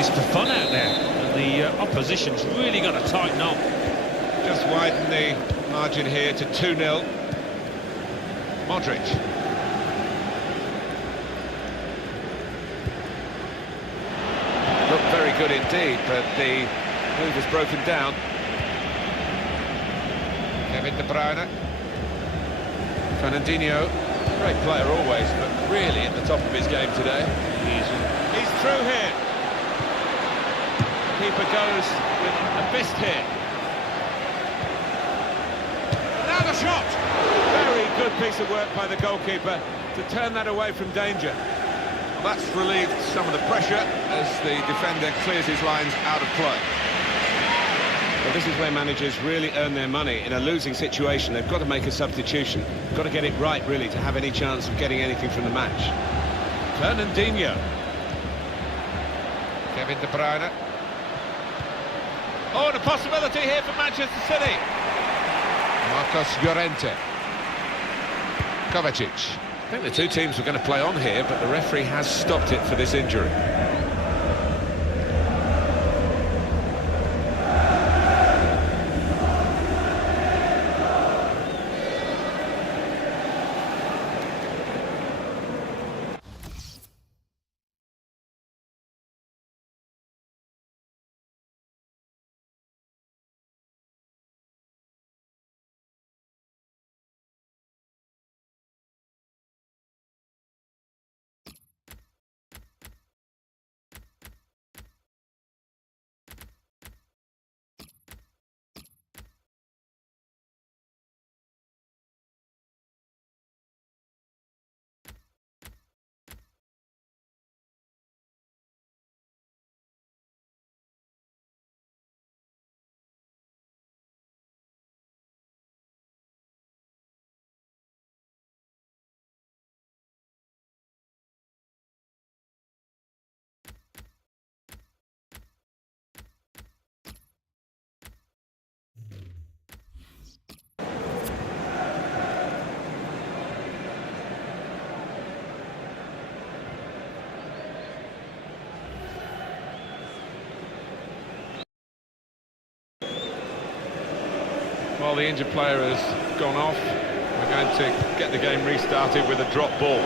is for fun out there, and the opposition's really got to tighten up. Just widen the margin here to 2-0. Modric. Looked very good indeed, but the move was broken down. Kevin De Bruyne. Fernandinho. Great player always, but really at the top of his game today. He's through here. Keeper goes with a fist here. Now the shot! Very good piece of work by the goalkeeper to turn that away from danger. Well, that's relieved some of the pressure as the defender clears his lines out of play. Well, this is where managers really earn their money. In a losing situation, they've got to make a substitution. Got to get it right, really, to have any chance of getting anything from the match. Fernandinho. Kevin De Bruyne. Oh, and a possibility here for Manchester City. Marcos Llorente. Kovacic. I think the two teams were going to play on here, but the referee has stopped it for this injury. Well, the injured player has gone off. We're going to get the game restarted with a drop ball.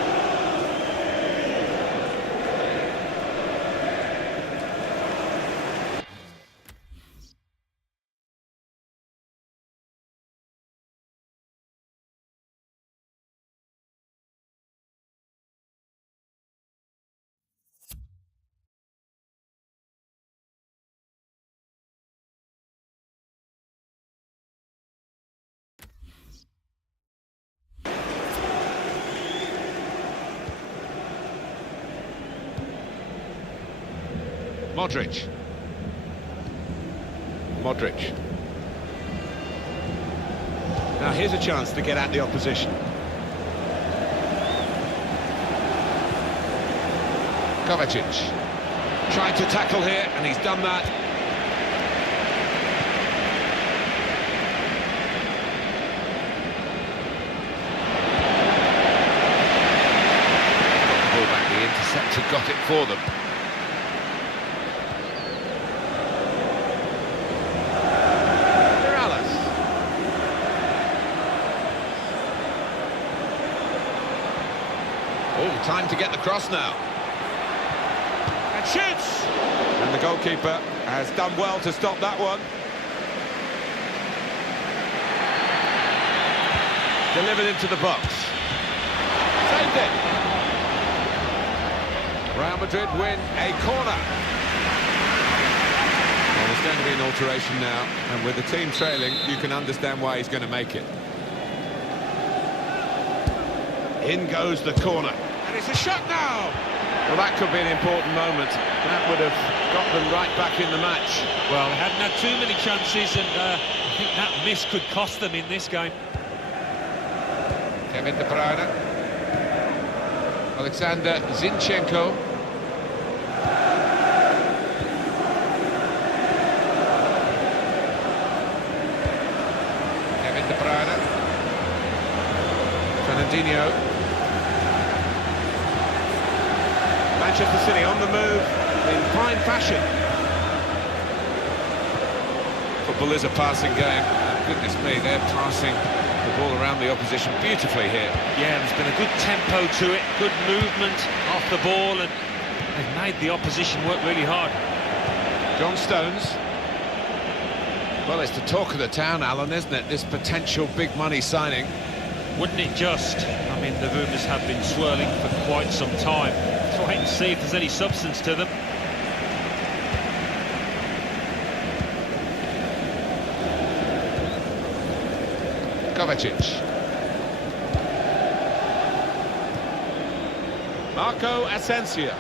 Modric. Now here's a chance to get at the opposition. Kovacic. Tried to tackle here, and he's done that. Ball back, the interceptor got it for them. Oh, time to get the cross now. And shoots! And the goalkeeper has done well to stop that one. Delivered into the box. Saved it. Real Madrid win a corner. Well, there's going to be an alteration now, and with the team trailing, you can understand why he's going to make it. In goes the corner. And it's a shot now! Well, that could be an important moment. That would have got them right back in the match. Well, they hadn't had too many chances, and I think that miss could cost them in this game. Kevin De Bruyne. Alexander Zinchenko. Kevin De Bruyne. Fernandinho. Manchester City on the move. in fine fashion. Football is a passing game. Goodness me, they're passing the ball around the opposition beautifully here. Yeah, there's been a good tempo to it, good movement off the ball, and they've made the opposition work really hard. John Stones. Well, it's the talk of the town, Alan, isn't it? This potential big money signing. Wouldn't it just? I mean, the rumours have been swirling for quite some time. Let's wait and see if there's any substance to them. Kovacic. Marco Asensio.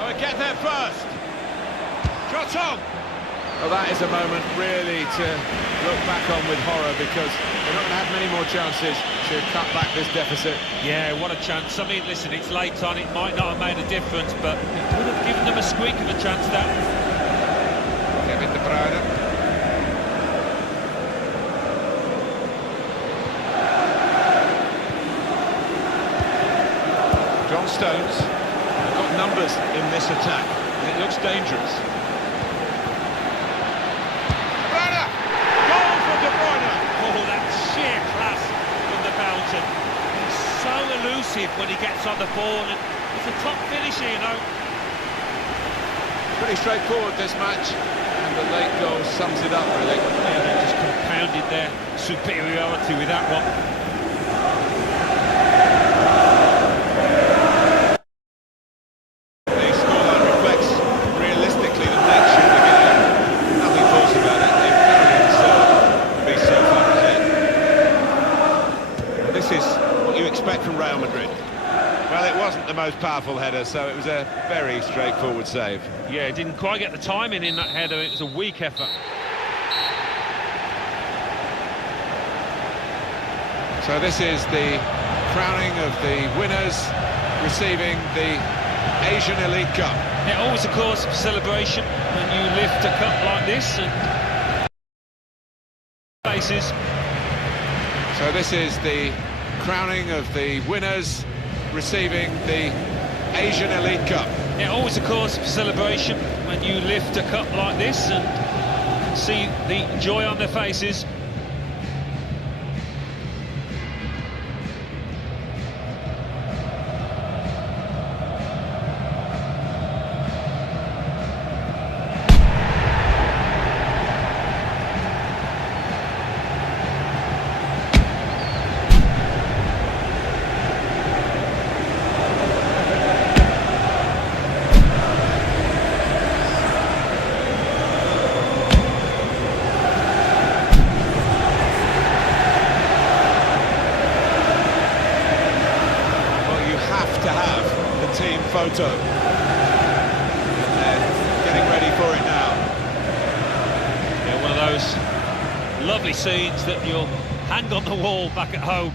Oh, get there first. Shot on. Well, that is a moment really to look back on with horror, because they're not going to have many more chances to cut back this deficit. Yeah, what a chance. I mean, listen, it's late on, it might not have made a difference, but it would have given them a squeak of a chance, that. Kevin De Bruyne. John Stones. They've got numbers in this attack, and it looks dangerous. He's so elusive when he gets on the ball, and he's a top finisher, you know. Pretty straightforward, this match, and the late goal sums it up, really. Yeah, they just compounded their superiority with that one. The scoreline reflects realistically the nature of the game. Nothing false about it. They've very absurd to be so far ahead. This is what you expect from Real Madrid. Well, it wasn't the most powerful header, so it was a very straightforward save. Yeah, didn't quite get the timing in that header. It was a weak effort. So this is the crowning of the winners receiving the Asian Elite Cup. Yeah, always a cause for celebration when you lift a cup like this and faces. So this is the crowning of the winners receiving the Asian Elite Cup. Yeah, always a cause for celebration when you lift a cup like this and see the joy on their faces. Photo. And they're getting ready for it now. Yeah, one of those lovely scenes that you'll hang on the wall back at home.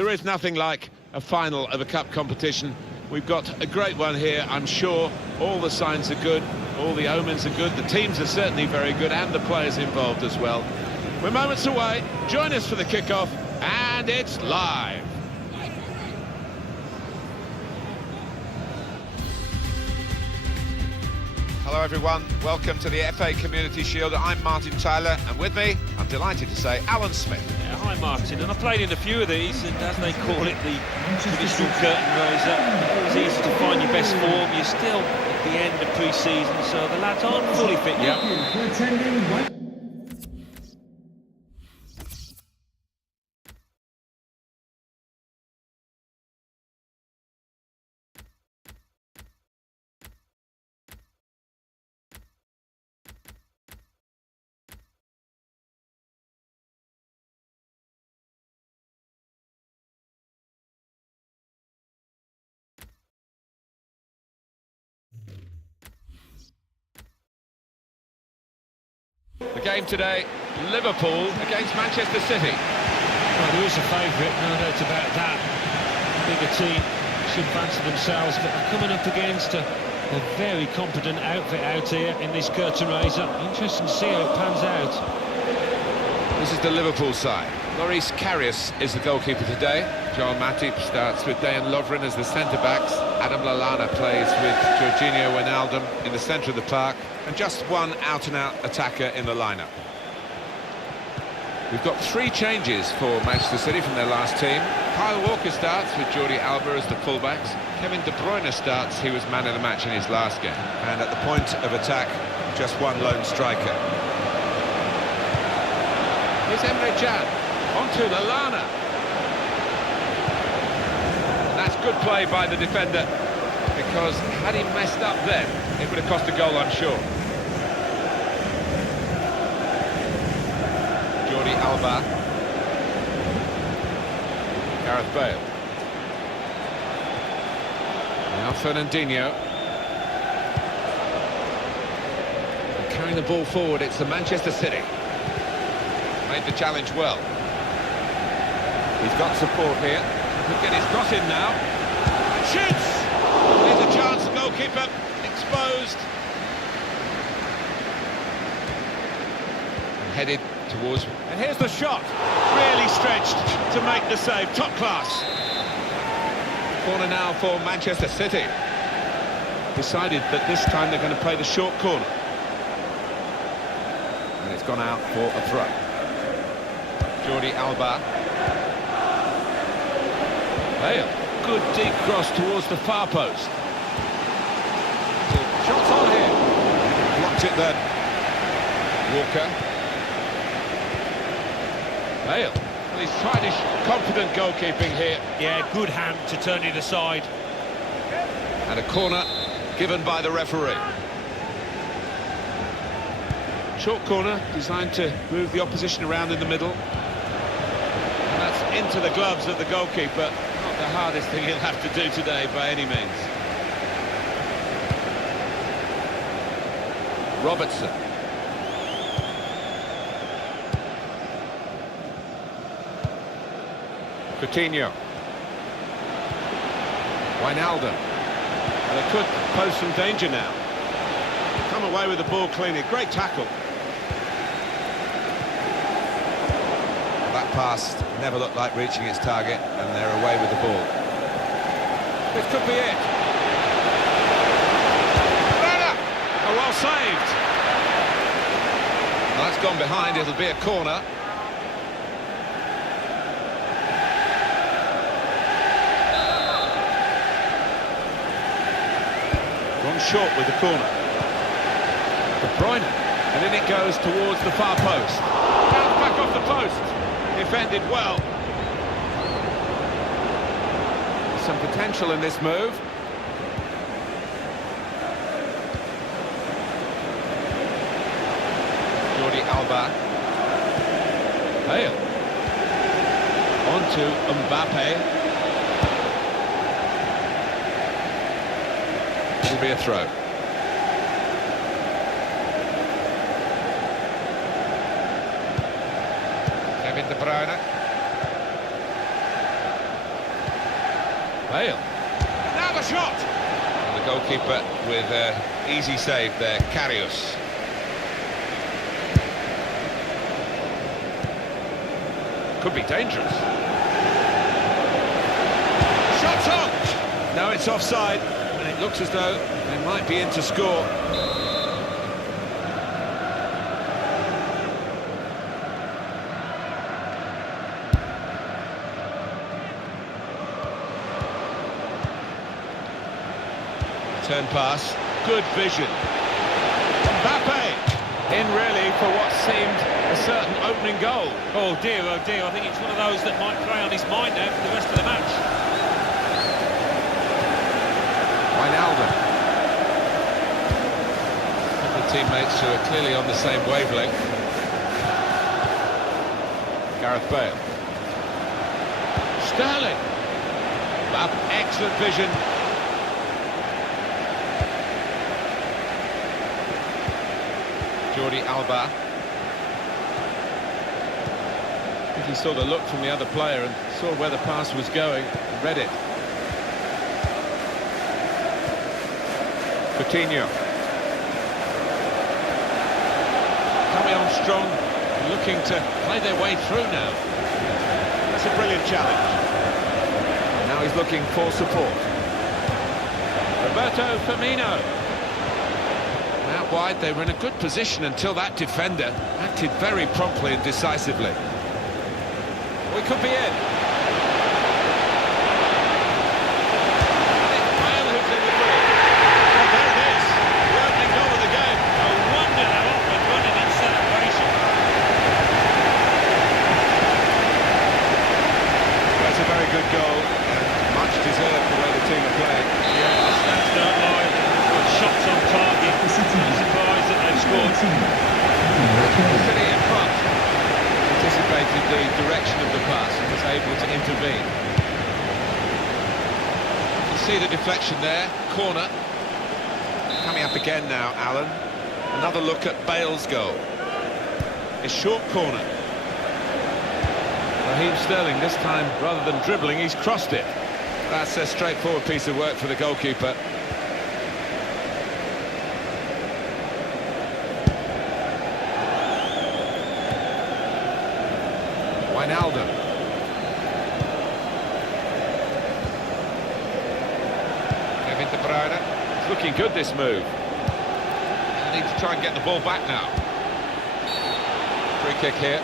There is nothing like a final of a cup competition. We've got a great one here, I'm sure. All the signs are good, all the omens are good, the teams are certainly very good, and the players involved as well. We're moments away. Join us for the kickoff, and it's live. Hello everyone, welcome to the FA Community Shield. I'm Martin Tyler, and with me, I'm delighted to say, Alan Smith. Yeah, hi Martin, and I played in a few of these, and as they call it, the traditional curtain raiser. It's easy to find your best form. You're still at the end of pre-season, so the lads aren't fully fit yet. The game today, Liverpool against Manchester City. Well, there is a favourite, no doubt about that. Bigger team should fancy themselves, but they're coming up against a very competent outfit out here in this curtain raiser. Interesting to see how it pans out. This is the Liverpool side. Loris Karius is the goalkeeper today. Joel Matip starts with Dejan Lovren as the centre-backs. Adam Lallana plays with Jorginho Wijnaldum in the centre of the park. And just one out-and-out attacker in the lineup. We've got 3 changes for Manchester City from their last team. Kyle Walker starts with Jordi Alba as the fullbacks. Kevin De Bruyne starts, he was man of the match in his last game. And at the point of attack, just one lone striker. Here's Emre Can, onto Lallana. And that's good play by the defender, because had he messed up then, it would have cost a goal, I'm sure. Jordi Alba. Gareth Bale. Now Fernandinho. And carrying the ball forward, it's the Manchester City. Made the challenge well. He's got support here. Could get his cross in now. Shoots! Here's a chance, goalkeeper exposed. And headed towards... And here's the shot. Really stretched to make the save. Top class. Corner now for Manchester City. Decided that this time they're going to play the short corner. And it's gone out for a throw. Jordi Alba. Bale. Good deep cross towards the far post. Shots on here. Blocked it then. Walker. Bale. Well, he's tried his confident goalkeeping here. Yeah, good hand to turn it aside. And a corner given by the referee. Short corner designed to move the opposition around in the middle. And that's into the gloves of the goalkeeper. Not the hardest thing he'll have to do today by any means. Robertson. Coutinho. Wijnaldum. And they could pose some danger now. Come away with the ball cleanly. Great tackle. That pass never looked like reaching its target, and they're away with the ball. This could be it. Oh, well saved. Well, that's gone behind. It'll be a corner. Gone short with the corner. De Bruyne. And then it goes towards the far post. Down back off the post. Defended well. Some potential in this move. Jordi Alba. Bale. On to Mbappe. It'll be a throw. Kevin De Bruyne. Bale. Now the shot! And the goalkeeper with an easy save there, Karius. Could be dangerous. Shots on! No, it's offside, and it looks as though they might be in to score. Return pass. Good vision. Mbappe in really for what seemed a certain opening goal. Oh dear, I think it's one of those that might play on his mind now for the rest of the match. Wijnaldum. The teammates who are clearly on the same wavelength. Gareth Bale. Sterling. Excellent vision. Jordi Alba. I think he saw the look from the other player and saw where the pass was going and read it. Coutinho. Coming on strong, looking to play their way through now. That's a brilliant challenge. And now he's looking for support. Roberto Firmino. Out wide, they were in a good position until that defender acted very promptly and decisively. We could be in. Good goal, and much deserved the way the team are playing. Yeah, the stats don't lie. Good shots on target. I'm surprised that they've scored. City in front. Anticipated the direction of the pass and was able to intervene. You can see the deflection there. Corner. Coming up again now, Alan. Another look at Bale's goal. A short corner. Raheem Sterling this time, rather than dribbling, he's crossed it. That's a straightforward piece of work for the goalkeeper. Wijnaldum. Kevin De Bruyne. It's looking good, this move. They need to try and get the ball back now. Free kick here.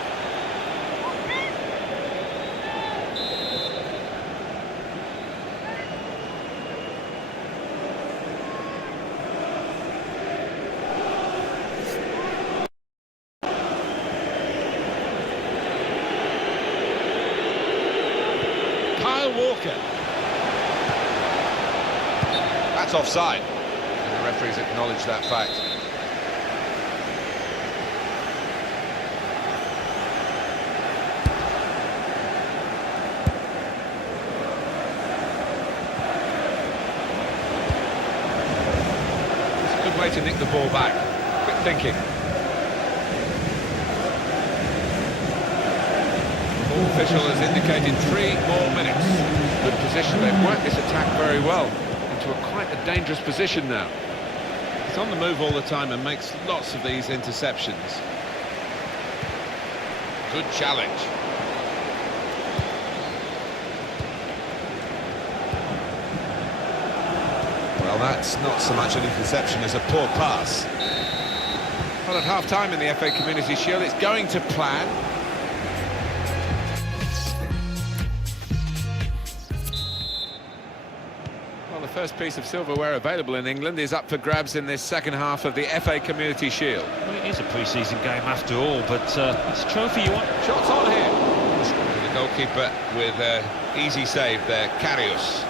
Walker. That's offside. And the referees acknowledge that fact. It's a good way to nick the ball back. Quick thinking. Official has indicated 3 more minutes. Good position. They've worked this attack very well into quite a dangerous position now. He's on the move all the time and makes lots of these interceptions. Good challenge. Well, that's not so much an interception as a poor pass. Well, at half-time in the FA Community Shield, it's going to plan. The first piece of silverware available in England is up for grabs in this second half of the FA Community Shield. Well, it is a pre-season game after all, but it's a trophy you want. Shots on here. The goalkeeper with an easy save there, Karius.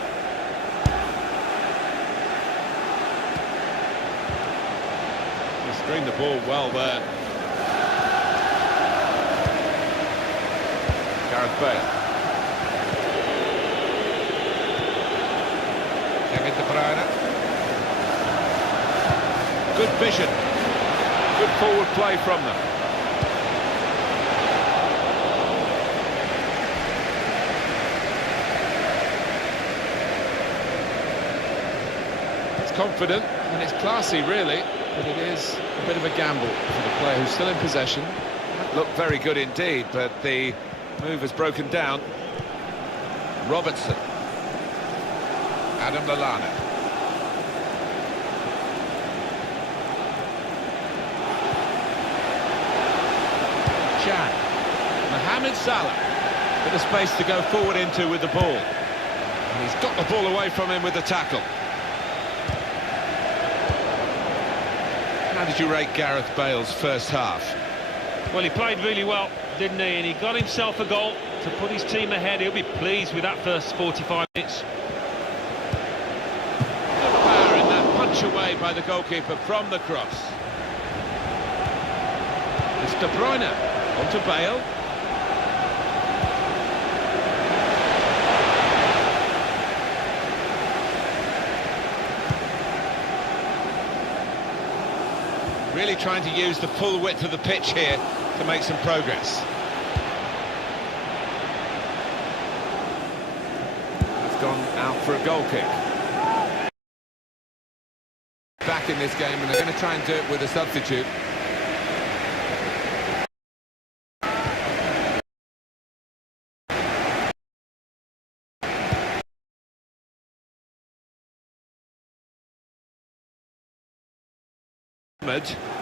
He screened the ball well there. Gareth Bale. Kevin De Bruyne. Good vision. Good forward play from them. It's confident and it's classy, really, but it is a bit of a gamble for the player who's still in possession. That looked very good indeed, but the move has broken down. Robertson. Adam Lallana. Chan. Mohamed Salah. Bit of space to go forward into with the ball. And he's got the ball away from him with the tackle. How did you rate Gareth Bale's first half? Well, he played really well, didn't he? And he got himself a goal to put his team ahead. He'll be pleased with that first 45 minutes. Good power in that punch away by the goalkeeper from the cross. It's De Bruyne, on to Bale. Really trying to use the full width of the pitch here to make some progress. It's gone out for a goal kick. Back in this game, and they're going to try and do it with a substitute.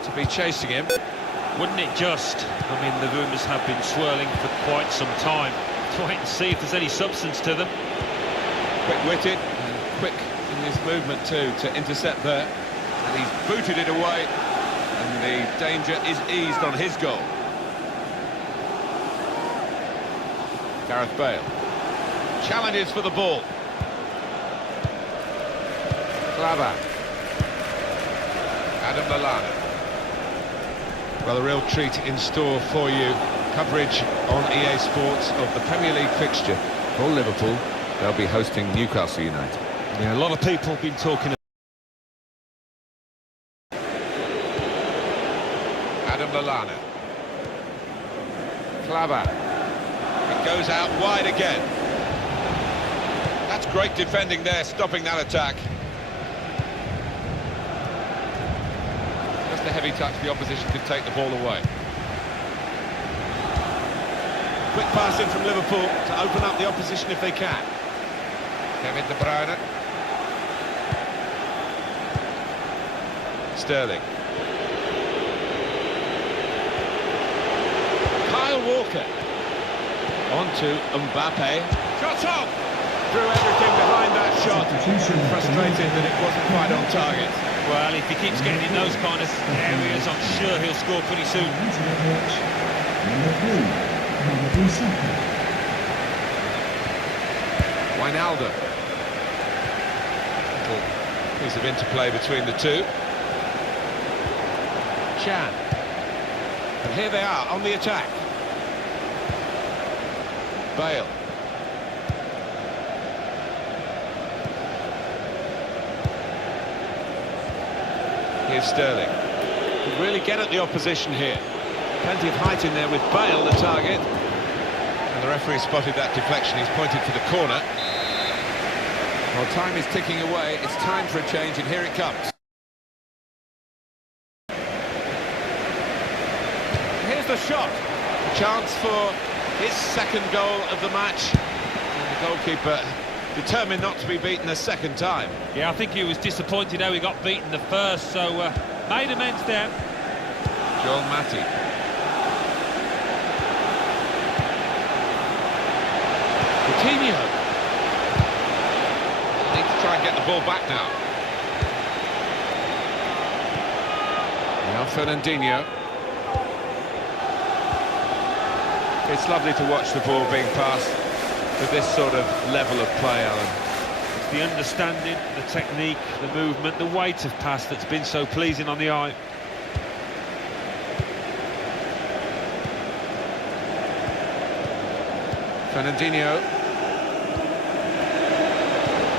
To be chasing him. Wouldn't it just? I mean, the rumours have been swirling for quite some time. Let's wait and see if there's any substance to them. Quick-witted and quick in his movement too to intercept there. And he's booted it away. And the danger is eased on his goal. Gareth Bale. Challenges for the ball. Clava. Adam Lallana. Well, a real treat in store for you. Coverage on EA Sports of the Premier League fixture for Liverpool. They'll be hosting Newcastle United. Yeah, a lot of people have been talking. Adam Lallana. Clava. It goes out wide again. That's great defending there, stopping that attack. A heavy touch, the opposition could take the ball away. Quick passing from Liverpool to open up the opposition if they can. Kevin De Bruyne. Sterling. Kyle Walker. On to Mbappe. Shot on! Threw everything behind that shot. Frustrated that it wasn't quite on target. Well, if he keeps getting in those kind of areas, I'm sure he'll score pretty soon. Wijnaldum. Little piece of interplay between the two. Chan. And here they are on the attack. Bale. Here's Sterling. Can really get at the opposition here. Plenty of height in there with Bale, the target. And the referee spotted that deflection. He's pointed to the corner. Well, time is ticking away. It's time for a change, and here it comes. Here's the shot. Chance for his second goal of the match. And the goalkeeper determined not to be beaten a second time. Yeah, I think he was disappointed how he got beaten the first, so made amends there. Joel Matip. Coutinho. Need to try and get the ball back now. Now Fernandinho. It's lovely to watch the ball being passed with this sort of level of play, Alan. It's the understanding, the technique, the movement, the weight of pass that's been so pleasing on the eye. Fernandinho.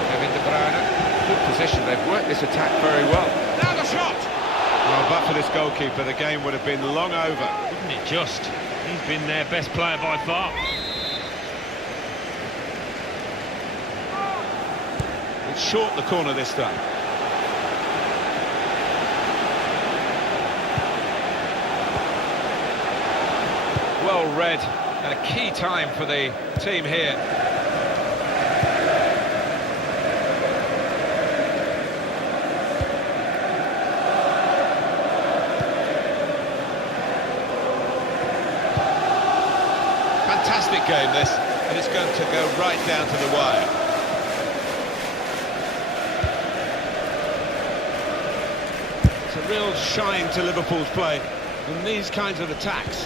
Kevin De Bruyne. Good position, they've worked this attack very well. Now the shot! Well, but for this goalkeeper, the game would have been long over. Wouldn't it just? He's been their best player by far. It's short the corner this time. Well read, and a key time for the team here. Fantastic game this, and it's going to go right down to the wire. It's a real shine to Liverpool's play in these kinds of attacks.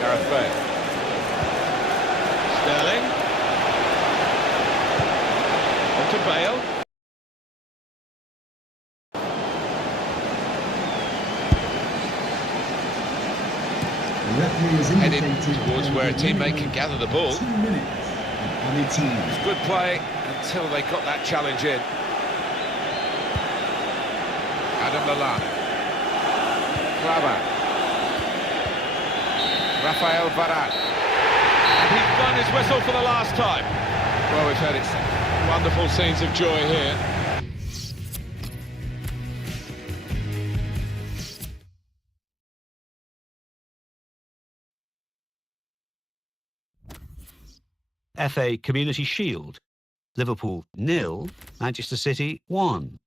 Gareth Bale. Sterling. On to Bale. Headed towards where a teammate can gather the ball. 2 minutes. It's good play until they got that challenge in. Adam Lallana. Clava. Rafael Varane. And he's blown his whistle for the last time. Well, we've had wonderful scenes of joy here. FA Community Shield. Liverpool 0, Manchester City 1.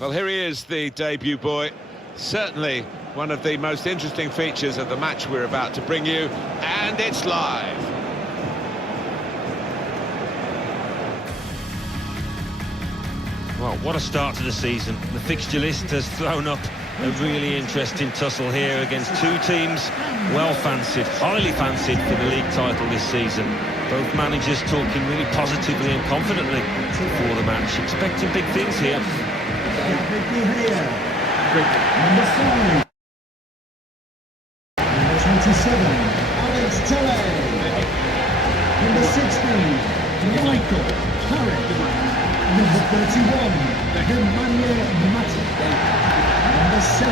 Well, here he is, the debut boy. Certainly one of the most interesting features of the match we're about to bring you, and it's live. Well, what a start to the season. The fixture list has thrown up a really interesting tussle here against two teams well fancied, highly fancied for the league title this season. Both managers talking really positively and confidently before the match, expecting big things here. Number 5. Number 27, Alex Telle. Number 16, Michael Carrick. Number 31, Nemanja Matic. Number 7,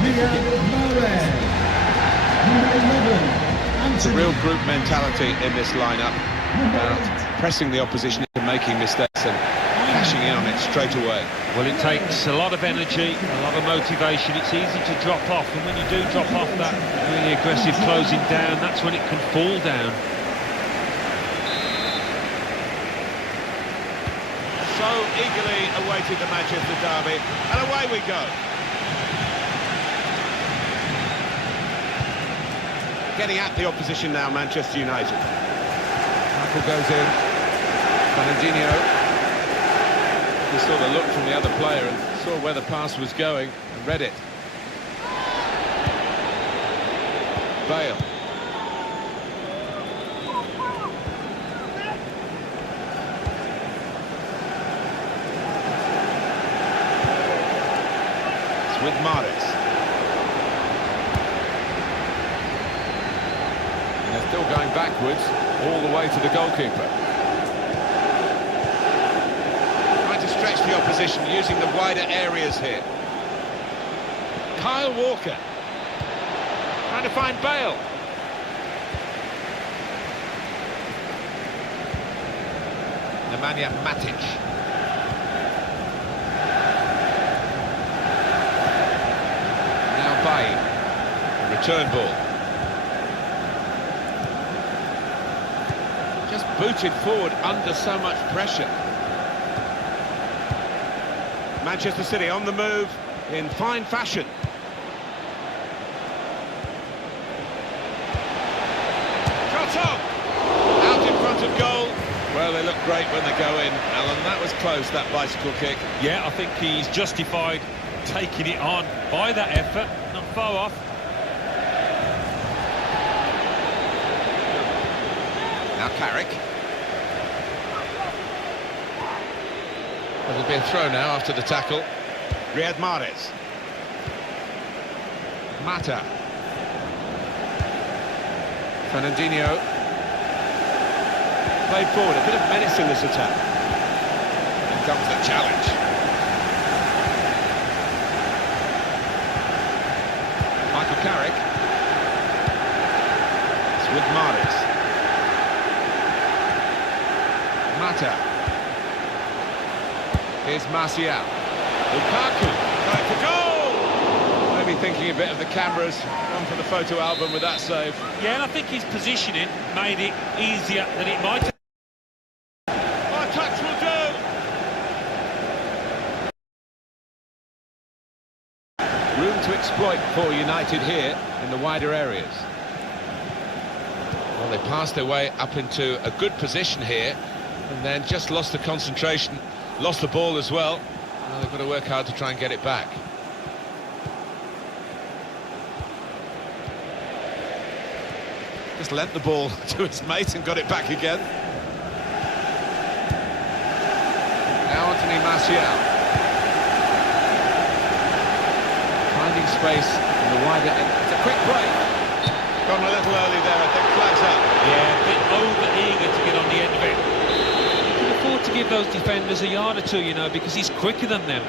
Riyad Mahrez. Number 11, It's a real group mentality in this lineup, about pressing the opposition into making mistakes and cashing in on it straight away. Well, it takes a lot of energy, a lot of motivation. It's easy to drop off, and when you do drop off that really aggressive closing down, that's when it can fall down. So eagerly awaited the Manchester derby, and away we go. Getting at the opposition now, Manchester United. Michael goes in. Fernandinho. He saw the look from the other player and saw where the pass was going and read it. Bale. It's with Mahrez. And they're still going backwards all the way to the goalkeeper. Stretch the opposition using the wider areas here. Kyle Walker trying to find Bale. Nemanja Matic. Now Bailly. Return ball. Just booted forward under so much pressure. Manchester City on the move in fine fashion. Shot on! Out in front of goal. Well, they look great when they go in, Alan. That was close, that bicycle kick. Yeah, I think he's justified taking it on by that effort, not far off. Now Carrick. It'll be a throw now after the tackle. Riyad Mahrez. Mata. Fernandinho. Played forward, a bit of menace in this attack. Here comes the challenge. Michael Carrick. It's with Mahrez. Mata. Here's Martial. Lukaku, going for goal! Maybe thinking a bit of the cameras, one for the photo album with that save. Yeah, and I think his positioning made it easier than it might have. Oh, a touch will do! Room to exploit for United here in the wider areas. Well, they passed their way up into a good position here and then just lost the concentration. Lost the ball as well. Well, they've got to work hard to try and get it back. Just lent the ball to his mate and got it back again. Now Anthony Martial. Finding space in the wider end. It's a quick break. Gone a little early there, I think. Flags up. Yeah, a bit over-eager to get on the end of it. Afford to give those defenders a yard or two, you know, because he's quicker than them.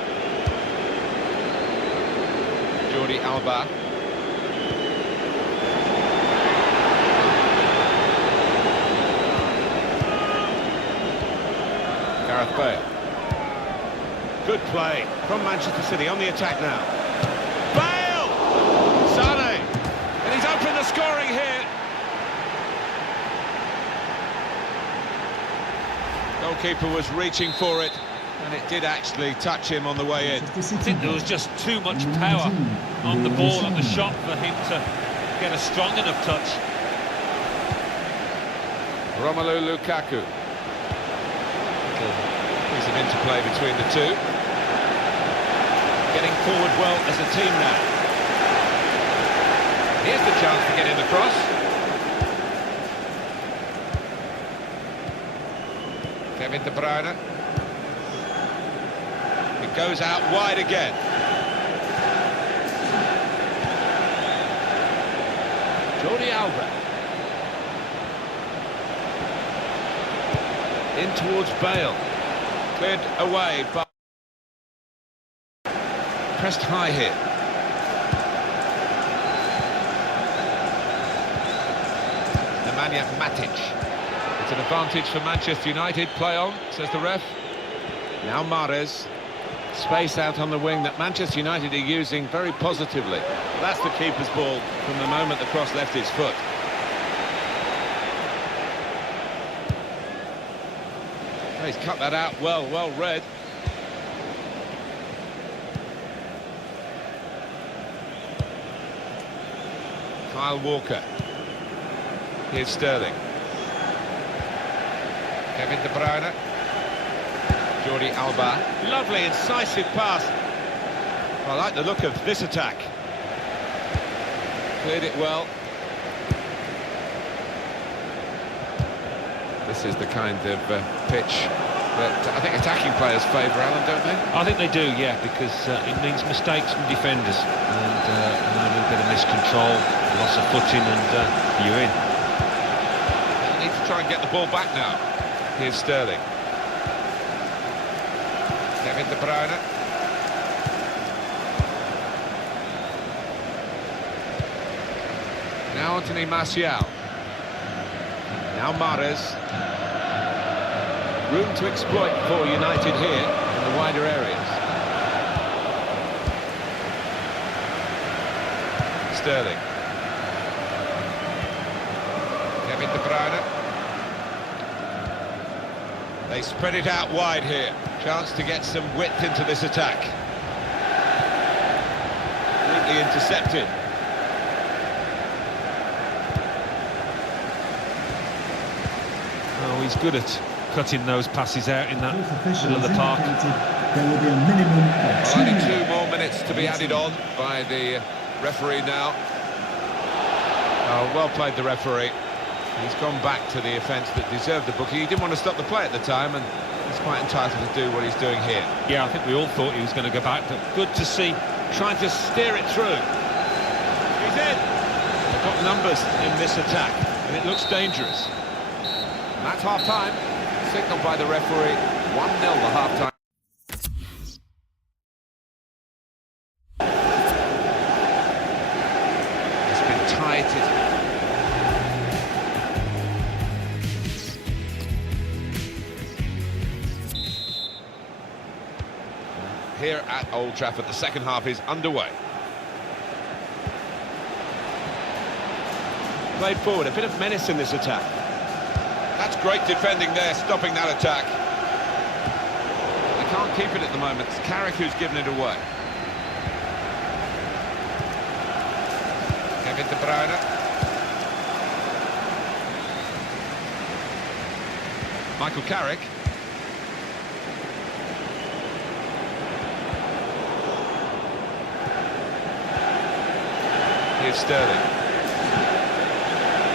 Jordi Alba. Gareth Bale. Good play from Manchester City on the attack now. Bale! Sané! And he's opened the scoring here. Goalkeeper was reaching for it, and it did actually touch him on the way in. I think there was just too much power on the ball, on the shot, for him to get a strong enough touch. Romelu Lukaku. Piece of interplay between the two. Getting forward well as a team now. Here's the chance to get in the cross. Kevin De Bruyne. It goes out wide again. Jordi Alba. In towards Bale. Cleared away, but pressed high here. Nemanja Matic. It's an advantage for Manchester United. Play on, says the ref. Now Mahrez. Space out on the wing that Manchester United are using very positively. That's the keeper's ball from the moment the cross left his foot. He's cut that out well read. Kyle Walker. Here's Sterling. Kevin De Bruyne. Jordi Alba. Lovely, incisive pass. I like the look of this attack. Cleared it well. This is the kind of pitch that I think attacking players favour, Alan, don't they? I think they do, yeah, because it means mistakes from defenders and a little bit of miscontrol, loss of footing, and you're in. They need to try and get the ball back now. Here's Sterling. Kevin De Bruyne. Now Anthony Martial. Now Mahrez. Room to exploit for United here in the wider areas. Sterling. Kevin De Bruyne. They spread it out wide here. Chance to get some width into this attack. Neatly intercepted. Oh, he's good at cutting those passes out in that middle of the park. There will be a minimum of Only 2 more minutes to be added on by the referee now. Oh, well played, the referee. He's gone back to the offence that deserved the booking. He didn't want to stop the play at the time, and he's quite entitled to do what he's doing here. Yeah, I think we all thought he was going to go back, but good to see. Trying to steer it through. He's in. They've got numbers in this attack, and it looks dangerous. And that's half-time. Signalled by the referee. 1-0 the half-time. It's been tight. Here at Old Trafford, the second half is underway. Played forward, a bit of menace in this attack. That's great defending there, stopping that attack. They can't keep it at the moment. It's Carrick who's given it away. Kevin De Bruyne. Michael Carrick. Here's Sterling.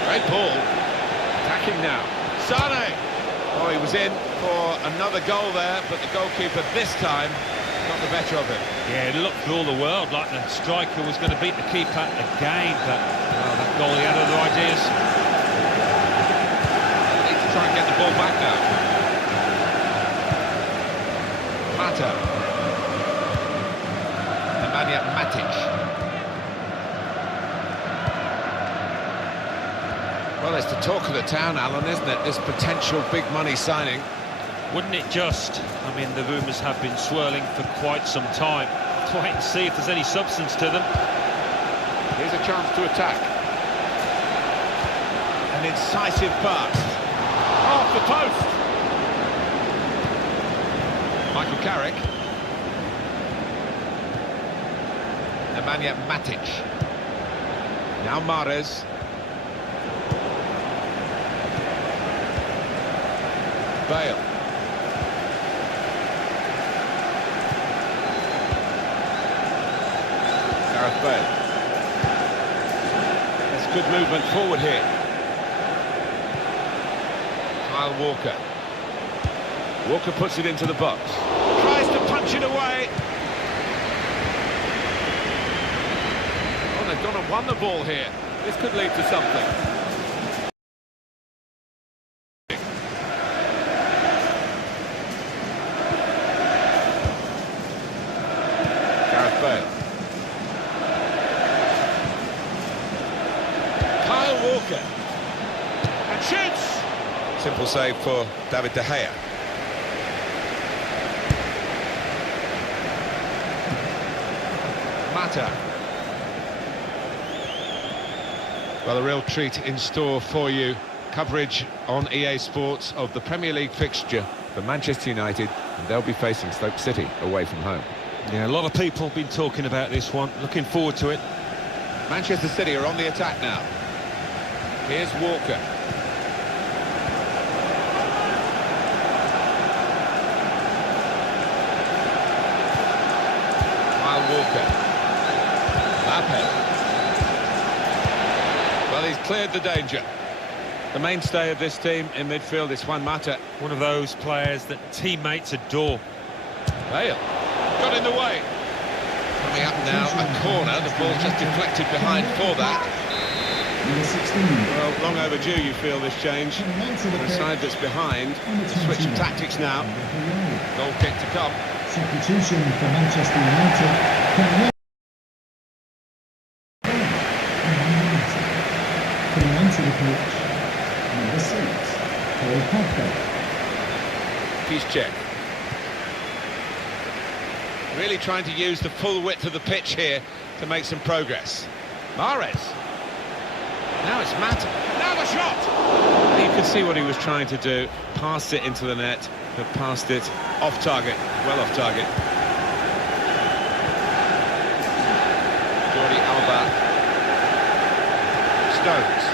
Great ball. Attacking now. Sane! Oh, he was in for another goal there, but the goalkeeper this time got the better of him. Yeah, it looked for all the world like the striker was going to beat the keeper again, but that goalie had other ideas. They need to try and get the ball back now. Mata. Nemanja Matic. Well, it's the talk of the town, Alan, isn't it? This potential big money signing. Wouldn't it just? I mean, the rumours have been swirling for quite some time. Let's wait and see if there's any substance to them. Here's a chance to attack. An incisive pass. Off the post. Michael Carrick. Nemanja Matic. Now Mahrez. Bale. Gareth Bale. That's good movement forward here. Kyle Walker. Walker puts it into the box. Tries to punch it away. Oh, they've gone and won the ball here. This could lead to something. Bale. Kyle Walker. shoots! Simple save for David De Gea. Mata. Well, a real treat in store for you. Coverage on EA Sports of the Premier League fixture for Manchester United, and they'll be facing Stoke City away from home. Yeah, a lot of people have been talking about this one. Looking forward to it. Manchester City are on the attack now. Here's Walker. Kyle Walker. Mbappe. Well, he's cleared the danger. The mainstay of this team in midfield is Juan Mata. One of those players that teammates adore. Bale got in the way. Coming up now, a corner. The ball's just deflected behind for that. Number 16. Well, long overdue, you feel, this change. For a side that's behind, a switch of tactics now. Goal kick to come. Substitution for Manchester United. Coming onto the pitch, number 6, Paul Pogba. He's checked. Really trying to use the full width of the pitch here to make some progress. Mahrez. Now it's Mata. Now the shot! You could see what he was trying to do. Passed it into the net, but passed it off target. Well off target. Jordi Alba. Stones.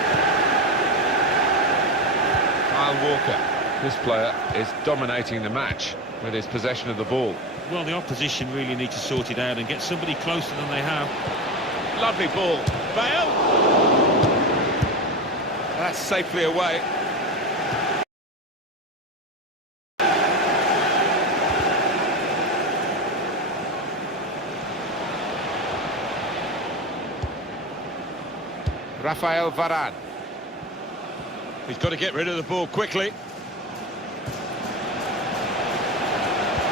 Kyle Walker. This player is dominating the match with his possession of the ball. Well, the opposition really need to sort it out and get somebody closer than they have. Lovely ball. Bale. That's safely away. Rafael Varane. He's got to get rid of the ball quickly.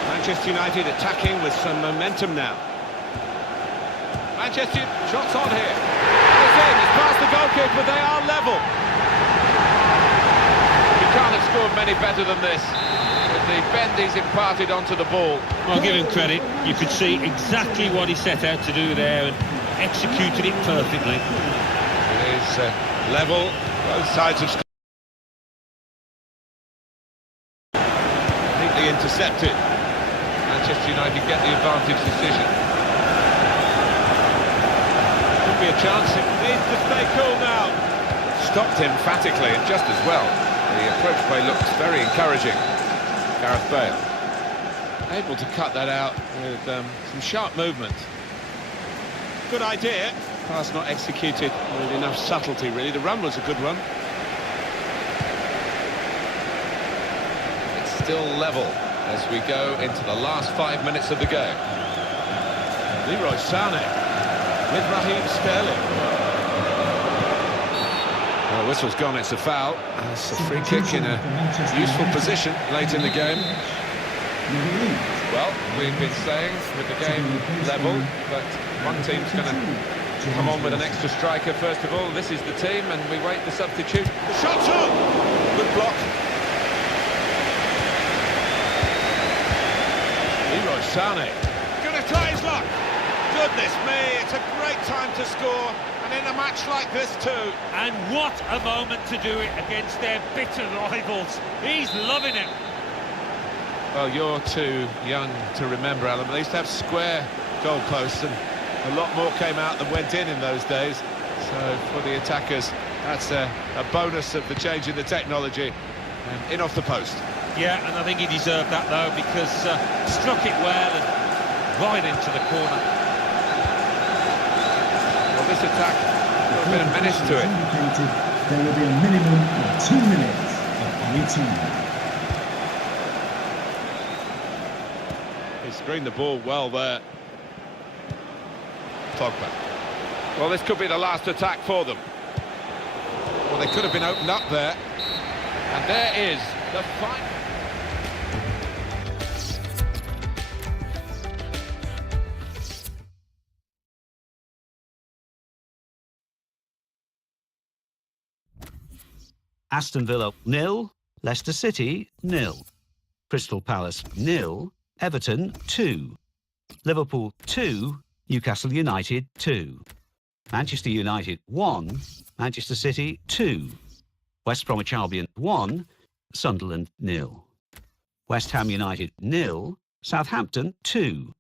Manchester United attacking with some momentum now. Manchester, shots on here. It's in, it's past the goalkeeper, they are level. You can't have scored many better than this. With the bend he's imparted onto the ball. I'll give him credit. You could see exactly what he set out to do there and executed it perfectly. It is level, both sides have neatly intercepted. Manchester United get the advantage decision. Could be a chance, it needs to stay cool now. Stopped emphatically and just as well. The approach play looks very encouraging. Gareth Bale. Able to cut that out with some sharp movement. Good idea. Pass not executed with enough subtlety, really. The run was a good one. It's still level as we go into the last 5 minutes of the game. Leroy Sané with Raheem Sterling. Well, the whistle's gone, it's a foul. It's a free kick in a useful position late in the game. Well, we've been saying with the game level, but one team's going to come on with an extra striker first of all. This is the team, and we wait the substitute. The shot's on! Good block. Leroy Sané. Gonna try his luck. Goodness me, it's a great time to score, and in a match like this too. And what a moment to do it against their bitter rivals. He's loving it. Well, you're too young to remember, Alan. They used to have square goalposts, and a lot more came out than went in those days. So for the attackers, that's a bonus of the change in the technology. And in off the post. Yeah, and I think he deserved that, though, because struck it well and right into the corner. Well, this attack, a bit of menace to it. There will be a minimum of 2 minutes of any time. He screened the ball well there. Pogba. Well, this could be the last attack for them. Well, they could have been opened up there. And there is the final. Aston Villa 0, Leicester City 0, Crystal Palace 0, Everton 2, Liverpool 2, Newcastle United 2, Manchester United 1, Manchester City 2, West Bromwich Albion 1, Sunderland 0, West Ham United 0, Southampton 2.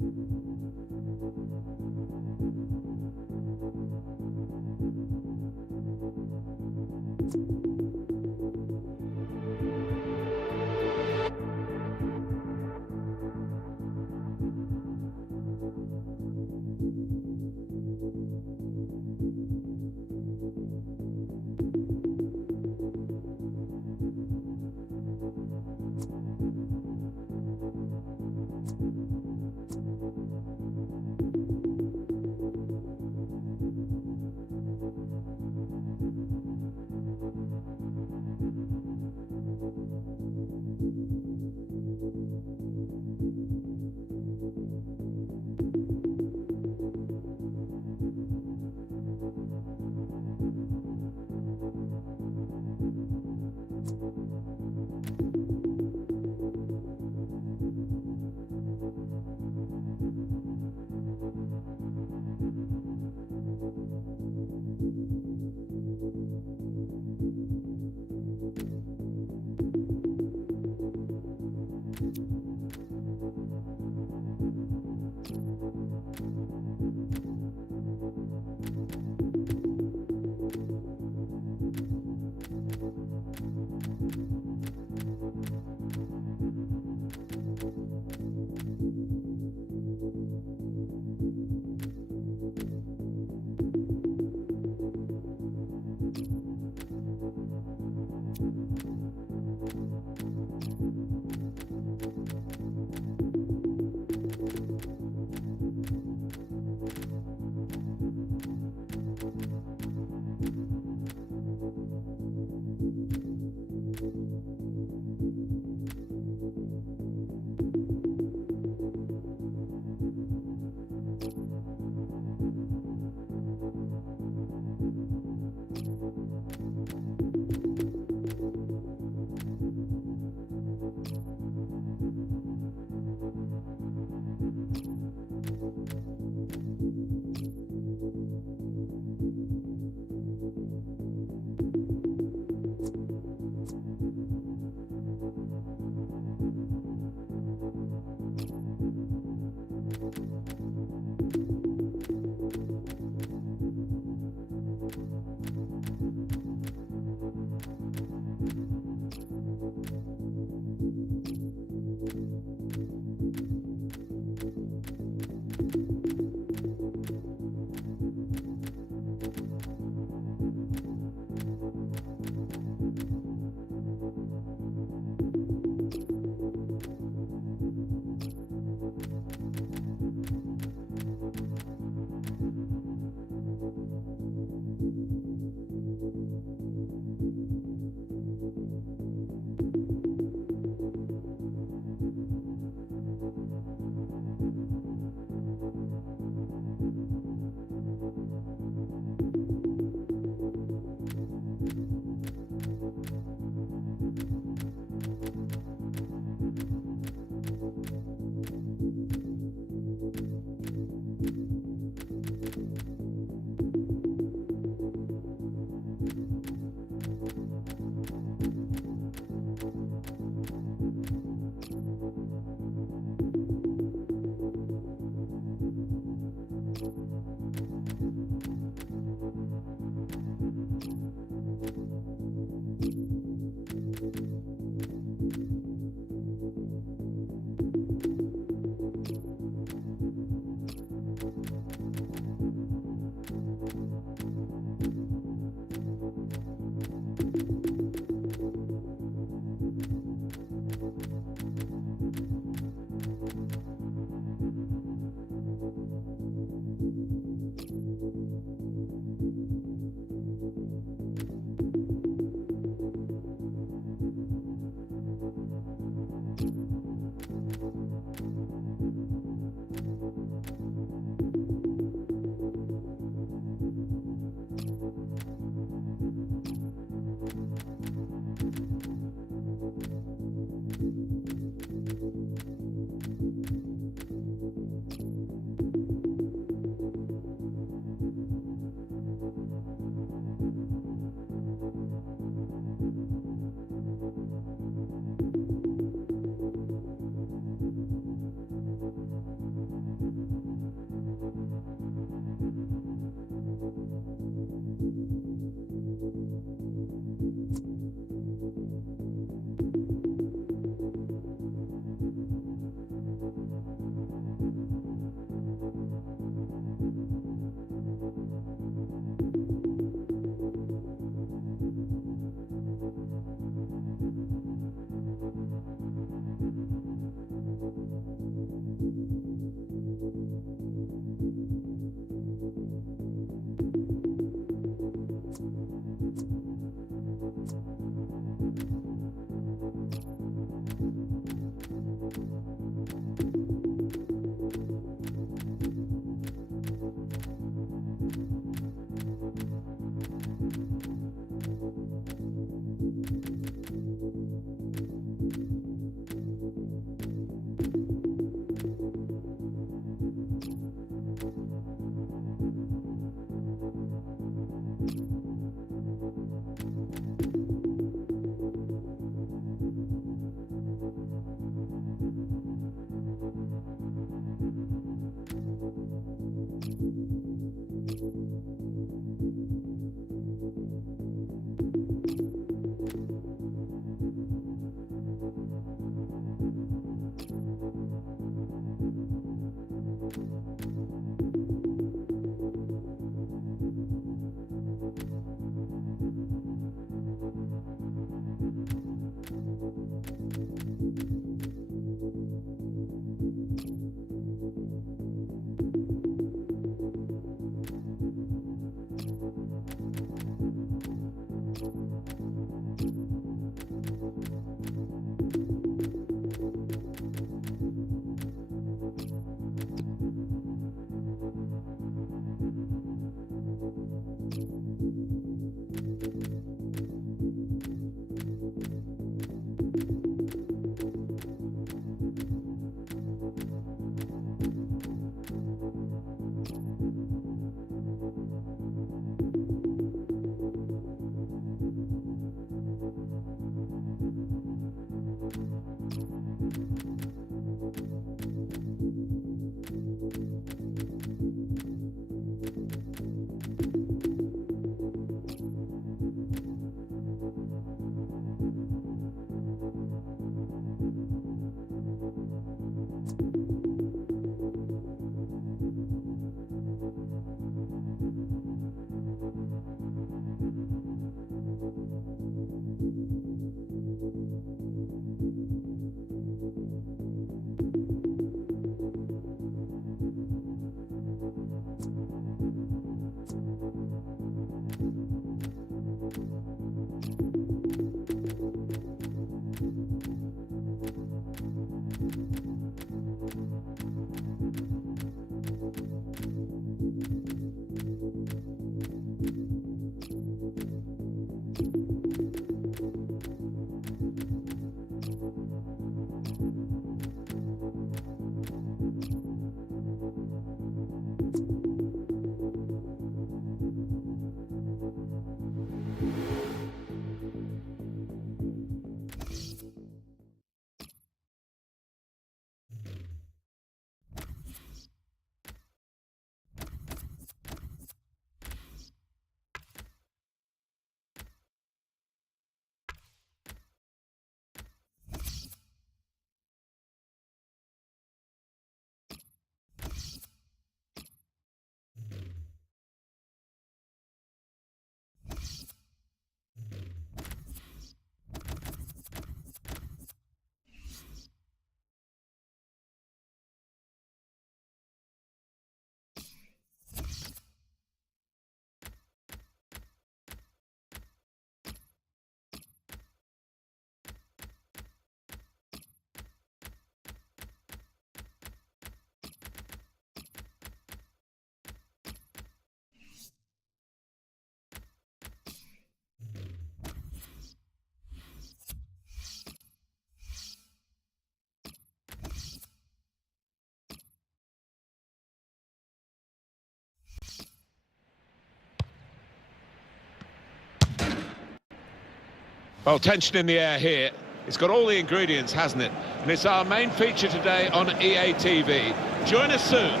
Well, tension in the air here. It's got all the ingredients, hasn't it? And it's our main feature today on EA TV. Join us soon.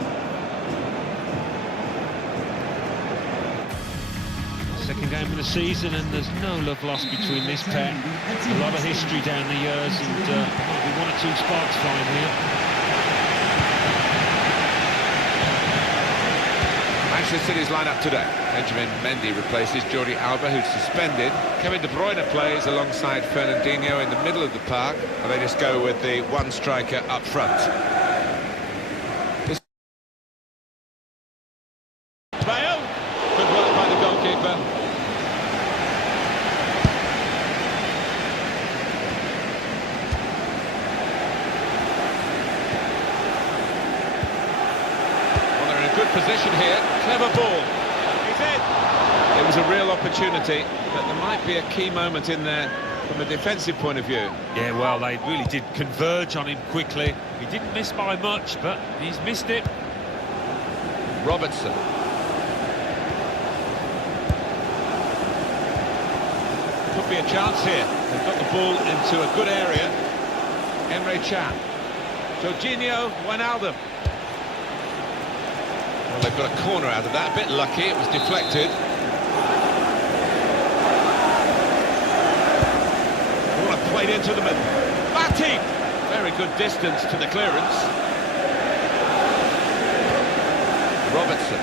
Second game of the season, and there's no love lost between this pair. A lot of history down the years, and there might be one or two sparks flying here. Manchester City's lineup today. Benjamin Mendy replaces Jordi Alba, who's suspended. Kevin De Bruyne plays alongside Fernandinho in the middle of the park. And they just go with the one striker up front. Bale. Good work by the goalkeeper. Good position here, clever ball. He's in. It was a real opportunity, but there might be a key moment in there from a defensive point of view. Yeah, well, they really did converge on him quickly. He didn't miss by much, but he's missed it. Robertson. Could be a chance here. They've got the ball into a good area. Emre Can. Jorginho Wijnaldum. Well, they've got a corner out of that. A bit lucky, it was deflected. Ball played into the middle. Batty! Very good distance to the clearance. Robertson.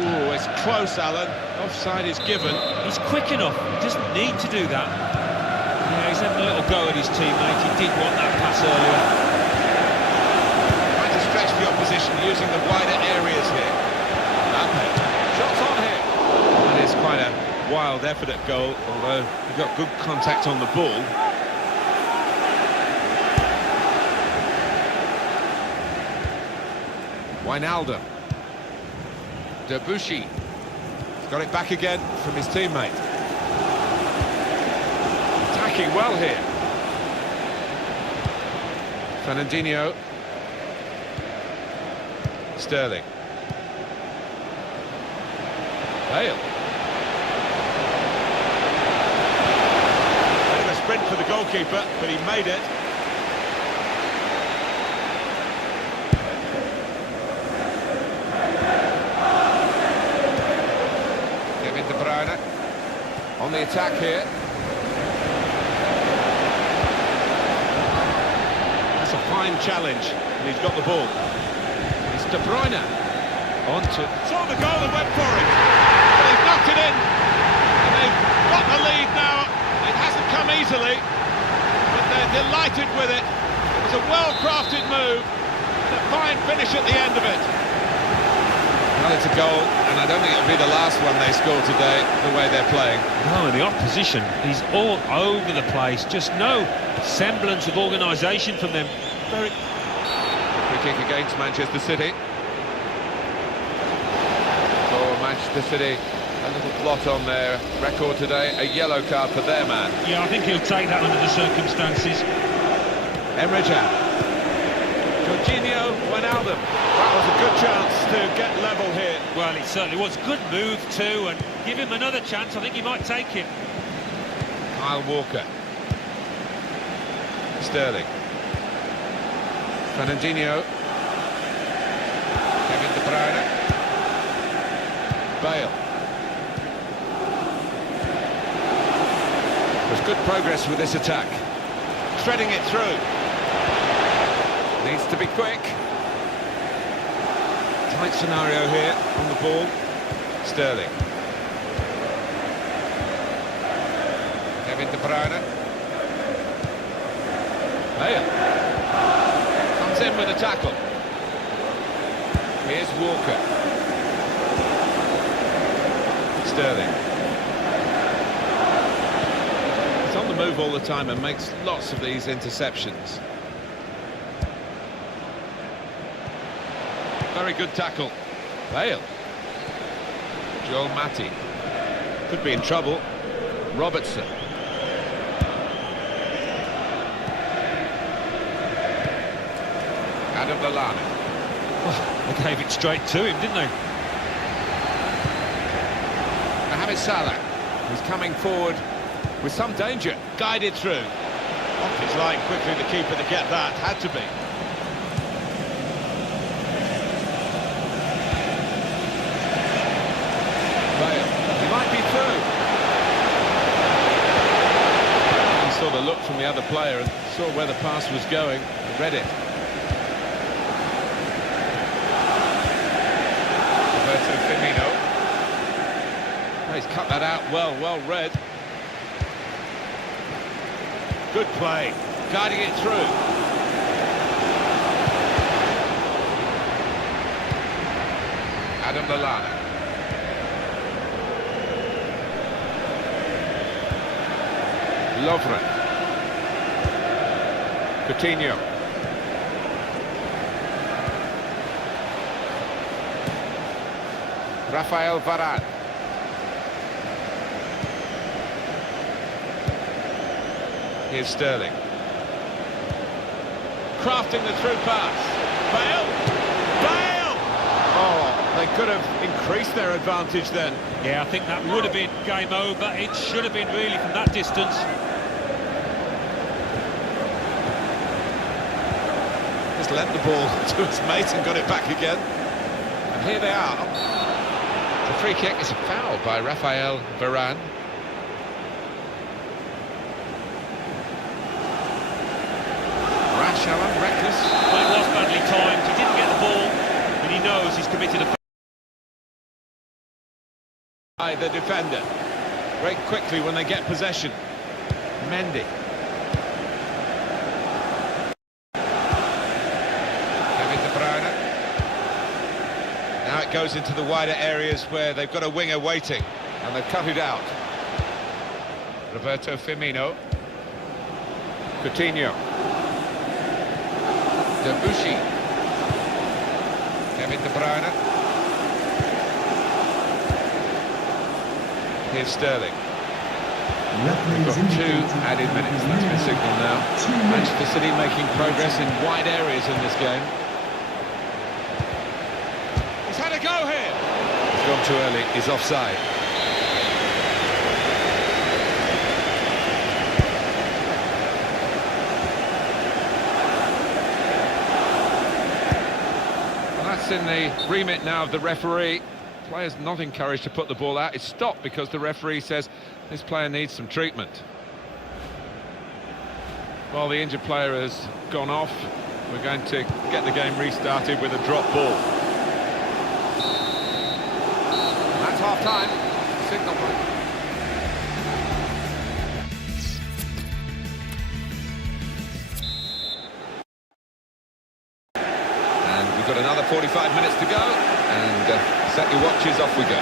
Oh, it's close, Alan. Offside is given. He's quick enough. He doesn't need to do that. Yeah, he's having a little go at his teammate. He did want that pass earlier. Trying to stretch the opposition using the wider areas here. Shots on here. That is quite a wild effort at goal, although he got good contact on the ball. Wijnaldum. Debuchy. Got it back again from his teammate. Attacking well here. Fernandinho. Sterling. Bale. Bit of a sprint for the goalkeeper, but he made it. Kevin De Bruyne on the attack here. That's a fine challenge, and he's got the ball. It's De Bruyne. On to... Saw the goal and went for it. But they've knocked it in. And they've got the lead now. It hasn't come easily, but they're delighted with it. It was a well-crafted move and a fine finish at the end of it. Well, it's a goal, and I don't think it'll be the last one they score today, the way they're playing. No, and the opposition, he's all over the place. Just no semblance of organisation from them. Very... Free kick against Manchester City. Manchester City, a little blot on their record today, a yellow card for their man. Yeah, I think he'll take that under the circumstances. Emre Can. Jorginho Wijnaldum. That was a good chance to get level here. Well, it certainly was. Good move too, and give him another chance. I think he might take it. Kyle Walker. Sterling. Fernandinho. Kevin De Bruyne. Bale. There's good progress with this attack. Threading it through. Needs to be quick. Tight scenario here on the ball. Sterling. Kevin De Bruyne. Bale. Comes in with a tackle. Here's Walker. Sterling. He's on the move all the time and makes lots of these interceptions. Very good tackle. Bale. Joel Matip. Could be in trouble. Robertson. Adam Lallana. Oh, they gave it straight to him, didn't they? Mohamed Salah, who's coming forward with some danger, guided through. Off his line quickly, the keeper to get that, had to be. Bale, he might be through. He saw the look from the other player and saw where the pass was going and read it. Roberto Firmino. Oh, he's cut that out well read. Good play, guiding it through. Adam Lallana. Lovren. Coutinho. Rafael Varane. Here's Sterling. Crafting the through pass. Bale! Bale! Oh, they could have increased their advantage then. Yeah, I think that would have been game over. It should have been really from that distance. Just lent the ball to his mate and got it back again. And here they are. The free kick is a foul by Rafael Varane. Rash, Alan, reckless. Well, it was badly timed. He didn't get the ball, and he knows he's committed a foul. By the defender. Very quickly when they get possession. Mendy. Kevin De Bruyne. Now it goes into the wider areas where they've got a winger waiting, and they've cut it out. Roberto Firmino. Coutinho. Debuchy. Kevin De Bruyne. Here's Sterling. Referee We've got has 2 indicated added minutes, that's been signalled now. 2 minutes. Manchester City making progress in wide areas in this game. He's had a go here. He's gone too early, he's offside. Well, that's in the remit now of the referee. Players not encouraged to put the ball out. It's stopped because the referee says this player needs some treatment. Well, the injured player has gone off. We're going to get the game restarted with a drop ball. And that's half-time. Signal point. And we've got another 45 minutes to go. And set your watches, off we go.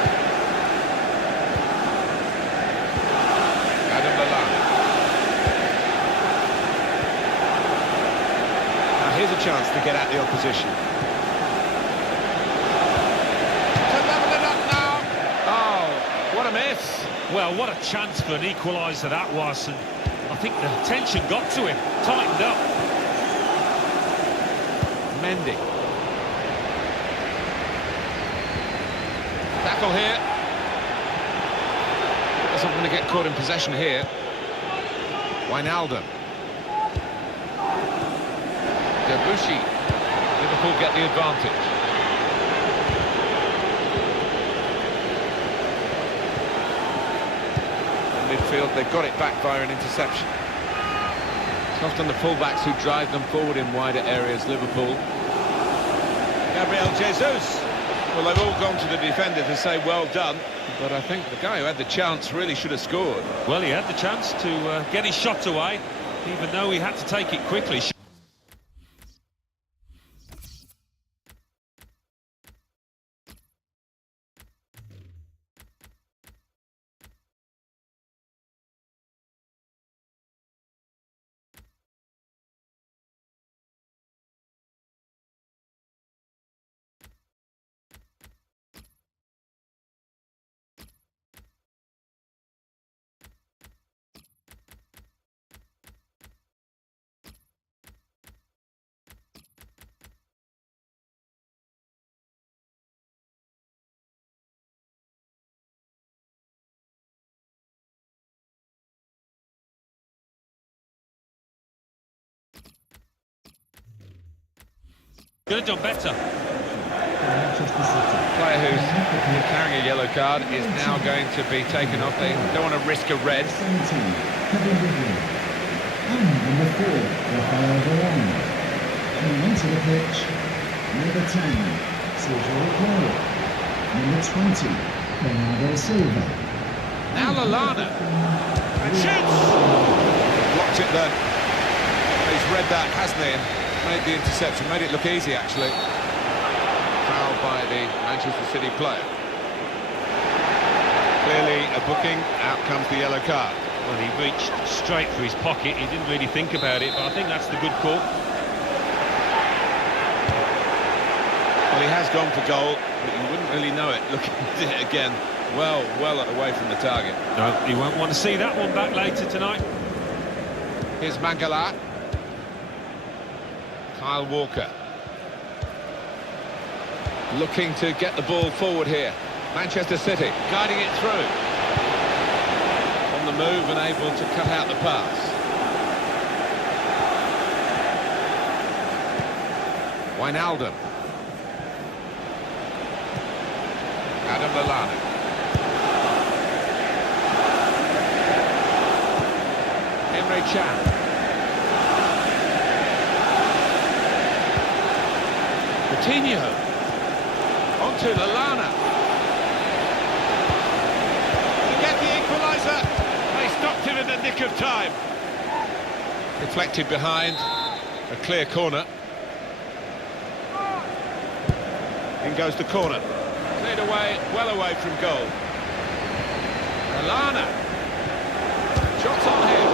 Adam Lallana. Now here's a chance to get at the opposition. To level it up now. Oh, what a miss. Well, what a chance for an equaliser that was, and I think the tension got to him, tightened up. Mendy. Tackle here. Doesn't want to get caught in possession here. Wijnaldum. Debuchy. Liverpool get the advantage. In midfield, they've got it back via an interception. It's often the fullbacks who drive them forward in wider areas, Liverpool. Gabriel Jesus. Well, they've all gone to the defender to say well done, but I think the guy who had the chance really should have scored. Well, he had the chance to get his shot away, even though he had to take it quickly. Could have done better. For Manchester City. Player who's Coming off the pitch, carrying a yellow card is now going to be taken off. They don't want to risk a red. 17, Kevin De Bruyne. And number 4, Rafael Varane. Coming onto the pitch, number 10, Sergio Aguero. Number 20, Bernardo Silva. Now Lallana. And shoots! Blocked it then. He's read that, hasn't he? And made the interception, made it look easy actually. Fouled by the Manchester City player. Clearly a booking, out comes the yellow card. Well, he reached straight for his pocket. He didn't really think about it, but I think that's the good call. Well, he has gone for goal, but you wouldn't really know it looking at it again. Well away from the target. No, he won't want to see that one back later tonight. Here's Mangala. Kyle Walker. Looking to get the ball forward here. Manchester City guiding it through. On the move and able to cut out the pass. Wijnaldum. Adam Lallana. Emre Can. Coutinho. Onto Lallana. To get the equaliser. They stopped him in the nick of time. Deflected behind. A clear corner. In goes the corner. Cleared away, well away from goal. Lallana. Shots on him.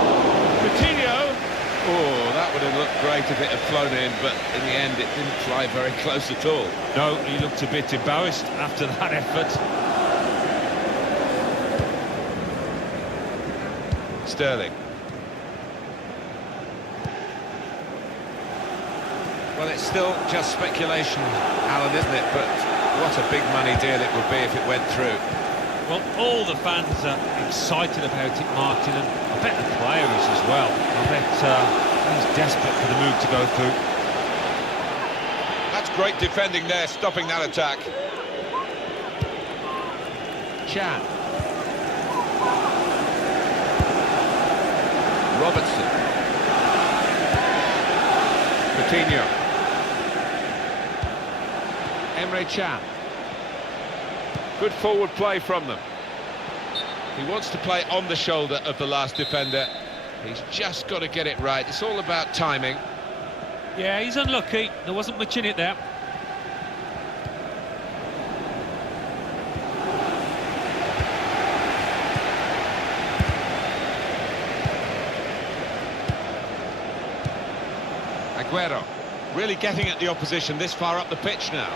Coutinho. Oh, that would have looked great if it had flown in, but in the end it didn't fly very close at all. No, he looked a bit embarrassed after that effort. Sterling. Well, it's still just speculation, Alan, isn't it? But what a big money deal it would be if it went through. Well, all the fans are excited about it, Martin, and I bet the player is as well. I bet he's desperate for the move to go through. That's great defending there, stopping that attack. Chan. Robertson. Coutinho. Emre Can. Good forward play from them. He wants to play on the shoulder of the last defender. He's just got to get it right. It's all about timing. Yeah, he's unlucky. There wasn't much in it there. Aguero. Really getting at the opposition this far up the pitch now.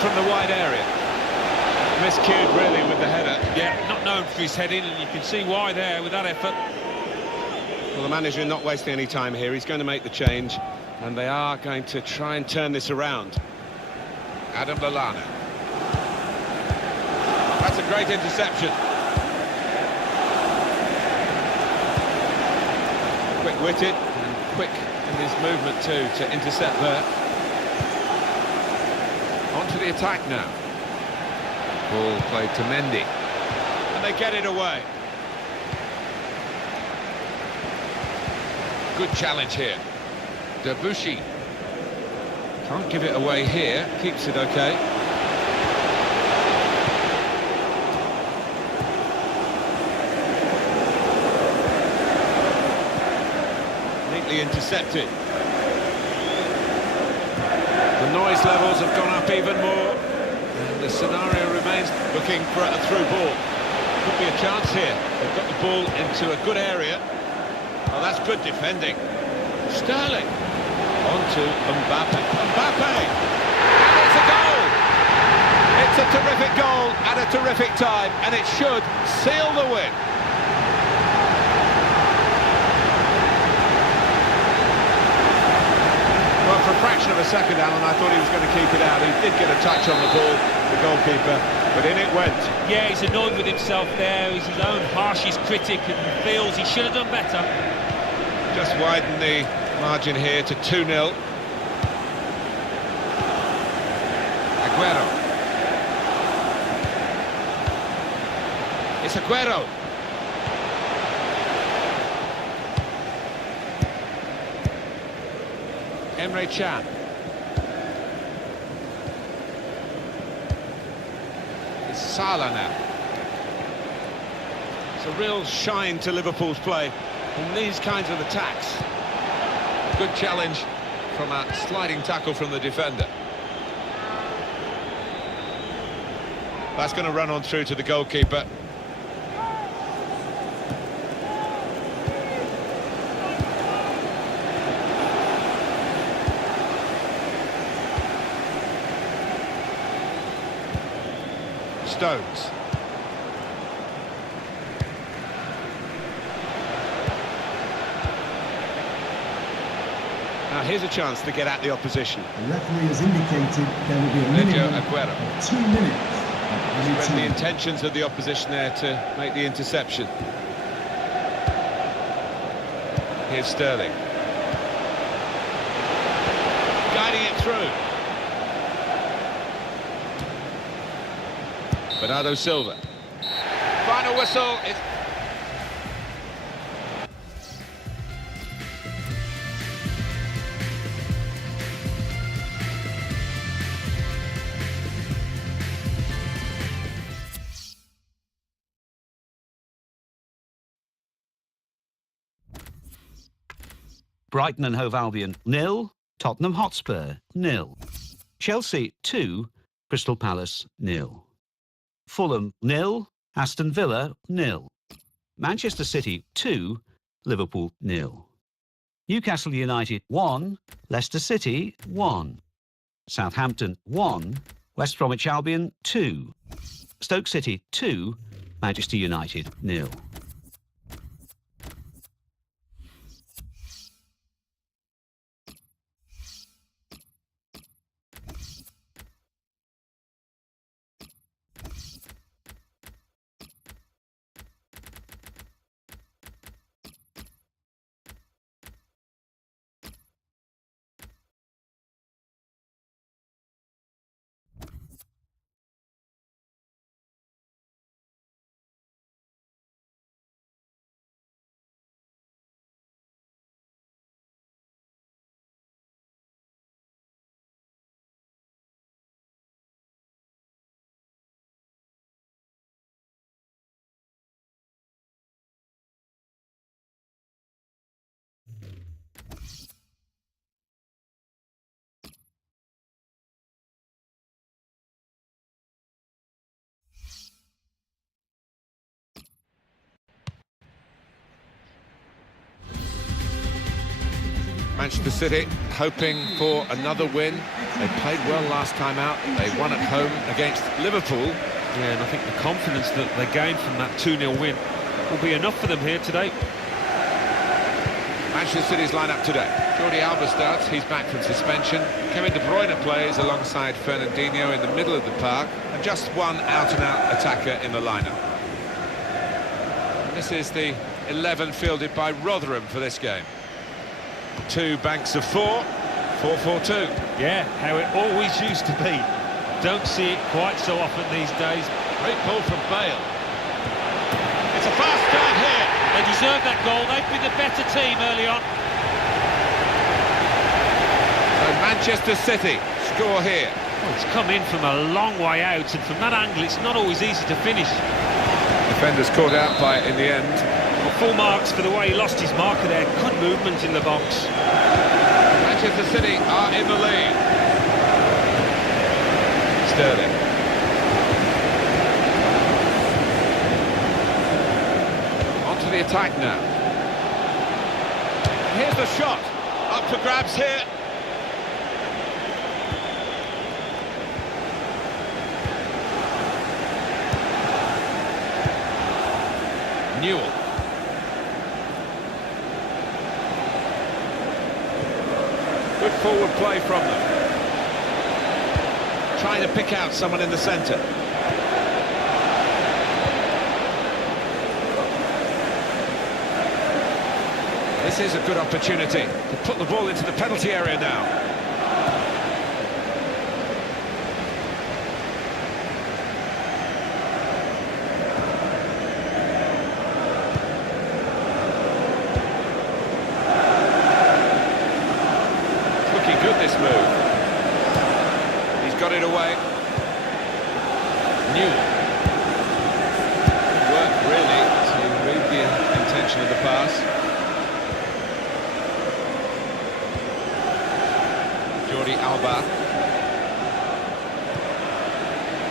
From the wide area. Miscued really with the header. Yeah, not known for his heading, and you can see why there with that effort. Well, the manager not wasting any time here. He's going to make the change, and they are going to try and turn this around. Adam Lallana. That's a great interception. Quick-witted and quick in his movement too to intercept there. On to the attack now. Ball played to Mendy. And they get it away. Good challenge here. Debussy. Can't give it away here. Keeps it okay. Neatly intercepted. The noise levels have gone up even more, and the scenario remains looking for a through ball. Could be a chance here. They've got the ball into a good area. Oh, that's good defending. Sterling. On to Mbappe. Mbappe! And it's a goal! It's a terrific goal at a terrific time, and it should seal the win. Well, for a fraction of a second, Alan, I thought he was going to keep it out. He did get a touch on the ball, the goalkeeper, but in it went. Yeah, he's annoyed with himself there. He's his own harshest critic and feels he should have done better. Just widen the margin here to 2-0. Aguero. It's Aguero. Emre Can. It's Salah now. It's a real shine to Liverpool's play in these kinds of attacks. Good challenge from a sliding tackle from the defender. That's going to run on through to the goalkeeper. Stones. Now here's a chance to get at the opposition. The referee has indicated there will be a minimum Aguero. of 2 minutes at every Read the time. intentions of the opposition there to make the interception. Here's Sterling. Guiding it through. Bernardo Silva. Final whistle. Brighton and Hove Albion 0, Tottenham Hotspur 0, Chelsea 2, Crystal Palace 0, Fulham 0, Aston Villa 0, Manchester City 2, Liverpool 0, Newcastle United 1, Leicester City 1, Southampton 1, West Bromwich Albion 2, Stoke City 2, Manchester United 0. Manchester City hoping for another win. They played well last time out. They won at home against Liverpool. Yeah, and I think the confidence that they gained from that 2-0 win will be enough for them here today. Manchester City's lineup today. Jordi Alba starts, he's back from suspension. Kevin De Bruyne plays alongside Fernandinho in the middle of the park. And just one out-and-out attacker in the lineup. And this is the 11 fielded by Rotherham for this game. Two banks of 4, 4-4-2. Yeah, how it always used to be. Don't see it quite so often these days. Great pull from Bale. It's a fast start here. They deserve that goal. They've been the better team early on. So Manchester City score here. Well, it's come in from a long way out, and from that angle it's not always easy to finish. Defenders caught out by it in the end. Well, full marks for the way he lost his marker there. Good movement in the box. Manchester City are in the lead. Sterling. On to the attack now. Here's the shot. Up for grabs here. Newell. Good forward play from them. Trying trying to pick out someone in the centre. This is a good opportunity to put the ball into the penalty area now. Good, this move. He's got it away. Newell. Work really to read the intention of the pass. Jordi Alba.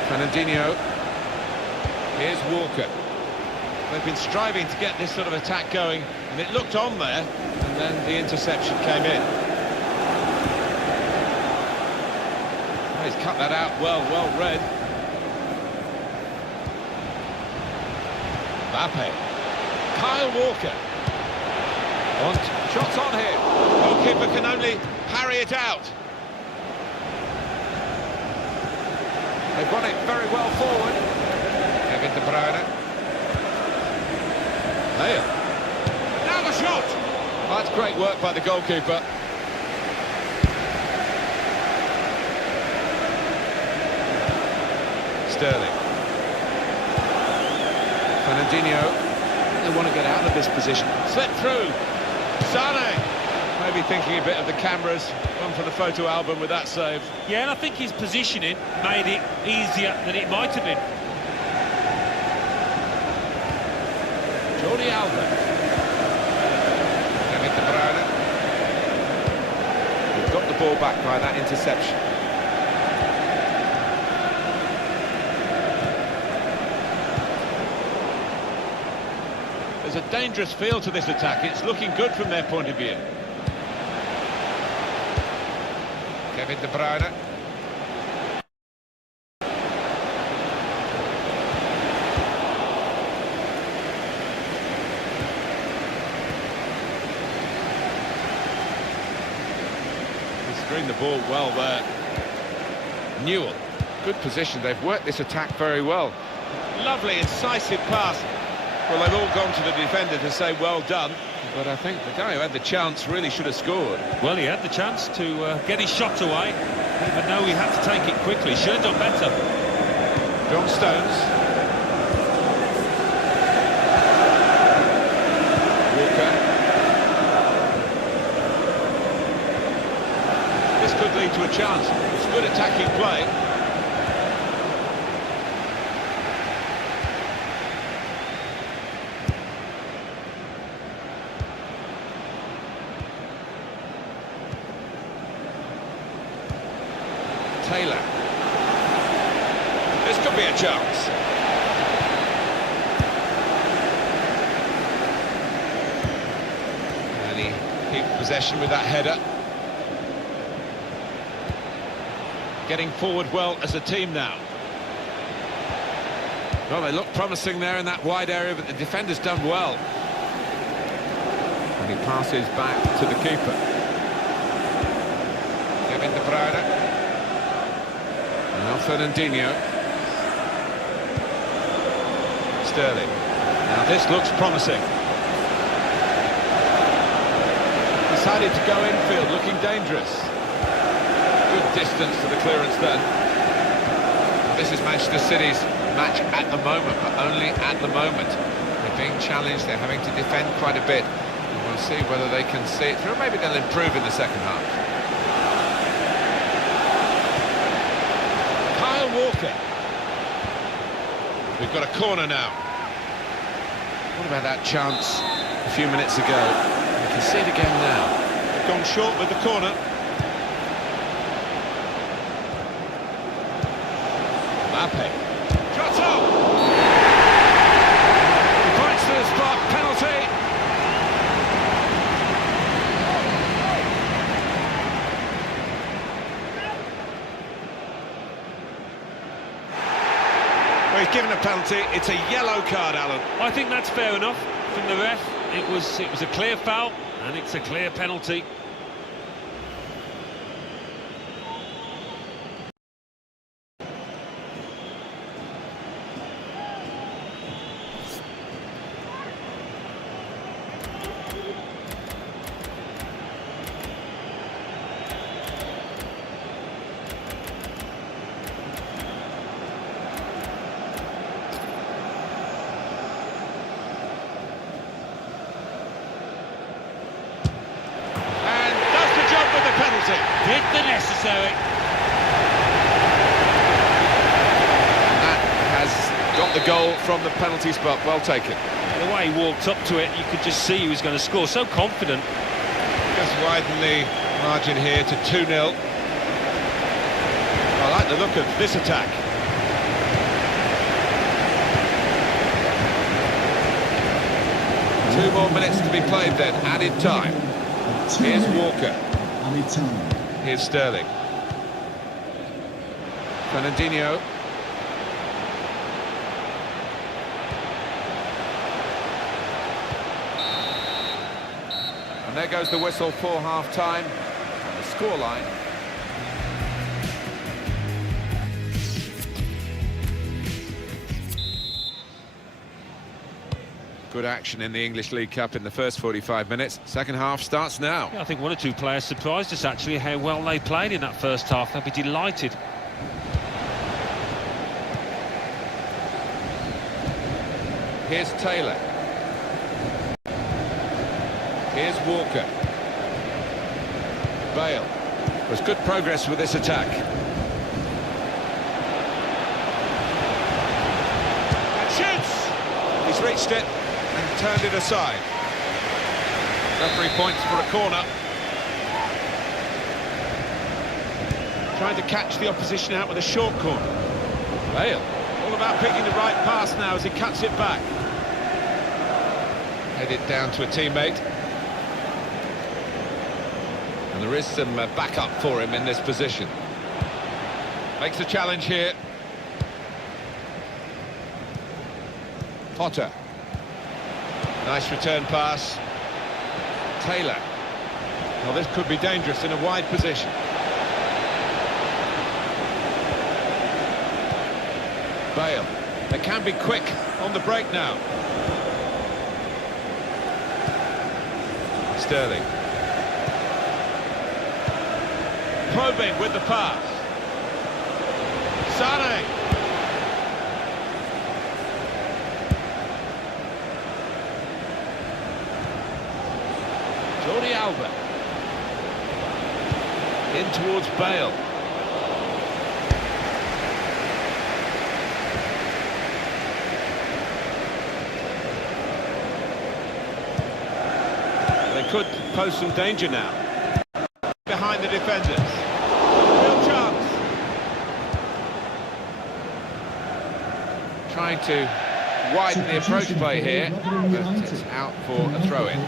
Fernandinho. Here's Walker. They've been striving to get this sort of attack going, and it looked on there, and then the interception came in. He's cut that out well read. Mbappe. Kyle Walker. Shots on here. Goalkeeper can only parry it out. They've won it very well forward. Kevin De Bruyne. Bale. Now the shot! That's great work by the goalkeeper. Sterling. Fernandinho. They want to get out of this position. Slip through. Sane. Maybe thinking a bit of the cameras. One for the photo album with that save. Yeah, and I think his positioning made it easier than it might have been. Jordi Alba. Kevin De Bruyne. We've got the ball back by that interception. There's a dangerous feel to this attack. It's looking good from their point of view. Kevin De Bruyne. He screened the ball well there. Newell. Good position. They've worked this attack very well. Lovely, incisive pass. Well, they've all gone to the defender to say well done, but I think the guy who had the chance really should have scored. Well, he had the chance to get his shot away, even though he had to take it quickly. Should have done better. John Stones. Walker. This could lead to a chance. It's good attacking play. Taylor. This could be a chance. And he keeps possession with that header. Getting forward well as a team now. Well, they look promising there in that wide area, but the defender's done well. And he passes back to the keeper. Kevin De Bruyne. Now Fernandinho. Sterling. Now this looks promising. Decided to go infield, looking dangerous. Good distance to the clearance then. This is Manchester City's match at the moment, but only at the moment. They're being challenged, they're having to defend quite a bit. And we'll see whether they can see it through. Maybe they'll improve in the second half. Walker. We've got a corner now. What about that chance a few minutes ago? You can see it again now. They've gone short with the corner. Mbappe. Shot up! He points to the spot. Penalty. He's given a penalty. It's a yellow card, Alan. I think that's fair enough from the ref. It was a clear foul, and it's a clear penalty. unnecessary. That has got the goal from the penalty spot. Well taken. The way he walked up to it, you could just see he was going to score. So confident. Just widen the margin here to 2-0. I like the look of this attack. Two more minutes to be played then, added time. Here's Walker. Added time. Here's Sterling. Fernandinho. And there goes the whistle for half-time. The scoreline. Good action in the English League Cup in the first 45 minutes. Second half starts now. Yeah, I think one or two players surprised us, actually, how well they played in that first half. They'll be delighted. Here's Taylor. Here's Walker. Bale. There's good progress with this attack. And shoots! He's reached it and turned it aside. Referee points for a corner. Trying to catch the opposition out with a short corner. Bale. All about picking the right pass now as he cuts it back. Headed down to a teammate. And there is some backup for him in this position. Makes a challenge here. Potter. Nice return pass. Taylor. Well, this could be dangerous in a wide position. Bale. They can be quick on the break now. Sterling. Probing with the pass. Sane. Jordi Alba. In towards Bale. They could pose some danger now. Behind the defenders. Real chance. Trying to widen the approach play here, but it's out for a throw-in.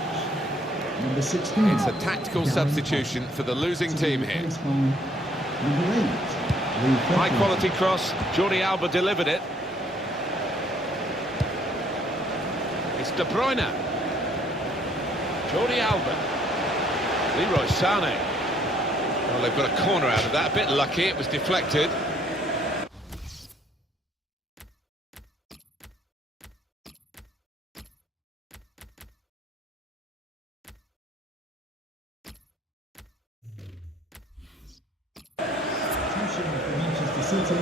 Number 16. It's a tactical substitution for the losing team here. Number 8. High quality cross, Jordi Alba delivered it. It's De Bruyne. Jordi Alba. Leroy Sane. Well, they've got a corner out of that, a bit lucky, it was deflected. For Manchester City,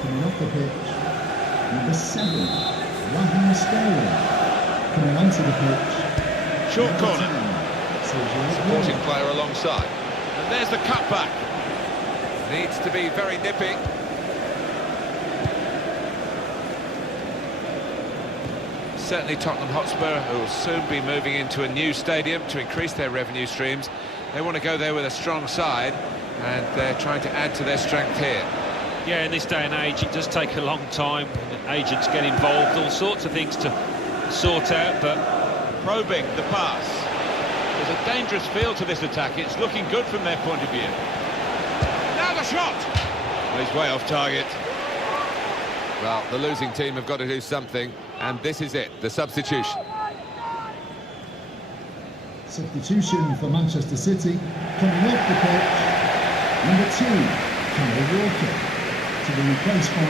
coming off the pitch. Number 7, Raheem Sterling. Coming onto the pitch. Short Number corner. 10, Supporting player alongside. And there's the cutback. Needs to be very nippy. Certainly Tottenham Hotspur, who will soon be moving into a new stadium to increase their revenue streams. They want to go there with a strong side, and they're trying to add to their strength here. Yeah, in this day and age, it does take a long time. Agents get involved, all sorts of things to sort out, but Probing the pass. There's a dangerous feel to this attack. It's looking good from their point of view. Now the shot! Well, he's way off target. Well, the losing team have got to do something, and this is it, the substitution. Substitution for Manchester City. Coming off the pitch. Number 2, Kyle Walker. To be replaced by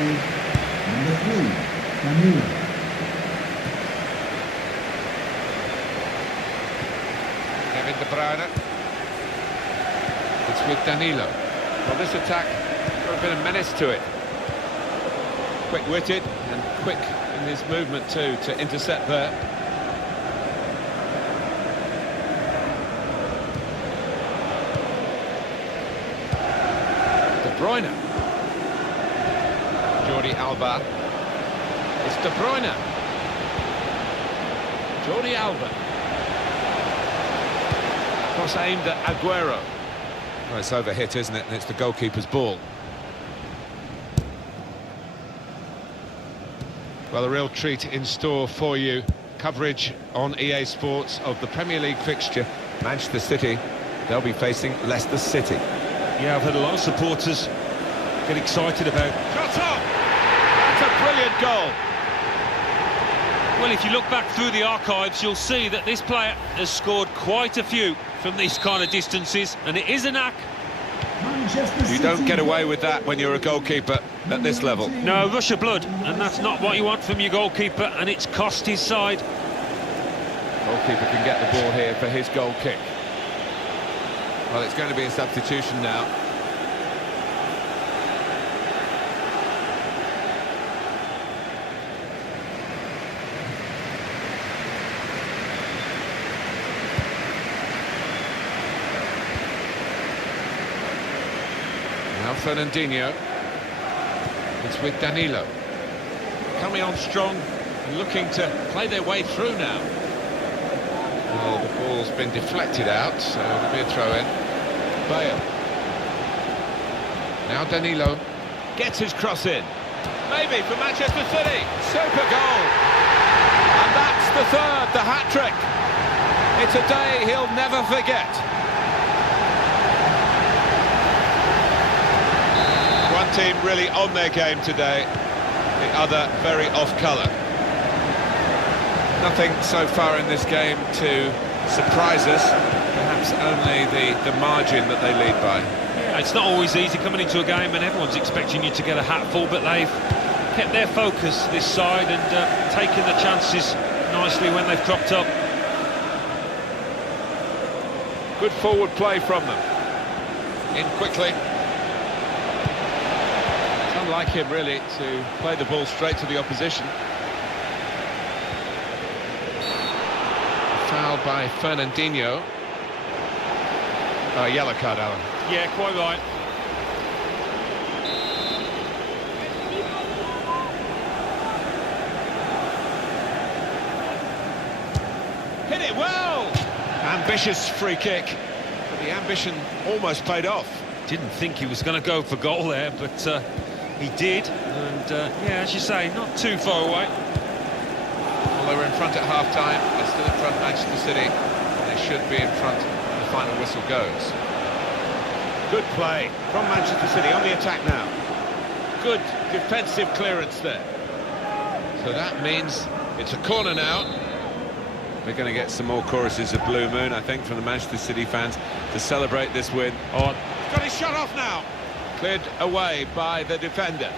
number 3, Danilo. Kevin De Bruyne. It's with Danilo. Well, this attack got a bit of menace to it. Quick-witted and quick in his movement too to intercept there. Alba. It's De Bruyne. Jordi Alba. Cross aimed at Aguero. Well, it's overhit, isn't it? And it's the goalkeeper's ball. Well, a real treat in store for you. Coverage on EA Sports of the Premier League fixture. Manchester City, they'll be facing Leicester City. Yeah, I've heard a lot of supporters get excited about. Shot up! That's a brilliant goal. Well, if you look back through the archives, you'll see that this player has scored quite a few from these kind of distances, and it is a knack. Manchester You don't City get away with that when you're a goalkeeper at this level. No, rush of blood, and that's not what you want from your goalkeeper, and it's cost his side. Goalkeeper can get the ball here for his goal kick. Well, it's going to be a substitution now. Now Fernandinho. It's with Danilo. Coming on strong and looking to play their way through now. Well, the ball's been deflected out, so it'll be a throw-in. Bale Now Danilo. gets his cross in. Maybe for Manchester City. Super goal. And that's the third, the hat-trick. It's a day he'll never forget. One team really on their game today, the other very off-colour. Nothing so far in this game to surprise us. Perhaps only the margin that they lead by. Yeah, it's not always easy coming into a game and everyone's expecting you to get a hatful, but they've kept their focus this side and taken the chances nicely when they've cropped up. Good forward play from them. In quickly. It's unlike him, really, to play the ball straight to the opposition. Foul by Fernandinho. Yellow card, Alan. Yeah, quite right. Hit it well! Ambitious free kick. But the ambition almost paid off. Didn't think he was going to go for goal there, but he did. And yeah, as you say, not too far away. Well, they were in front at half-time. They're still in front of Manchester City. They should be in front when the final whistle goes. Good play from Manchester City on the attack now. Good defensive clearance there. So that means it's a corner now. We're going to get some more choruses of Blue Moon, I think, from the Manchester City fans to celebrate this win. Oh, he's got his shot off now. Cleared away by the defender.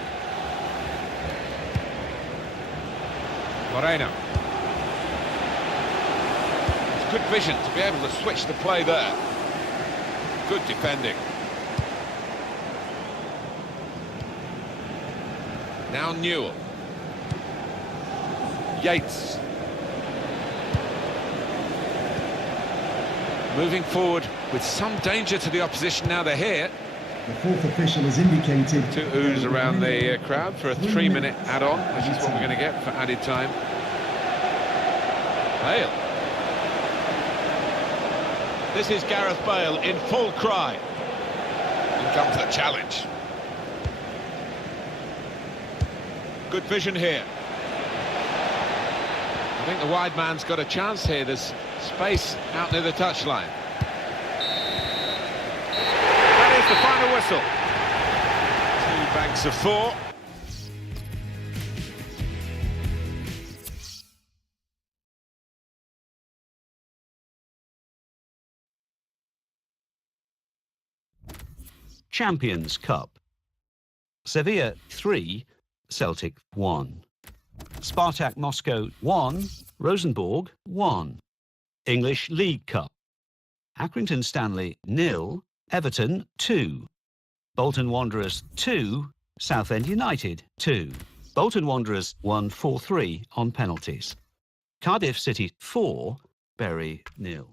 Moreno. It's good vision to be able to switch the play there. Good defending. Now Newell. Yates. Moving forward with some danger to the opposition now they're here. The fourth official has indicated... Two oohs around the crowd for a 3-minute add-on, which is what we're going to get for added time. Bale. This is Gareth Bale in full cry. In comes the challenge. Good vision here. I think the wide man's got a chance here. There's space out near the touchline. That is the final whistle. 2 banks of 4. Champions Cup. Sevilla 3, Celtic 1. Spartak Moscow 1, Rosenborg 1. English League Cup. Accrington Stanley 0, Everton 2. Bolton Wanderers 2, Southend United 2. Bolton Wanderers won 4-3 on penalties. Cardiff City 4, Bury 0.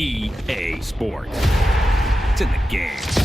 EA Sports. It's in the game.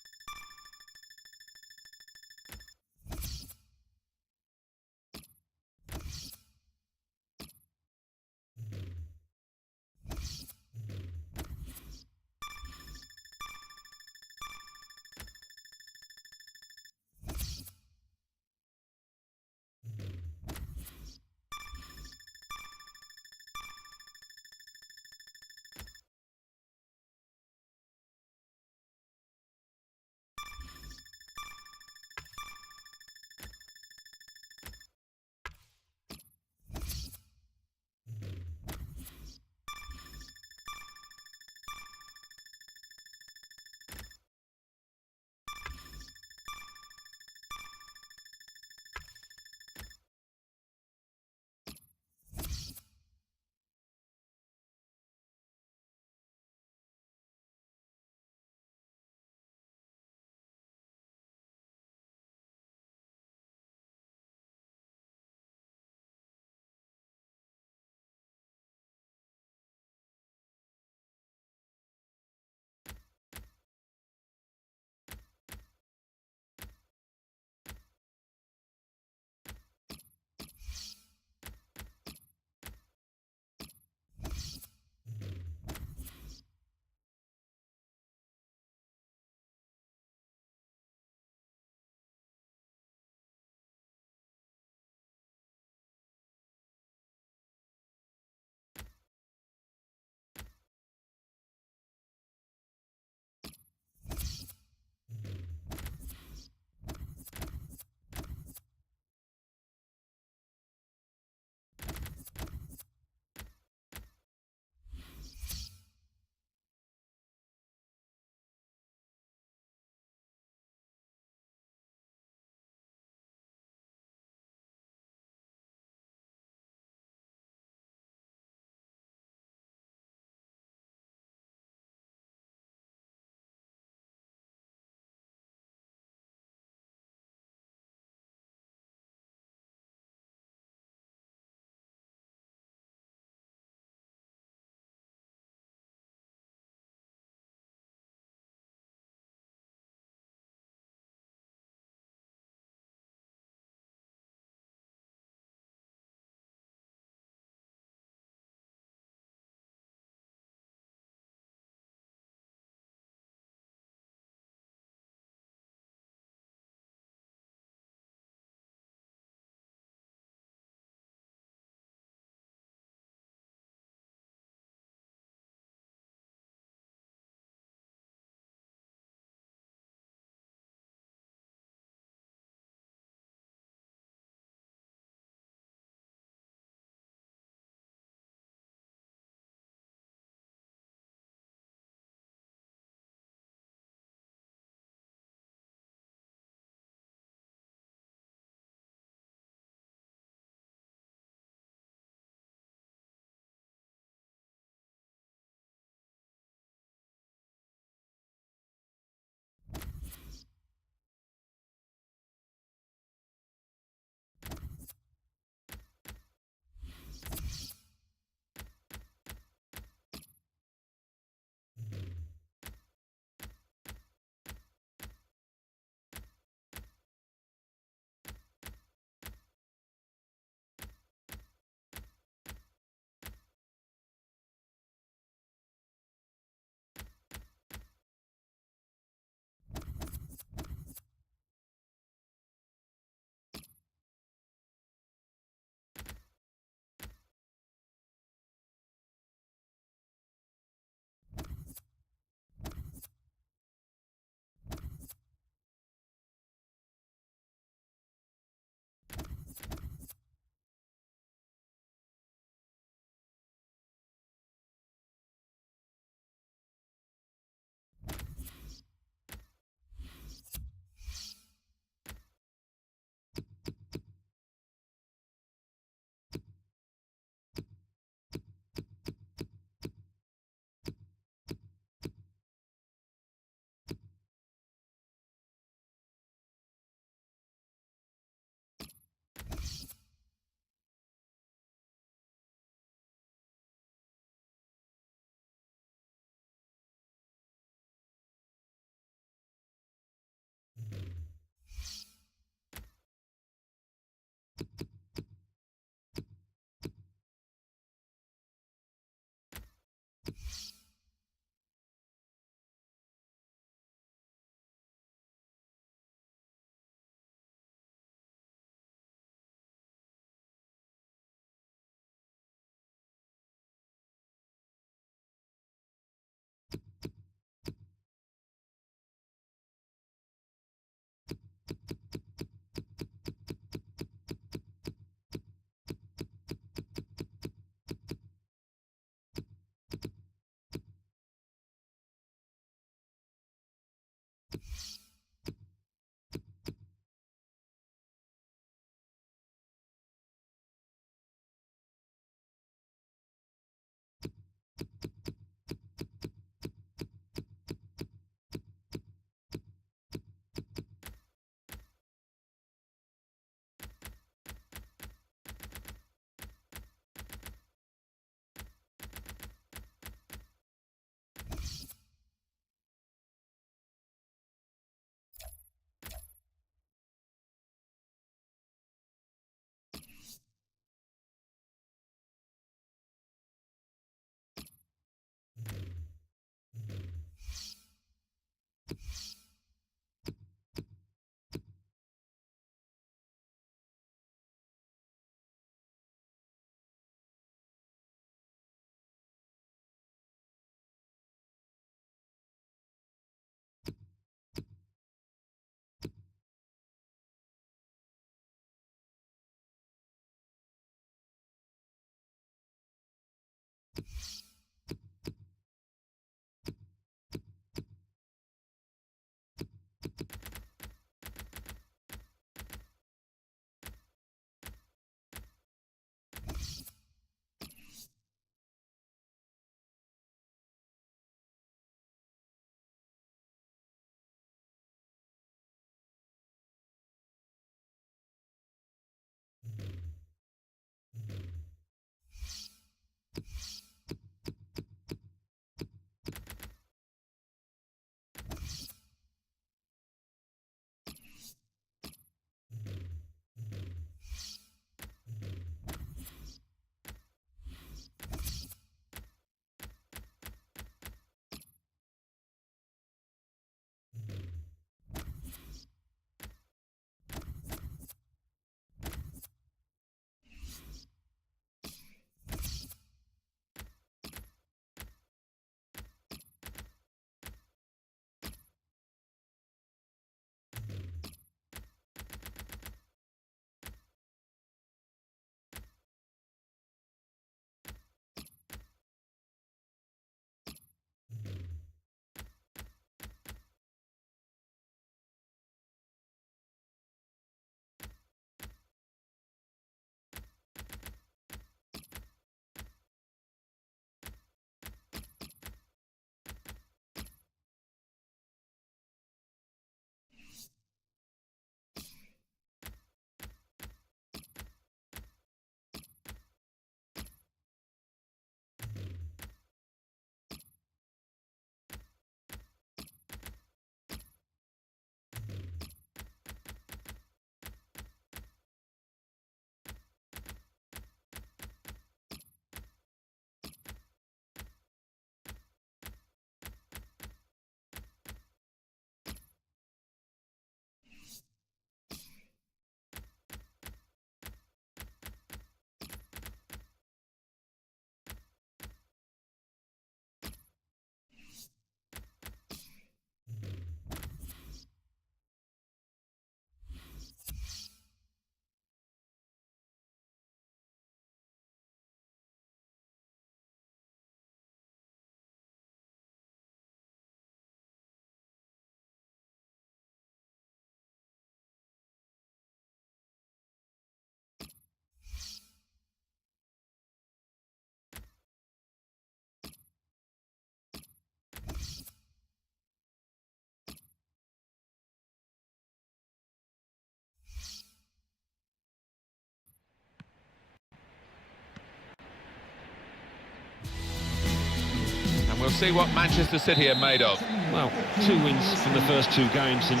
We'll see what Manchester City are made of. Well, 2 wins from the first 2 games, and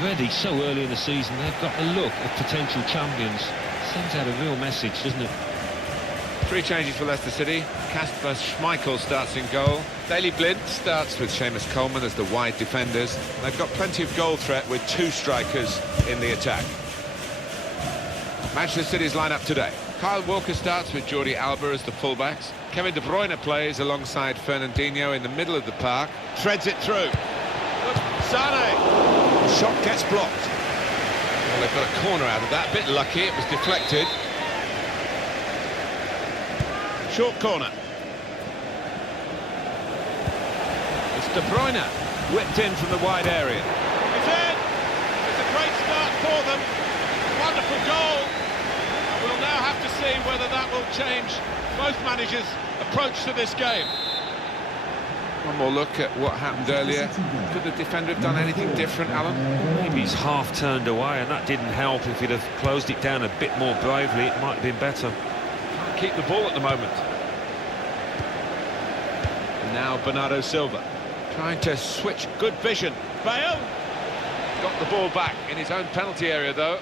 already so early in the season they've got the look of potential champions. Sends out a real message, doesn't it? 3 changes for Leicester City. Kasper Schmeichel starts in goal. Daley Blind starts with Seamus Coleman as the wide defenders. They've got plenty of goal threat with 2 strikers in the attack. Manchester City's lineup today. Kyle Walker starts with Jordi Alba as the fullbacks. Kevin De Bruyne plays alongside Fernandinho in the middle of the park. Threads it through. Look, Sane. The shot gets blocked. Well, they've got a corner out of that. A bit lucky, it was deflected. Short corner. It's De Bruyne, whipped in from the wide area. It's in! It's a great start for them. Wonderful goal. We'll now have to see whether that will change both managers' approach to this game. One more look at what happened earlier. Could the defender have done anything different, Alan? Maybe he's half turned away, and that didn't help. If he'd have closed it down a bit more bravely, it might have been better. Can't keep the ball at the moment. And now Bernardo Silva trying to switch. Good vision. Bale got the ball back in his own penalty area, though.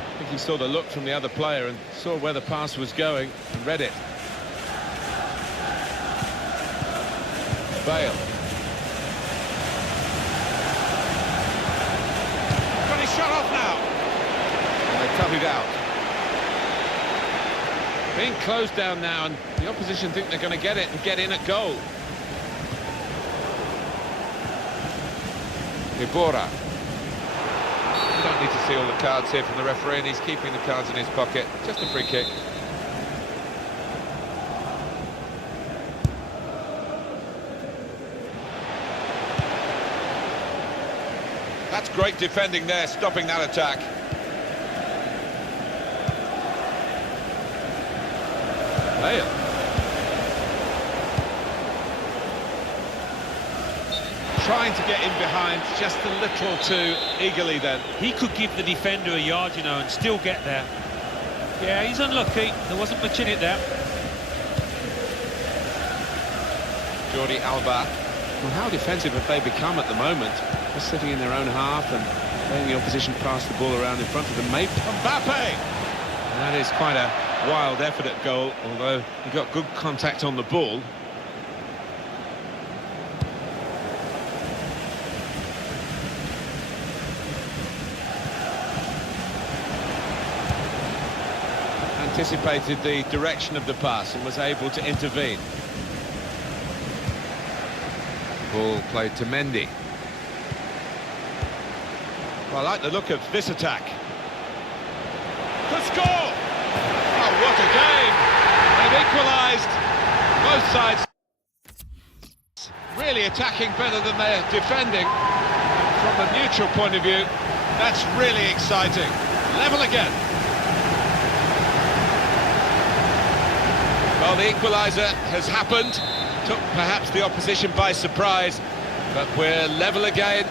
I think he saw the look from the other player and saw where the pass was going and read it. Bale. Got his shot off now. And they cut it out. Being closed down now, and the opposition think they're going to get it and get in at goal. Ibora. You don't need to see all the cards here from the referee, and he's keeping the cards in his pocket. Just a free kick. That's great defending there, stopping that attack. Bale. Trying to get in behind just a little too eagerly then. He could give the defender a yard, you know, and still get there. Yeah, he's unlucky. There wasn't much in it there. Jordi Alba. Well, how defensive have they become at the moment? Just sitting in their own half and letting the opposition pass the ball around in front of them. Maybe Mbappe! That is quite a wild effort at goal, although he got good contact on the ball. Anticipated the direction of the pass and was able to intervene. Ball played to Mendy. Well, I like the look of this attack. Could score! Oh, what a game! They've equalised. Both sides really attacking better than they're defending. From a neutral point of view, that's really exciting. Level again. Well, the equaliser has happened. Took perhaps the opposition by surprise, but we're level again.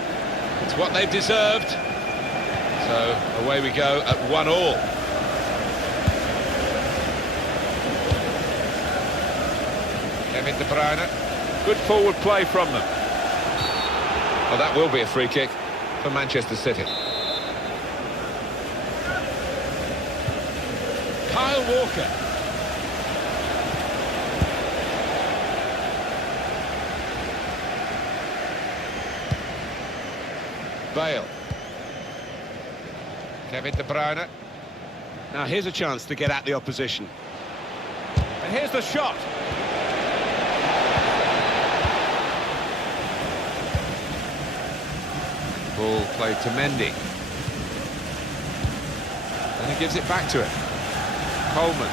It's what they've deserved. So away we go at 1-1. Kevin De Bruyne. Good forward play from them. Well, that will be a free kick for Manchester City. Kyle Walker. Bale. Kevin De Bruyne. Now here's a chance to get at the opposition. And here's the shot. Ball played to Mendy. And he gives it back to him. Coleman.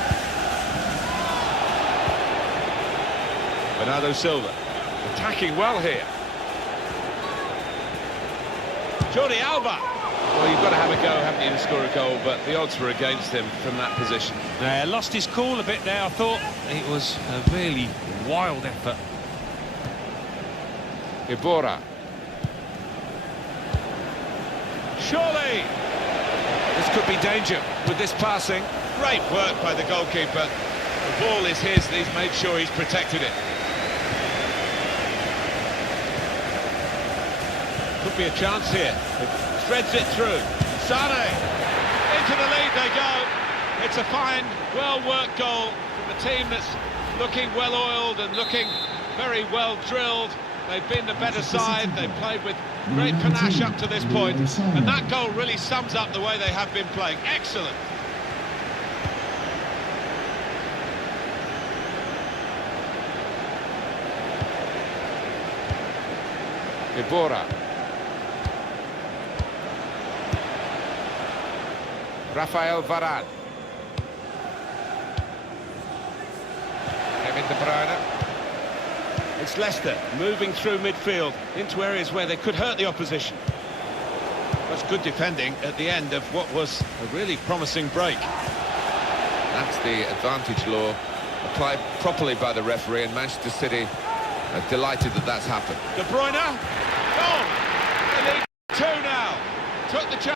Bernardo Silva. Attacking well here. Jordi Alba. Well, you've got to have a go, haven't you, to score a goal, but the odds were against him from that position. Lost his cool a bit there, I thought. It was a really wild effort. Ibora. Surely! This could be danger with this passing. Great work by the goalkeeper. The ball is his, and he's made sure he's protected it. Could be a chance here. It threads it through. Sane. Into the lead they go. It's a fine, well-worked goal from a team that's looking well-oiled and looking very well-drilled. They've been the better side, they've played with great panache up to this point, and that goal really sums up the way they have been playing. Excellent. Ibora. Rafael Varane. Kevin De Bruyne. It's Leicester moving through midfield into areas where they could hurt the opposition. That's good defending at the end of what was a really promising break. That's the advantage law applied properly by the referee, and Manchester City are delighted that that's happened. De Bruyne, gone! They lead 2 now. Took the chance.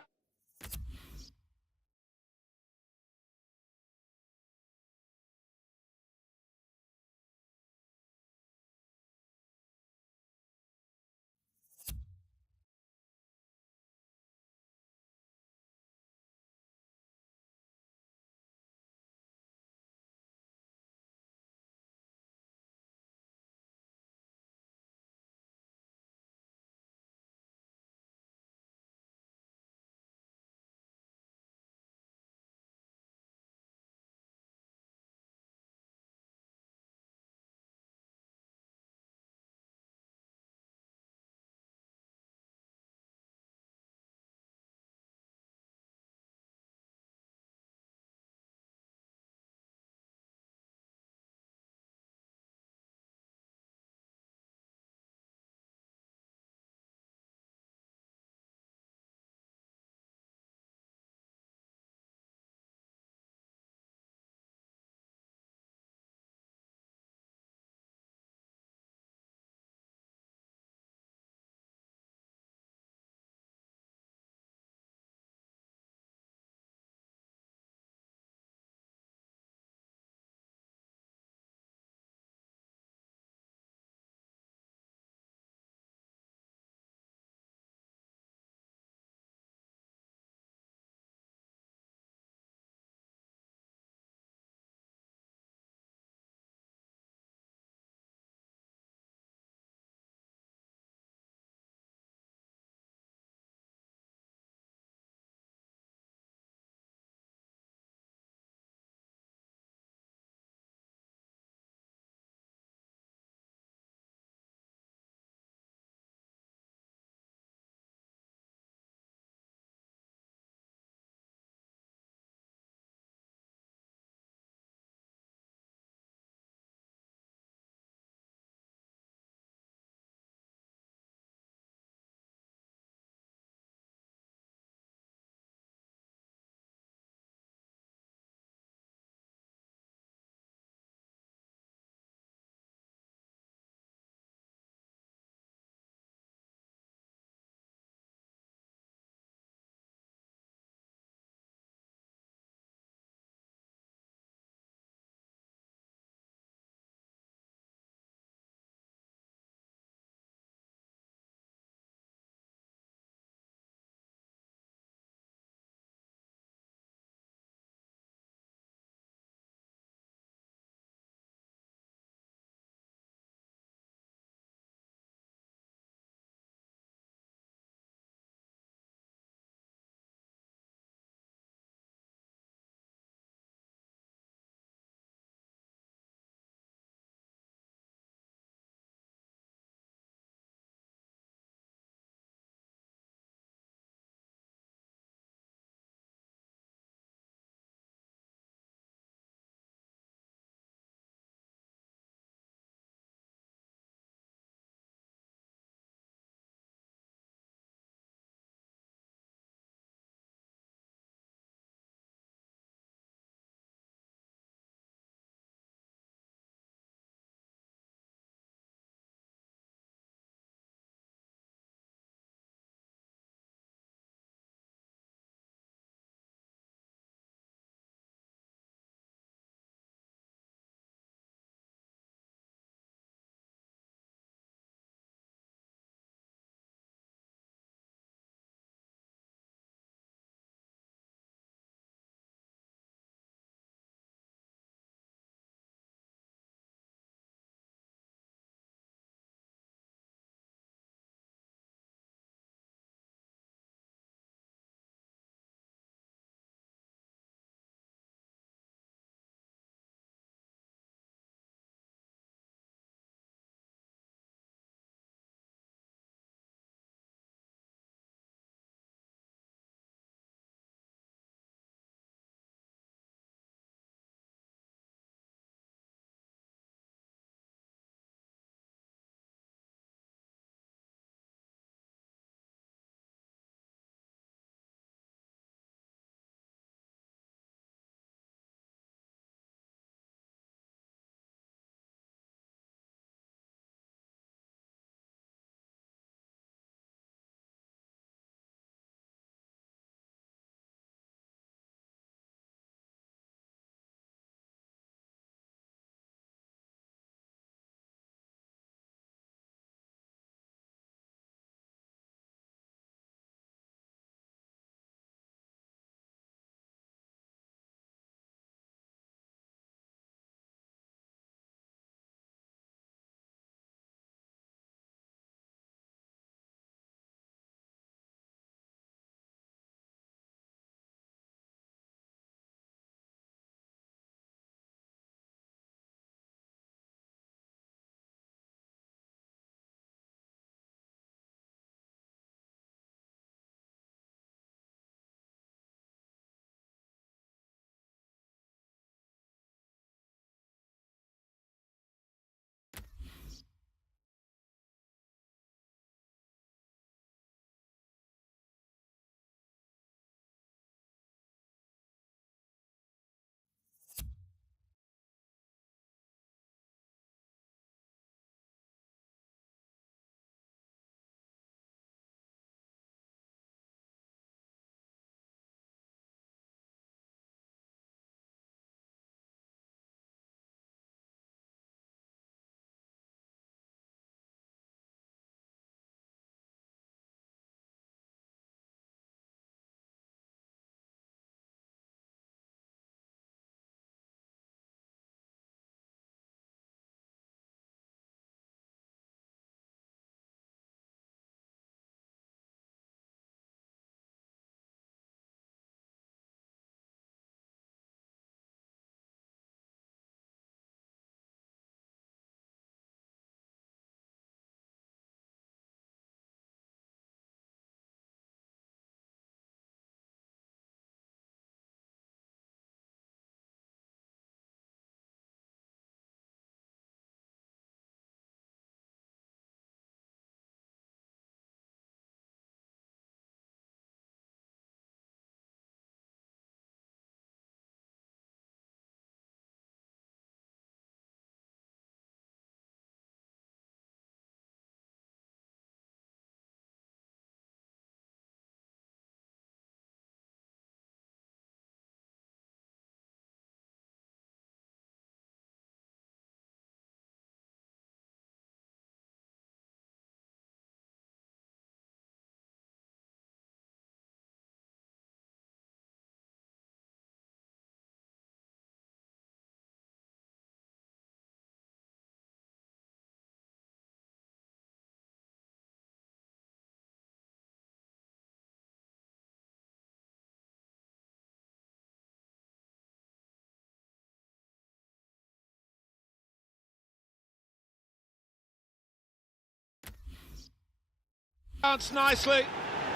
chance nicely,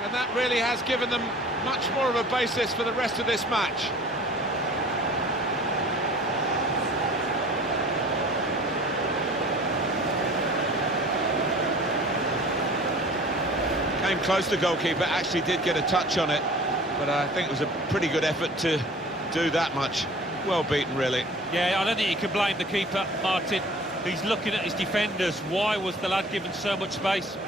and that really has given them much more of a basis for the rest of this match. Came close, the goalkeeper actually did get a touch on it, but I think it was a pretty good effort to do that much. Well beaten, really. Yeah, I don't think you can blame the keeper, Martin. He's looking at his defenders. Why was the lad given so much space?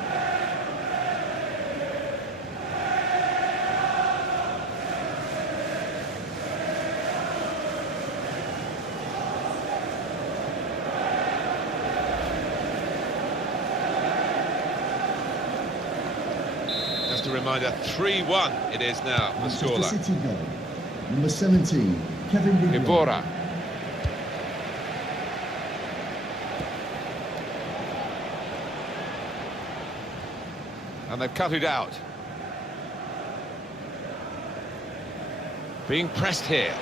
Just a reminder, 3-1 it is now, the Manchester scoreline. City goal. Number 17, Kevin De Bruyne. Ibora. And they've cut it out. Being pressed here.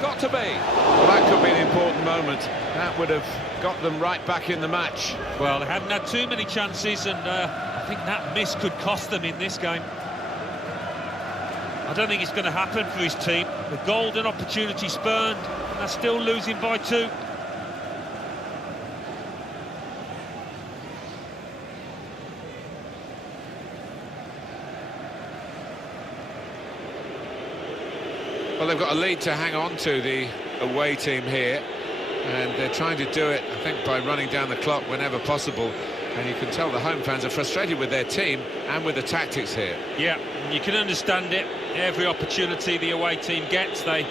Got to be. Well, that could be an important moment. That would have got them right back in the match. Well, they hadn't had too many chances, and I think that miss could cost them in this game. I don't think it's going to happen for his team. The golden opportunity spurned, and they're still losing by 2. Well, they've got a lead to hang on to, the away team here, and they're trying to do it, I think, by running down the clock whenever possible. And you can tell the home fans are frustrated with their team and with the tactics here. Yeah, you can understand it. Every opportunity the away team gets, they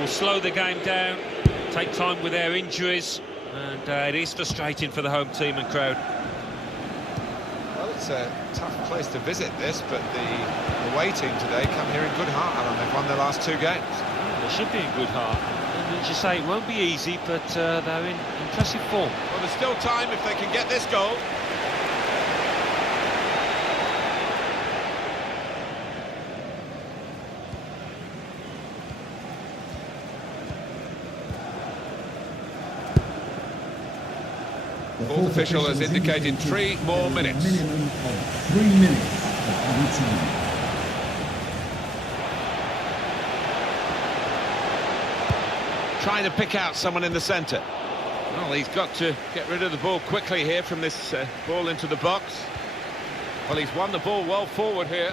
will slow the game down, take time with their injuries, and it is frustrating for the home team and crowd. Well, it's a tough place to visit this, but the away team today come here in good heart, Alan. They've won their last 2 games. They should be in good heart. And as you say, it won't be easy, but they're in impressive form. Well, there's still time if they can get this goal. The Fourth official has indicated 3 more minutes. A minimum of 3 minutes of added time. Trying to pick out someone in the centre. Well, he's got to get rid of the ball quickly here from this ball into the box. Well, he's won the ball well forward here.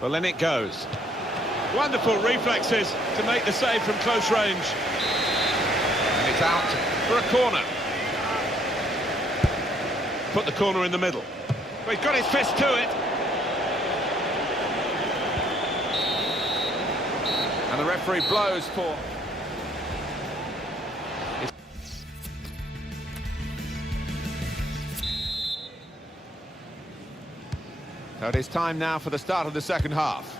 Well, in it goes. Wonderful reflexes to make the save from close range. And it's out for a corner. Put the corner in the middle. Well, he's got his fist to it. And the referee blows for... So it is time now for the start of the second half.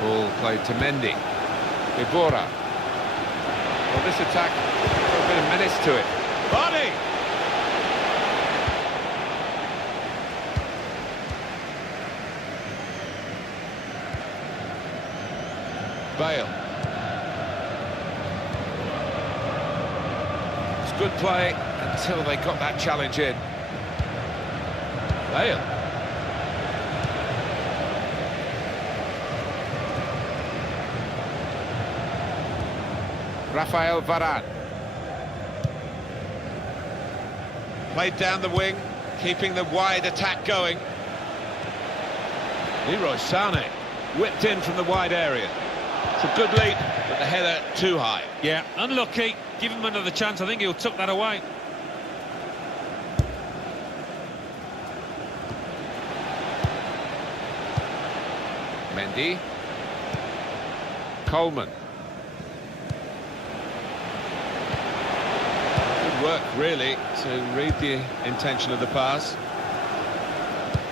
Ball played to Mendy. Ibora. Well, this attack got a bit of menace to it. Body! Bale. It's good play until they got that challenge in. Bale. Rafael Varane. Played down the wing, keeping the wide attack going. Leroy Sané whipped in from the wide area. It's a good lead, but the header too high. Yeah, unlucky. Give him another chance. I think he'll tuck that away. Mendy. Coleman. Good work, really, to read the intention of the pass.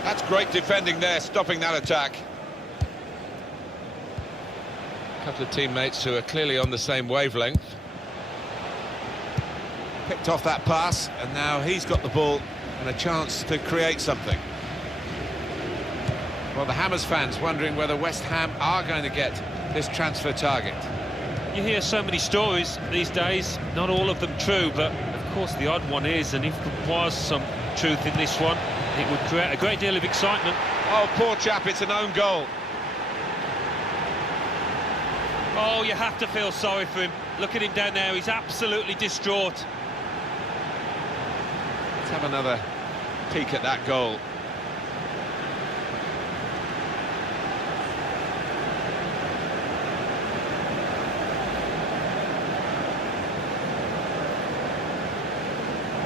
That's great defending there, stopping that attack. A couple of teammates who are clearly on the same wavelength. Picked off that pass, and now he's got the ball and a chance to create something. Well, the Hammers fans wondering whether West Ham are going to get this transfer target. You hear so many stories these days, not all of them true, but of course the odd one is, and if there was some truth in this one, it would create a great deal of excitement. Oh, poor chap, it's an own goal. Oh, you have to feel sorry for him. Look at him down there, he's absolutely distraught. Let's have another peek at that goal.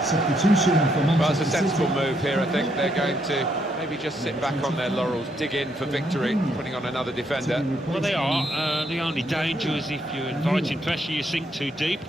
Substitution for Well, it's a Manchester sensible City. move here. I think they're going to maybe just sit back on their laurels, dig in for victory, putting on another defender. Well, they are. The only danger is if you're inviting pressure, you sink too deep.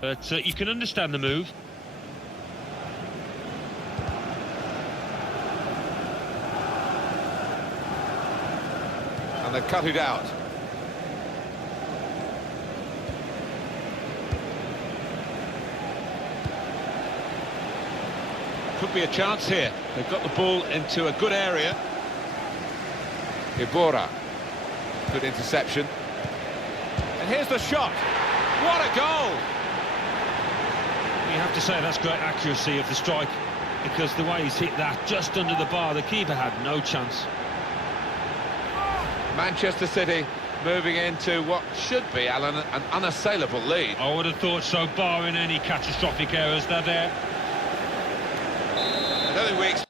But you can understand the move. And they've cut it out. Could be a chance here. They've got the ball into a good area. Ibora. Good interception. And here's the shot. What a goal! You have to say that's great accuracy of the strike, because the way he's hit that just under the bar, the keeper had no chance. Manchester City moving into what should be, Alan, an unassailable lead. I would have thought so, barring any catastrophic errors. They're there. I don't think we expect.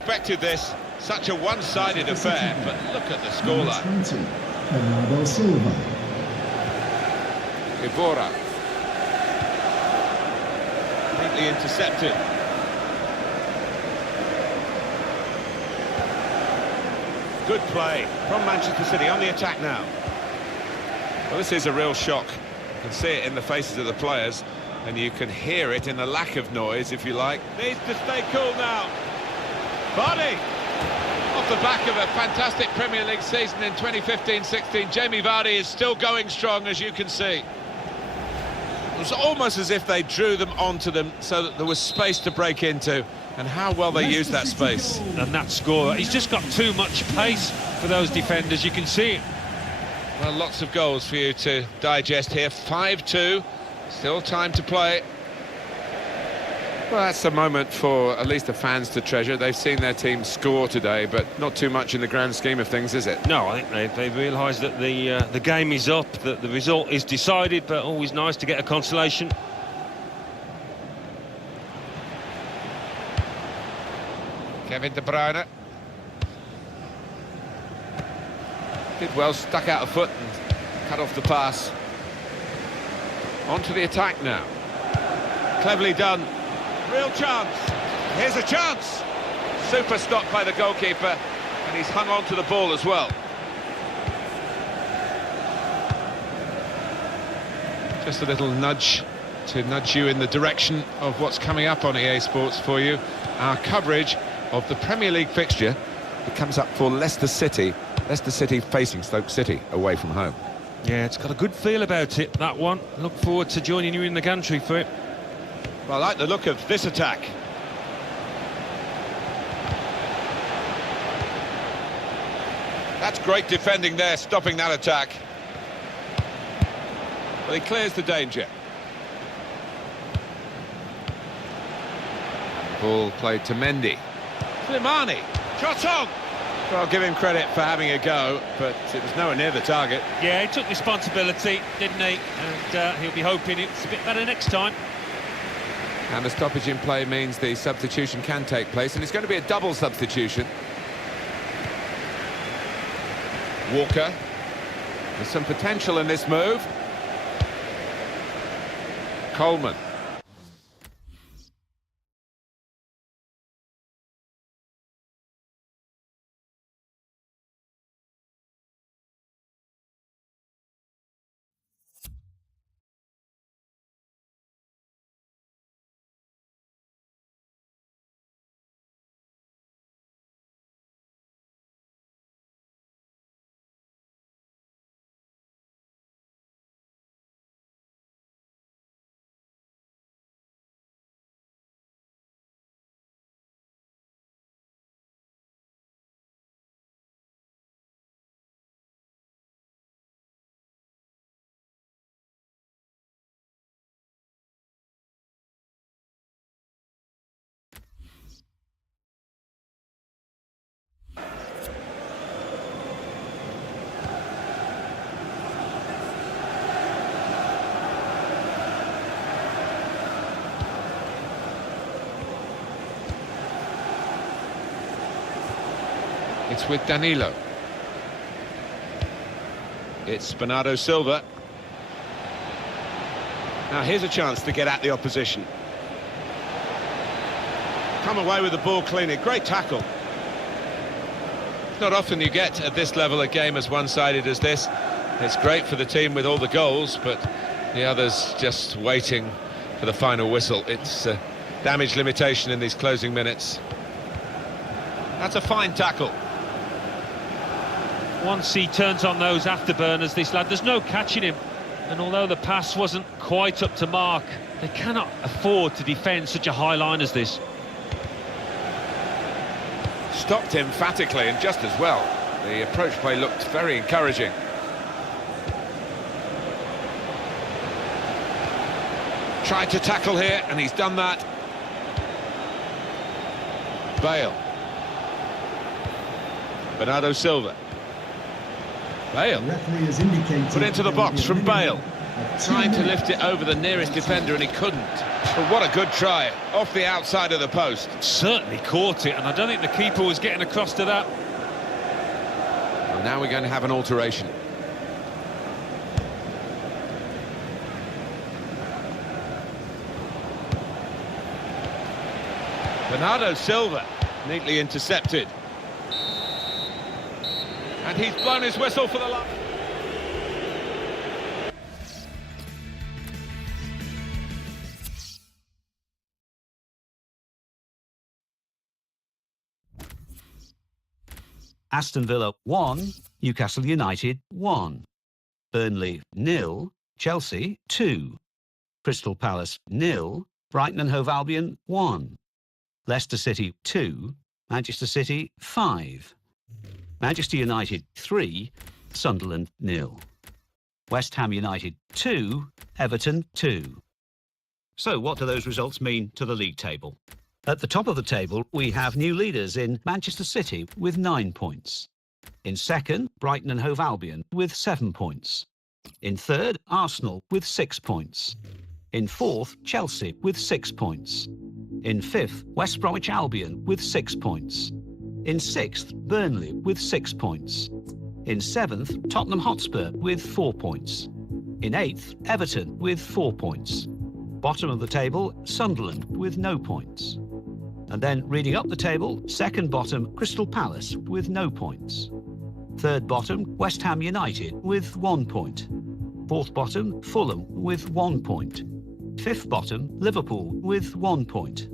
Expected this, such a one-sided affair, but look at the scoreline. 20, Bernardo Silva. Evora. Neatly intercepted. Good play from Manchester City on the attack now. Well, this is a real shock. You can see it in the faces of the players, and you can hear it in the lack of noise, if you like. Needs to stay cool now. Vardy! Off the back of a fantastic Premier League season in 2015-16, Jamie Vardy is still going strong, as you can see. It was almost as if they drew them onto them so that there was space to break into, and how well they used that space. And that scorer, he's just got too much pace for those defenders, you can see it. Well, lots of goals for you to digest here. 5-2, still time to play. Well, that's a moment for at least the fans to treasure. They've seen their team score today, but not too much in the grand scheme of things, is it? No, I think they've realised that the game is up, that the result is decided, but always nice to get a consolation. Kevin De Bruyne. Did well, stuck out a foot and cut off the pass. On to the attack now. Cleverly done. Real chance. Here's a chance. Super stop by the goalkeeper, and he's hung on to the ball as well. Just a little nudge to nudge you in the direction of what's coming up on EA Sports for you. Our coverage of the Premier League fixture. It comes up for Leicester City. Leicester City facing Stoke City away from home. Yeah, it's got a good feel about it, that one. Look forward to joining you in the gantry for it. Well, I like the look of this attack. That's great defending there, stopping that attack. Well, he clears the danger. Ball played to Mendy. Slimani, shot on! Well, I'll give him credit for having a go, but it was nowhere near the target. Yeah, he took responsibility, didn't he? And he'll be hoping it's a bit better next time. And the stoppage in play means the substitution can take place, and it's going to be a double substitution. Walker. There's some potential in this move. Coleman. It's with Danilo. It's Bernardo Silva. Now here's a chance to get at the opposition. Come away with the ball cleanly. Great tackle. It's not often you get at this level a game as one-sided as this. It's great for the team with all the goals, but the others just waiting for the final whistle. It's damage limitation in these closing minutes. That's a fine tackle. Once he turns on those afterburners, this lad, there's no catching him. And although the pass wasn't quite up to mark, they cannot afford to defend such a high line as this. Stopped emphatically and just as well. The approach play looked very encouraging. Tried to tackle here, and he's done that. Bale. Bernardo Silva. Bale. Referee has indicated Put into the box from Bale. Trying to minutes. lift it over the nearest defender, and he couldn't. But what a good try, off the outside of the post. Certainly caught it, and I don't think the keeper was getting across to that. Well, now we're going to have an alteration. Bernardo Silva, neatly intercepted. And he's blown his whistle for the last. Aston Villa 1, Newcastle United 1. Burnley 0, Chelsea 2. Crystal Palace 0, Brighton and Hove Albion 1. Leicester City 2, Manchester City 5. Manchester United 3, Sunderland 0. West Ham United 2, Everton 2. So what do those results mean to the league table? At the top of the table, we have new leaders in Manchester City with 9 points. In second, Brighton and Hove Albion with 7 points. In third, Arsenal with 6 points. In fourth, Chelsea with 6 points. In fifth, West Bromwich Albion with 6 points. In sixth, Burnley with 6 points. In seventh, Tottenham Hotspur with 4 points. In eighth, Everton with 4 points. Bottom of the table, Sunderland with no points. And then reading up the table, second bottom, Crystal Palace with no points. Third bottom, West Ham United with 1 point. Fourth bottom, Fulham with 1 point. Fifth bottom, Liverpool with 1 point.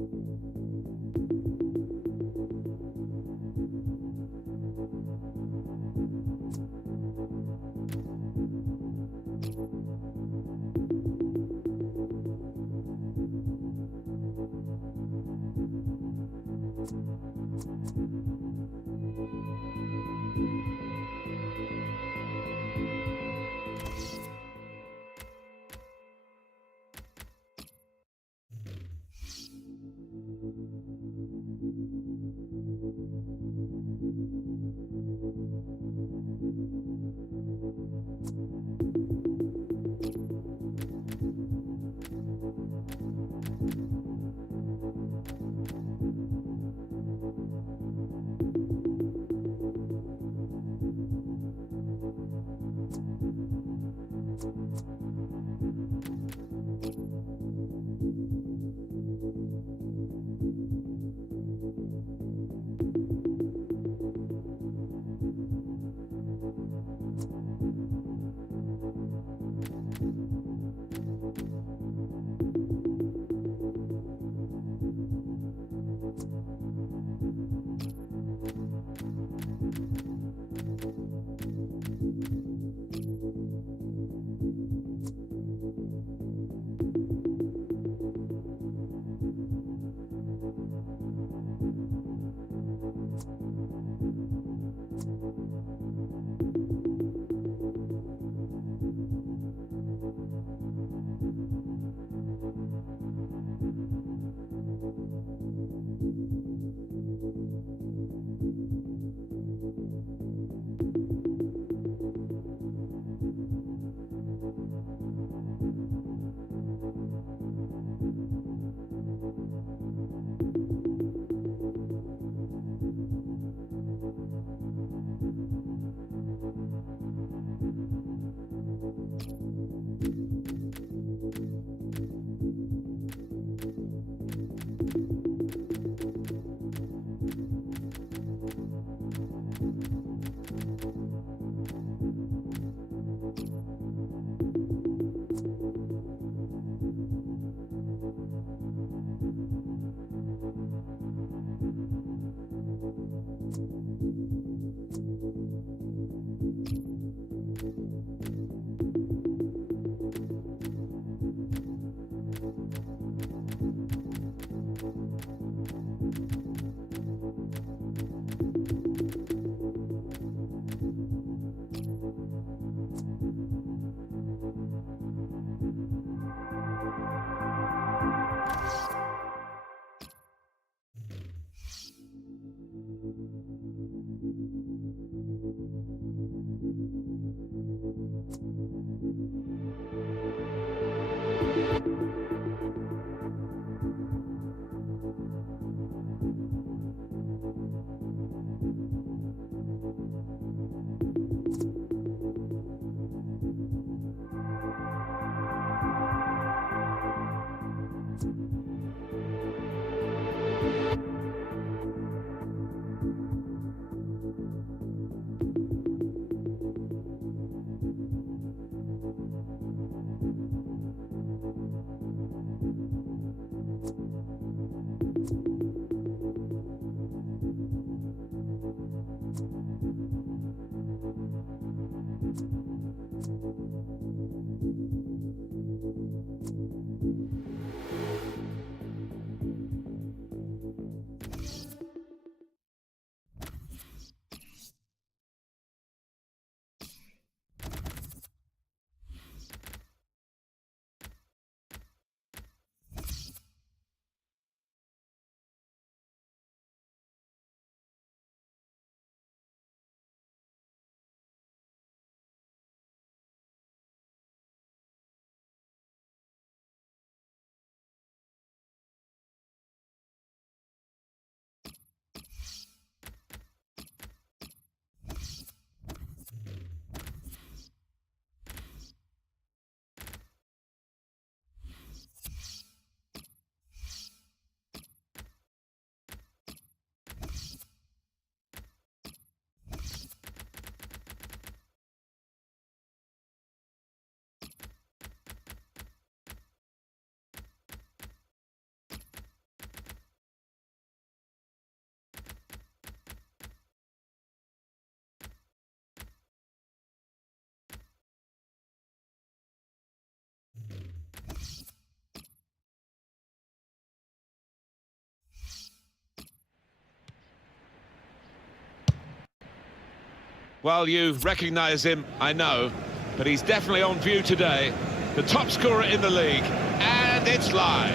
Well, you recognise him, I know, but he's definitely on view today. The top scorer in the league, and it's live.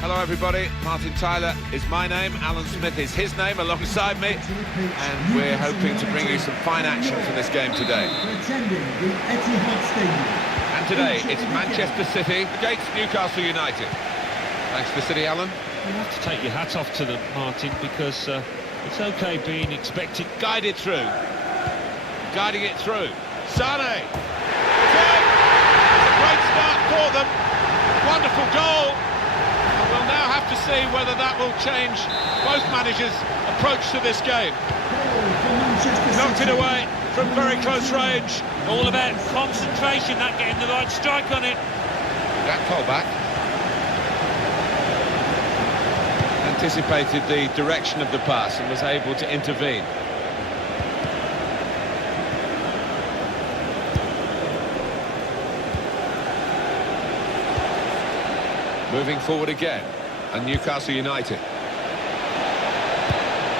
Hello everybody, Martin Tyler is my name, Alan Smith is his name alongside me, and we're hoping to bring you some fine action from this game today. And today it's Manchester City against Newcastle United. Thanks to City, Alan. You have to take your hat off to them, Martin, because it's okay being expected. Guided through. Guiding it through. Sané! It's a great start for them. Wonderful goal. We'll now have to see whether that will change both managers' approach to this game. Knocked it away from very close range. All about concentration, that getting the right strike on it. That call back. Anticipated the direction of the pass and was able to intervene. Moving forward again, and Newcastle United.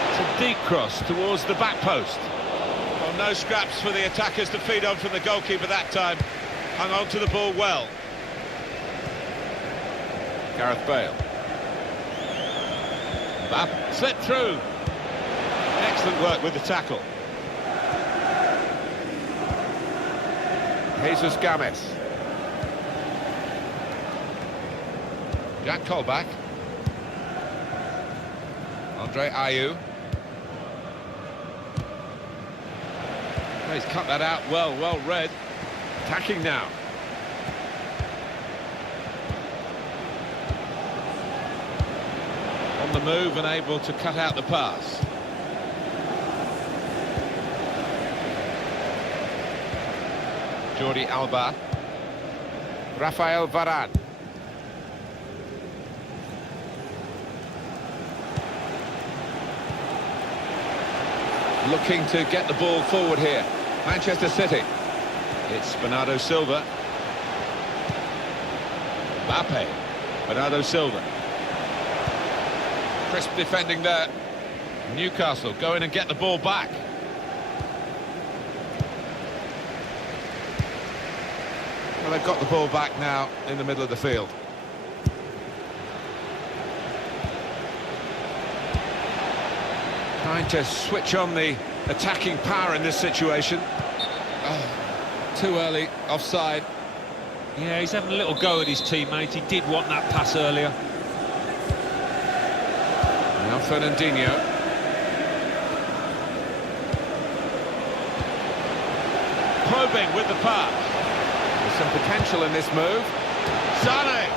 It's a deep cross towards the back post. Well, no scraps for the attackers to feed on from the goalkeeper that time. Hung on to the ball well. Gareth Bale. Slipped through. Excellent work with the tackle. Jesus Gomez. Jack Colback. Andre Ayew. He's cut that out well read. Attacking now. On the move and able to cut out the pass. Jordi Alba. Rafael Varane. Looking to get the ball forward here. Manchester City. It's Bernardo Silva. Mbappe. Bernardo Silva. Crisp defending there. Newcastle go in and get the ball back. Well, they've got the ball back now in the middle of the field. Trying to switch on the attacking power in this situation. Oh, too early, offside. Yeah, he's having a little go at his teammate. He did want that pass earlier. Now Fernandinho. Probing with the pass. There's some potential in this move. Sané.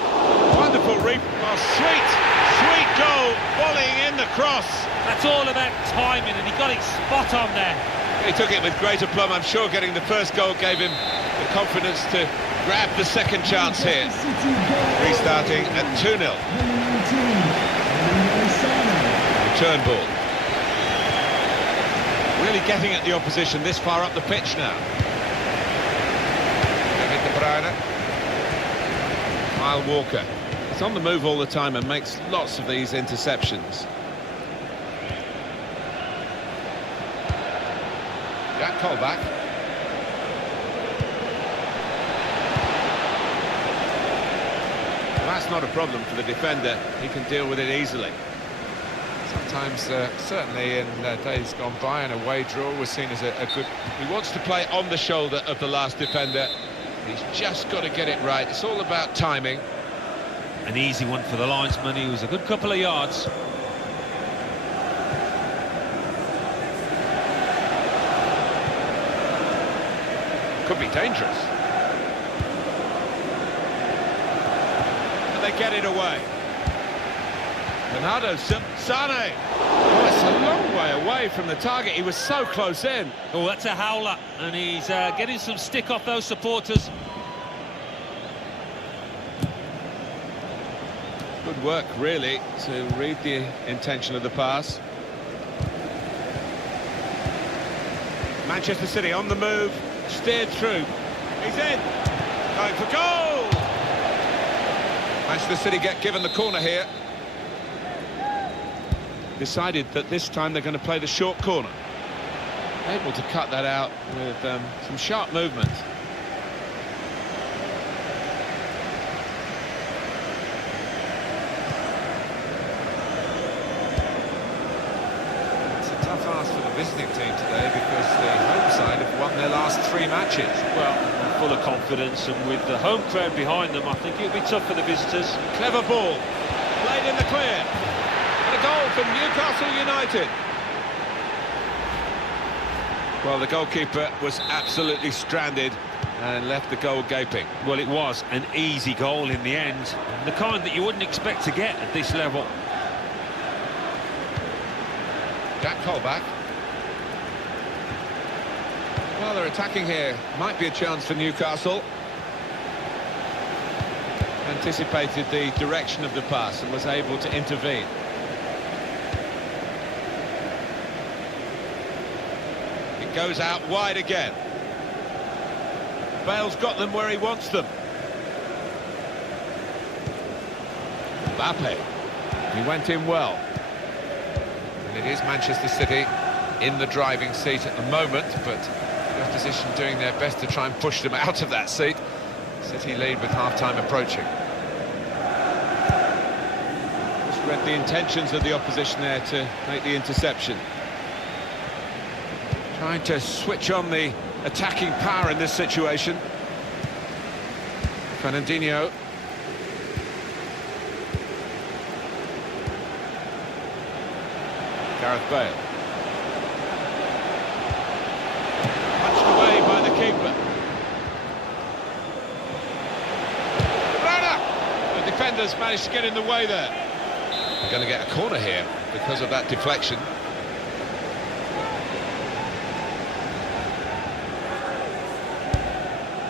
Wonderful reap. Oh, sweet goal. Volleying in the cross. That's all about timing, and he got it spot on there. He took it with great aplomb. I'm sure getting the first goal gave him the confidence to grab the second chance here. Restarting at 2-0. Return ball. Really getting at the opposition this far up the pitch now. Kevin De Bruyne. Kyle Walker. He's on the move all the time and makes lots of these interceptions. Jack Colback. Well, that's not a problem for the defender. He can deal with it easily. Sometimes, certainly in days gone by, an away draw was seen as a good... He wants to play on the shoulder of the last defender. He's just got to get it right. It's all about timing. An easy one for the linesman. He was a good couple of yards. Could be dangerous. And they get it away. Bernardo Sané. Oh, it's a long way away from the target. He was so close in. Oh, that's a howler, and he's getting some stick off those supporters. Good work, really, to read the intention of the pass. Manchester City on the move, steered through. He's in, going for goal! Manchester City get given the corner here. decided that this time they're going to play the short corner. Able to cut that out with some sharp movement. It's a tough ask for the visiting team today because the home side have won their last 3 matches. Well, they're full of confidence, and with the home crowd behind them, I think it'll be tough for the visitors. Clever ball, played in the clear. And a goal from Newcastle United. Well, the goalkeeper was absolutely stranded and left the goal gaping. Well, it was an easy goal in the end, the kind that you wouldn't expect to get at this level. Jack Colback. Well, they're attacking here. Might be a chance for Newcastle. Anticipated the direction of the pass and was able to intervene. It goes out wide again. Bale's got them where he wants them. Mbappe. He went in well. And it is Manchester City in the driving seat at the moment, but the opposition doing their best to try and push them out of that seat. City lead with half-time approaching. Just read the intentions of the opposition there to make the interception. Trying to switch on the attacking power in this situation. Fernandinho. Gareth Bale. Punched away by the keeper. Runner! The defenders managed to get in the way there. They're going to get a corner here because of that deflection.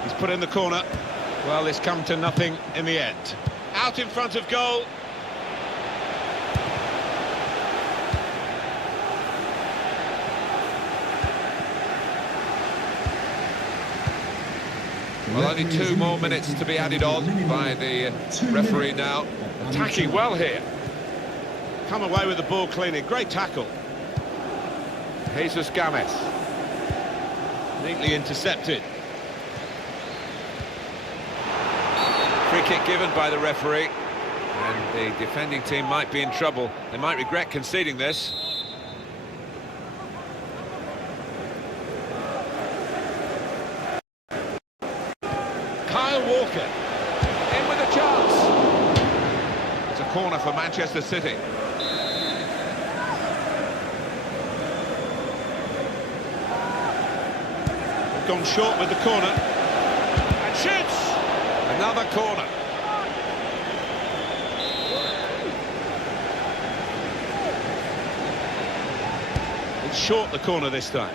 He's put in the corner. Well, it's come to nothing in the end. Out in front of goal. Well, only 2 more minutes to be added on by the referee now. Attacking well here. Come away with the ball cleanly. Great tackle. Jesus Games. Neatly intercepted. Free kick given by the referee. And the defending team might be in trouble. They might regret conceding this. Kyle Walker, in with a chance. It's a corner for Manchester City. Gone short with the corner. And shoots! Another corner. It's short the corner this time.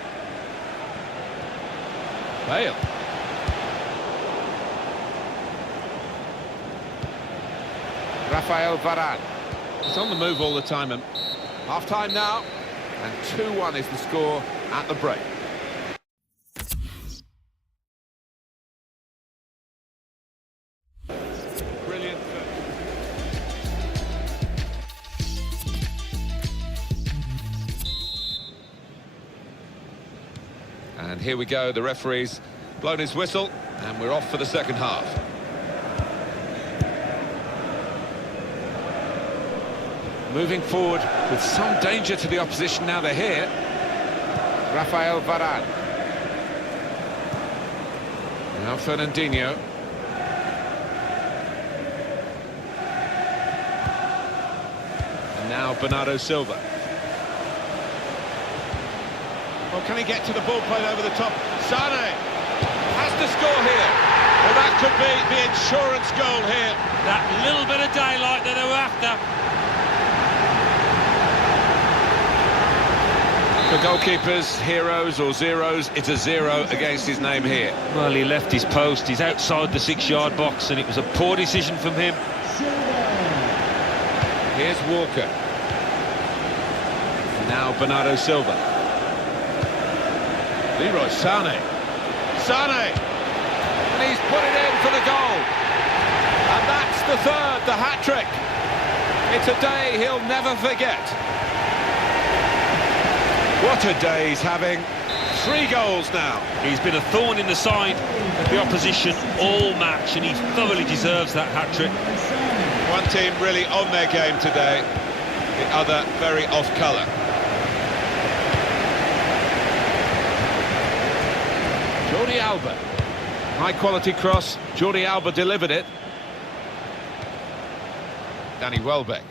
Bale. Rafael Varane. He's on the move all the time, and half-time now, and 2-1 is the score at the break. Brilliant. And here we go, the referee's blown his whistle, and we're off for the second half. Moving forward with some danger to the opposition now they're here. Rafael Varane. Now Fernandinho. And now Bernardo Silva. Well, can he get to the ball played over the top? Sane has to score here. Well, that could be the insurance goal here. That little bit of daylight that they were after. For goalkeepers, heroes or zeros, it's a 0 against his name here. Well, he left his post, he's outside the 6-yard box, and it was a poor decision from him. Here's Walker. Now Bernardo Silva. Leroy Sane. Sane! And he's put it in for the goal. And that's the third, the hat-trick. It's a day he'll never forget. What a day he's having. 3 goals now. He's been a thorn in the side of the opposition all match, and he thoroughly deserves that hat-trick. One team really on their game today, the other very off-colour. Jordi Alba. High-quality cross. Jordi Alba delivered it. Danny Welbeck.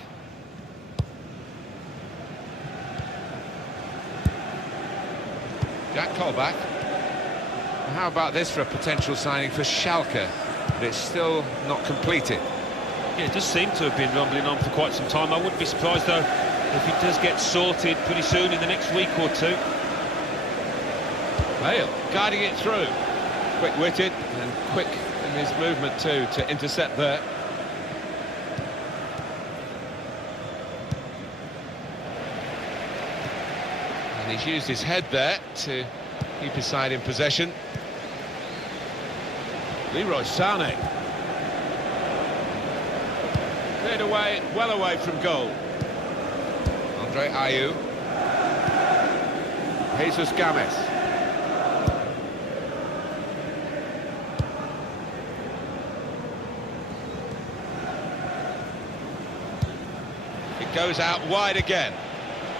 Jack Colback. How about this for a potential signing for Schalke? But it's still not completed. Yeah, it does seem to have been rumbling on for quite some time. I wouldn't be surprised, though, if it does get sorted pretty soon in the next week or two. Bale guiding it through. Quick-witted and quick in his movement too to intercept there. And he's used his head there to keep his side in possession. Leroy Sané. Cleared away, well away from goal. Andre Ayew. Jesus Games. It goes out wide again.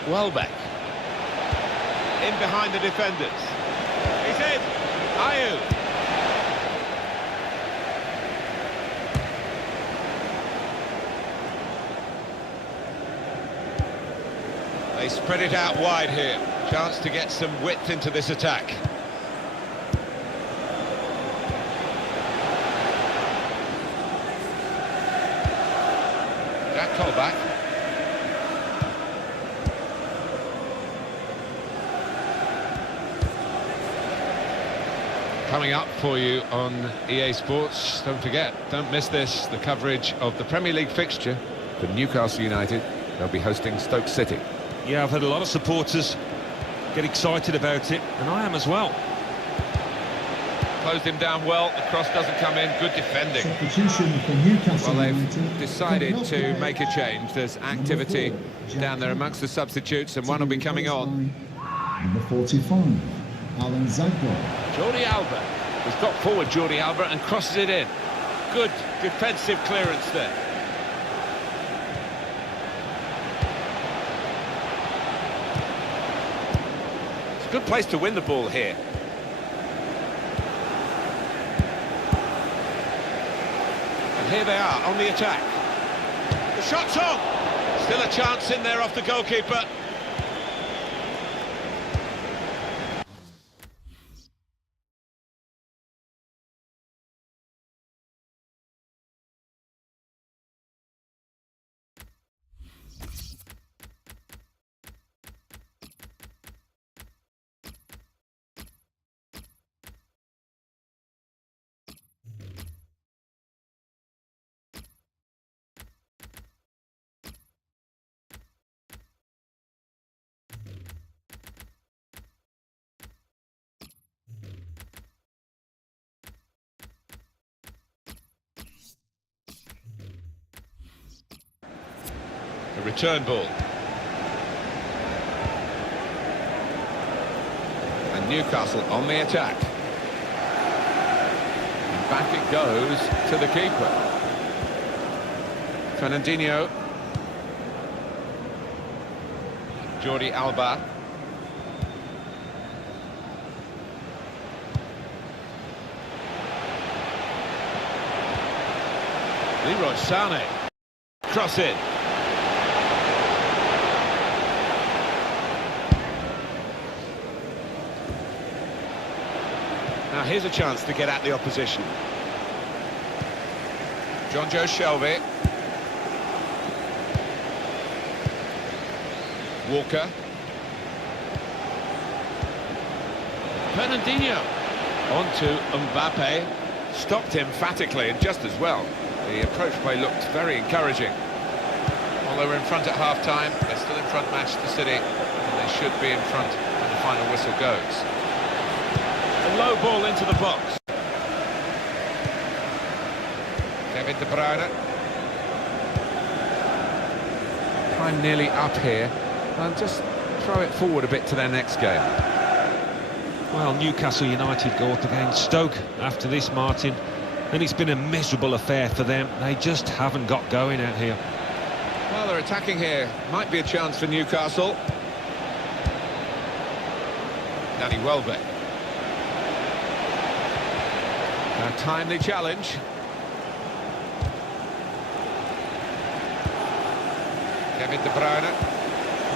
Welbeck. In behind the defenders. He's in. Ayew. They spread it out wide here. Chance to get some width into this attack. Jack Colback. Coming up for you on EA Sports, don't forget, don't miss this, the coverage of the Premier League fixture for Newcastle United. They'll be hosting Stoke City. Yeah, I've had a lot of supporters get excited about it, and I am as well. Closed him down well, the cross doesn't come in, good defending. Substitution for Newcastle Well, United. they've decided to make a change. There's activity down there amongst the substitutes, and one will be coming on. Number 45, Alan Zagreb. Jordi Alba. He's got forward Jordi Alba and crosses it in. Good defensive clearance there. It's a good place to win the ball here. And here they are on the attack. The shot's on. Still a chance in there off the goalkeeper. A return ball. And Newcastle on the attack. And back it goes to the keeper. Fernandinho. Jordi Alba. Leroy Sané. Cross in. Now here's a chance to get at the opposition. John Joe Shelby. Walker. Fernandinho. On to Mbappe. Stopped him emphatically and just as well. The approach play looked very encouraging. Well, they were in front at half-time. They're still in front, Manchester City. And they should be in front when the final whistle goes. A low ball into the box. Kevin De Bruyne. Time nearly up here. And just throw it forward a bit to their next game. Well, Newcastle United go up against Stoke after this, Martin, and it's been a miserable affair for them. They just haven't got going out here. Well, they're attacking here. Might be a chance for Newcastle. Danny Welbeck. A timely challenge. Kevin De Bruyne.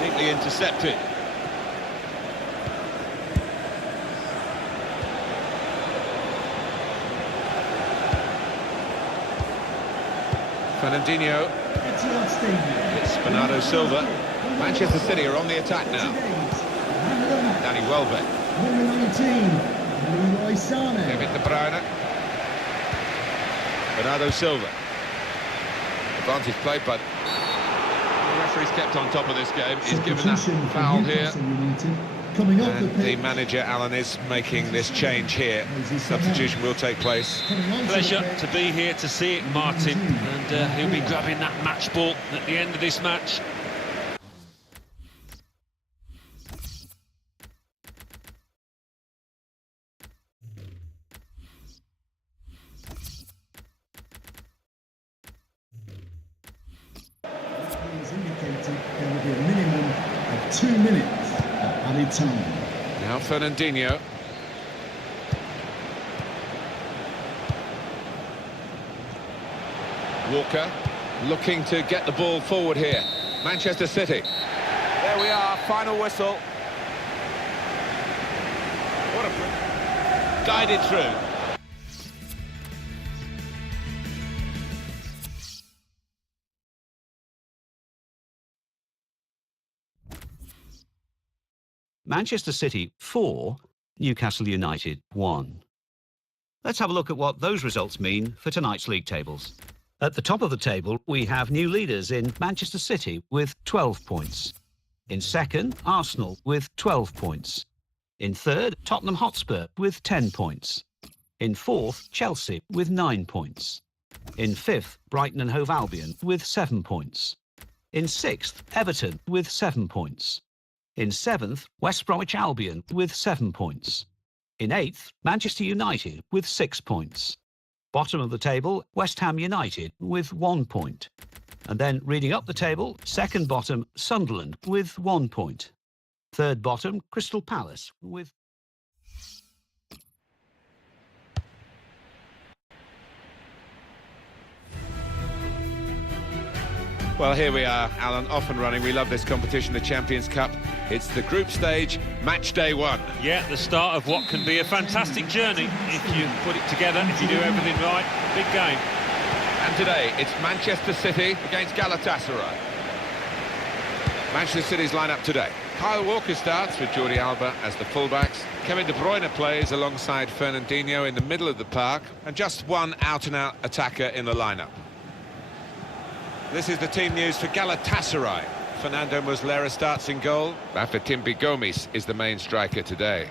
Neatly intercepted. Fernandinho. It's Bernardo Silva. Manchester City are on the attack now. Danny Welbeck. Number 19, Leroy Sane. Kevin De Bruyne. Bernardo Silva. Advantage played, but the referee's kept on top of this game. He's given that foul here. Coming off And the manager, Alan, is making this change here. Substitution will take place. Pleasure to be here to see it, Martin, and he'll be grabbing that match ball at the end of this match. Indicated there will be a minimum of 2 minutes of added time. Now Fernandinho. Walker looking to get the ball forward here. Manchester City. There we are, final whistle. What a... Guided through. Manchester City 4, Newcastle United 1. Let's have a look at what those results mean for tonight's league tables. At the top of the table, we have new leaders in Manchester City with 12 points. In second, Arsenal with 12 points. In third, Tottenham Hotspur with 10 points. In fourth, Chelsea with 9 points. In fifth, Brighton and Hove Albion with 7 points. In sixth, Everton with 7 points. In seventh, West Bromwich Albion with 7 points. In eighth, Manchester United with 6 points. Bottom of the table, West Ham United with 1 point. And then reading up the table, second bottom, Sunderland with 1 point. Third bottom, Crystal Palace with... Well, here we are, Alan, off and running. We love this competition, the Champions Cup. It's the group stage, match day 1. Yeah, the start of what can be a fantastic journey if you put it together, if you do everything right. Big game. And today, it's Manchester City against Galatasaray. Manchester City's lineup today. Kyle Walker starts with Jordi Alba as the fullbacks. Kevin De Bruyne plays alongside Fernandinho in the middle of the park. And just one out-and-out attacker in the lineup. This is the team news for Galatasaray. Fernando Muslera starts in goal. Bafétimbi Gomis is the main striker today.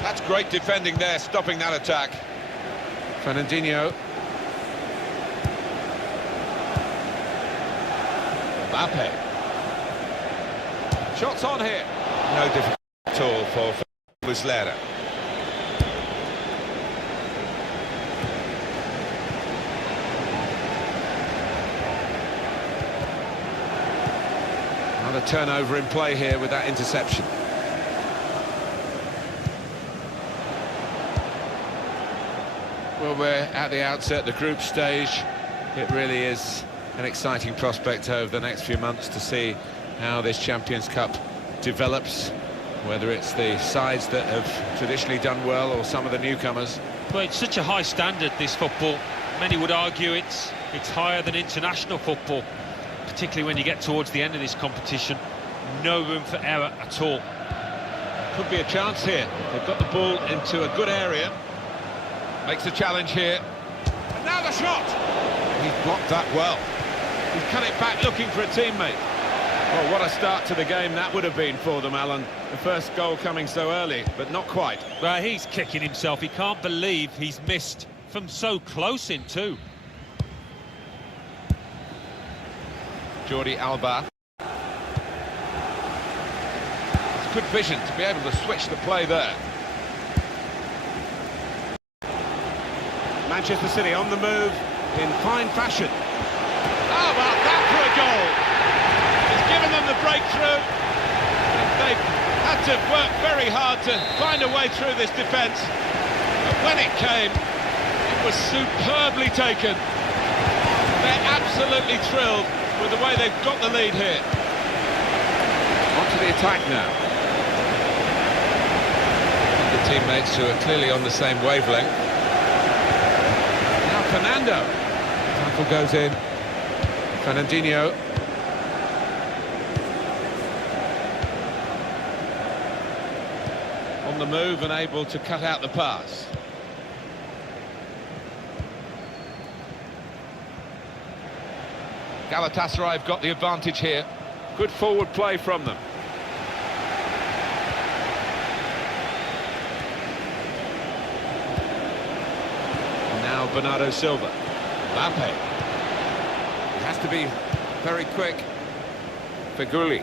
That's great defending there, stopping that attack. Fernandinho. Mbappe. Shots on here. No difference at all for Muslera. Another turnover in play here with that interception. Well, we're at the outset, the group stage. It really is an exciting prospect over the next few months to see how this Champions Cup develops, whether it's the sides that have traditionally done well or some of the newcomers. Well, it's such a high standard, this football. Many would argue it's higher than international football, particularly when you get towards the end of this competition. No room for error at all. Could be a chance here. They've got the ball into a good area. Makes the challenge here. And now the shot! He's blocked that well. He's cut it back looking for a teammate. Well, what a start to the game that would have been for them, Alan. The first goal coming so early, but not quite. Well, he's kicking himself. He can't believe he's missed from so close in too. Jordi Alba. good vision to be able to switch the play there. Manchester City on the move in fine fashion. How about that for a goal? It's given them the breakthrough. They've had to work very hard to find a way through this defence. But when it came, it was superbly taken. They're absolutely thrilled with the way they've got the lead here. Onto the attack now. The teammates who are clearly on the same wavelength. Now Fernando. Tackle goes in. Fernandinho. On the move and able to cut out the pass. Galatasaray have got the advantage here. Good forward play from them. Now Bernardo Silva. Mbappe. He has to be very quick. Feghouli.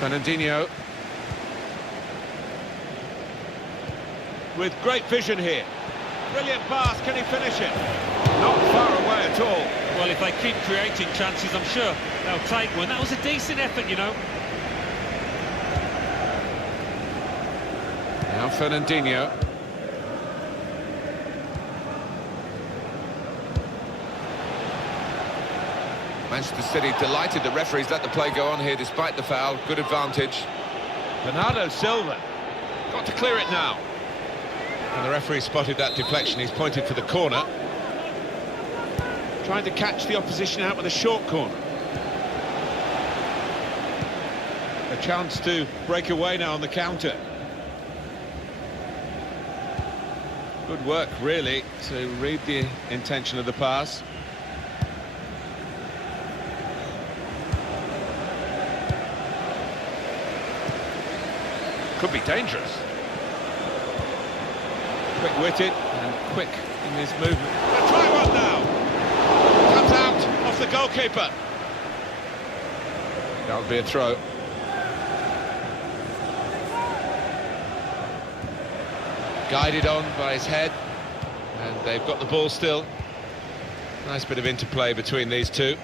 Fernandinho. With great vision here. Brilliant pass, can he finish it? Not far away at all. Well, if they keep creating chances, I'm sure they'll take one. That was a decent effort, you know. Now Fernandinho. Manchester City delighted the referees let the play go on here despite the foul. Good advantage. Bernardo Silva. Got to clear it now. And the referee spotted that deflection. He's pointed for the corner. Trying to catch the opposition out with a short corner. A chance to break away now on the counter. Good work, really, to read the intention of the pass. Could be dangerous. Quick-witted and quick in his movement. They'll try one now. Comes out off the goalkeeper. That'll be a throw. Guided on by his head, and they've got the ball still. Nice bit of interplay between these two.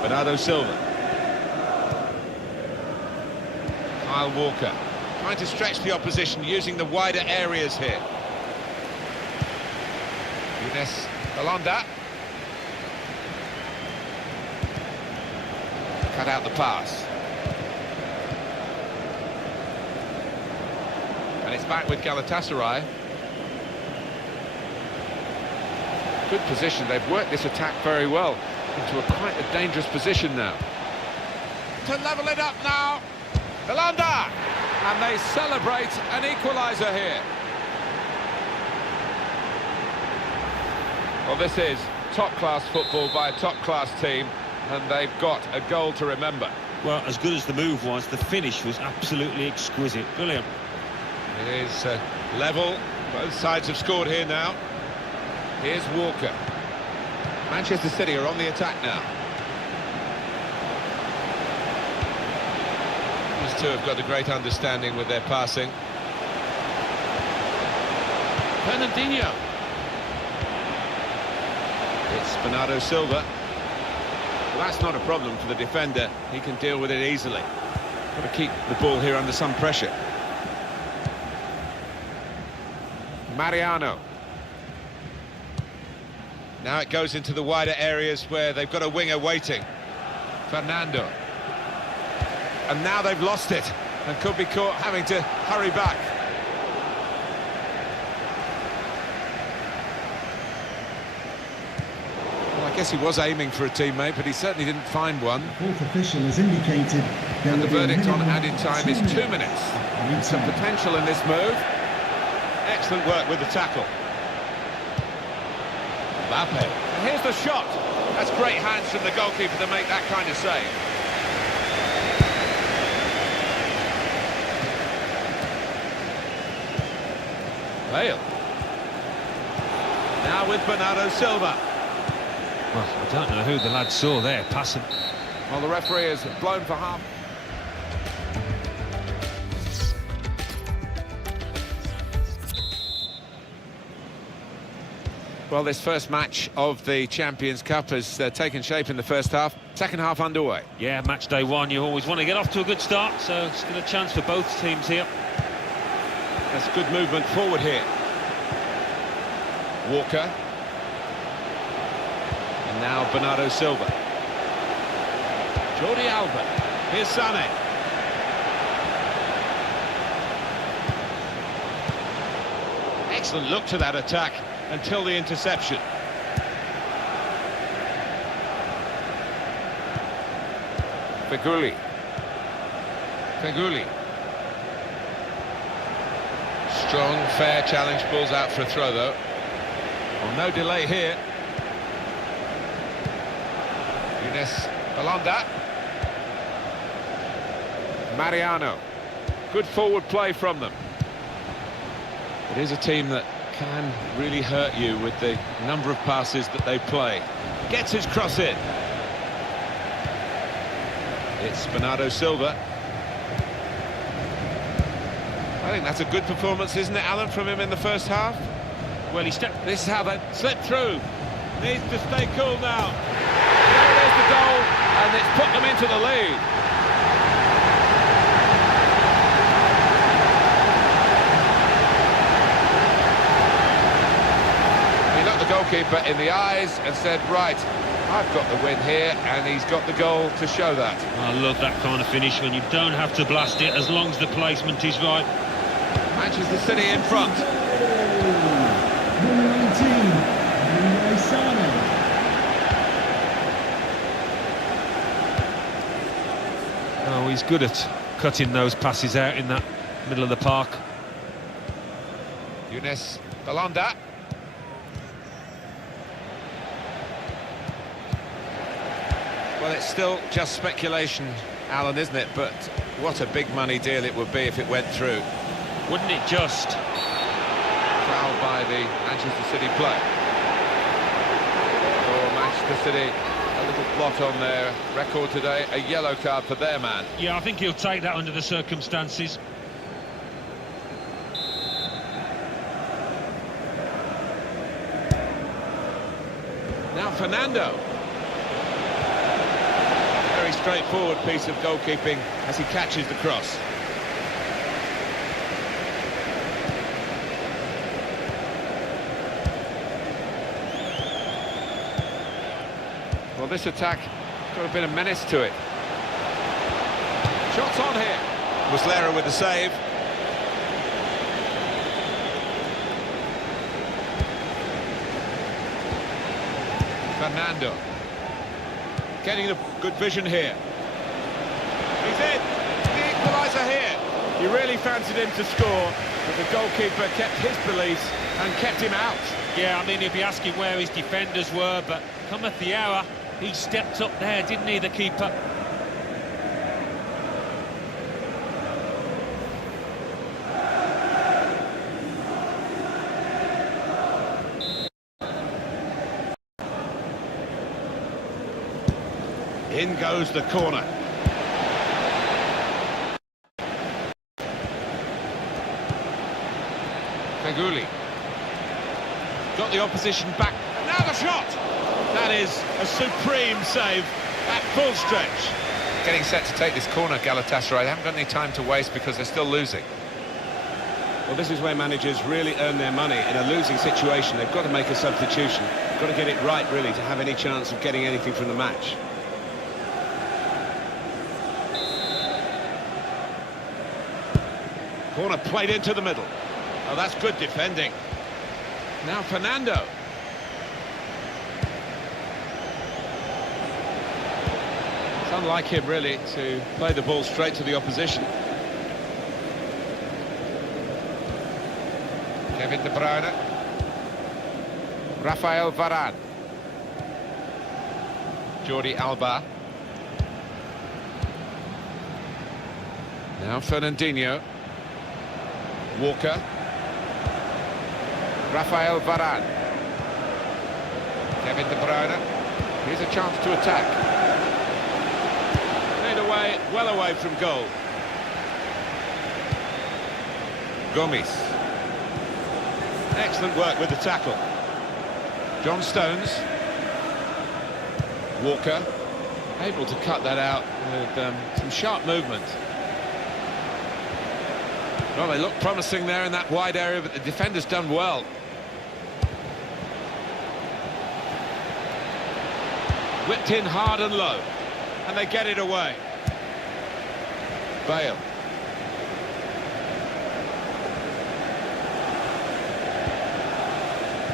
Bernardo Silva. Kyle Walker trying to stretch the opposition using the wider areas here. Younes Alonda. Cut out the pass. And it's back with Galatasaray. Good position. They've worked this attack very well into quite a dangerous position now. To level it up now. Alonda! And they celebrate an equaliser here. Well, this is top-class football by a top-class team, and they've got a goal to remember. Well, as good as the move was, the finish was absolutely exquisite. Brilliant. It is level. Both sides have scored here now. Here's Walker. Manchester City are on the attack now. These two have got a great understanding with their passing. Fernandinho. It's Bernardo Silva. Well, that's not a problem for the defender. He can deal with it easily. Got to keep the ball here under some pressure. Mariano. Now it goes into the wider areas where they've got a winger waiting. Fernando. And now they've lost it and could be caught having to hurry back. Well, I guess he was aiming for a teammate, but he certainly didn't find one. Fourth official has indicated there And the will be a verdict on minimum added of time is 2 minutes. Some potential in this move. Excellent work with the tackle. Mbappe. And here's the shot. That's great hands from the goalkeeper to make that kind of save. Bale. Now with Bernardo Silva. Well, I don't know who the lad saw there passing. Well, the referee has blown for half. Well, this first match of the Champions Cup has taken shape in the first half. Second half underway. Yeah, match day one, you always want to get off to a good start, so still a chance for both teams here. That's good movement forward here. Walker. And now Bernardo Silva. Jordi Alba. Here's Sané. Excellent look to that attack until the interception. Feghouli. Strong, fair challenge, balls out for a throw though. Well, no delay here. Younes Belhanda. Mariano. Good forward play from them. It is a team that can really hurt you with the number of passes that they play. Gets his cross in. It's Bernardo Silva. I think that's a good performance, isn't it, Alan, from him in the first half? Well, he stepped... This is how they slip through. Needs to stay cool now. There it is, the goal, and it's put them into the lead. He looked the goalkeeper in the eyes and said, right, I've got the win here, and he's got the goal to show that. I love that kind of finish when you don't have to blast it as long as the placement is right. Manchester City in front. Number 19, Leroy Sané. Oh, he's good at cutting those passes out in that middle of the park. Younes Belhanda. Well, it's still just speculation, Alan, isn't it? But what a big money deal it would be if it went through. Wouldn't it just? Foul by the Manchester City player. For Manchester City, a little blot on their record today, a yellow card for their man. Yeah, I think he'll take that under the circumstances. Now Fernando. Very straightforward piece of goalkeeping as he catches the cross. Well, this attack got a bit of menace to it. Shots on here. Muslera with the save. Fernando. Getting a good vision here. He's in. The equaliser here. He really fancied him to score, but the goalkeeper kept his belief and kept him out. Yeah, I mean, he'd be asking where his defenders were, but cometh the hour. He stepped up there, didn't he, the keeper? In goes the corner. Feghouli. Got the opposition back. And now the shot! That is a supreme save at full stretch. Getting set to take this corner, Galatasaray. They haven't got any time to waste because they're still losing. Well, this is where managers really earn their money. In a losing situation, they've got to make a substitution. They've got to get it right, really, to have any chance of getting anything from the match. Corner played into the middle. Oh, that's good defending. Now Fernando. It's unlike him, really, to play the ball straight to the opposition. Kevin De Bruyne. Rafael Varane. Jordi Alba. Now Fernandinho. Walker. Rafael Varane. Kevin De Bruyne. Here's a chance to attack. Played away, well away from goal. Gomes. Excellent work with the tackle. John Stones. Walker. Able to cut that out with some sharp movement. Well, they look promising there in that wide area, but the defender's done well. Whipped in hard and low, and they get it away. Bale.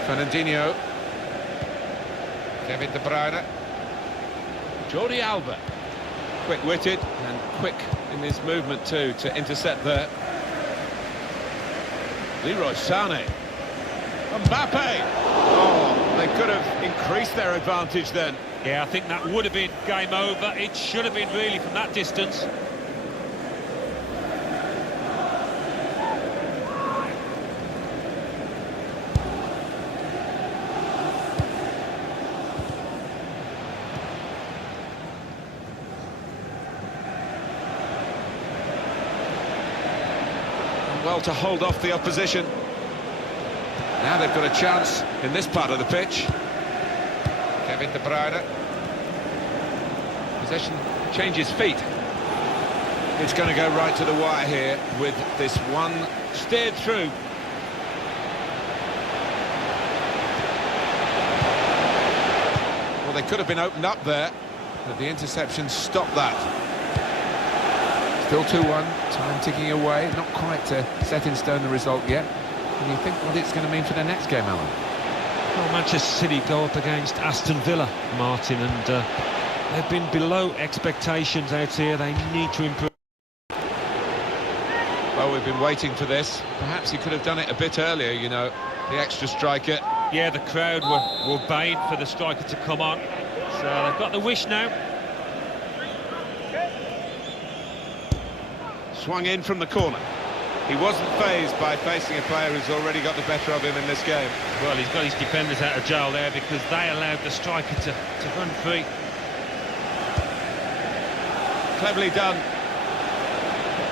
Fernandinho. Kevin De Bruyne. Jordi Alba. Quick-witted and quick in his movement too to intercept there. Leroy Sané. Mbappe! Oh, they could have increased their advantage then. Yeah, I think that would have been game over. It should have been really from that distance. Well, to hold off the opposition. Now they've got a chance in this part of the pitch. Kevin De Bruyne. Possession changes feet. It's going to go right to the wire here with this one. Steered through. Well, they could have been opened up there, but the interception stopped that. Still 2-1, time ticking away, not quite set in stone the result yet. And you think what it's going to mean for the next game, Alan? Well, Manchester City go up against Aston Villa, Martin, and they've been below expectations out here. They need to improve. Well, we've been waiting for this. Perhaps he could have done it a bit earlier, you know, the extra striker. Yeah, the crowd were baying for the striker to come on. So they've got the wish now. Swung in from the corner. He wasn't fazed by facing a player who's already got the better of him in this game. Well, he's got his defenders out of jail there because they allowed the striker to run free. Cleverly done.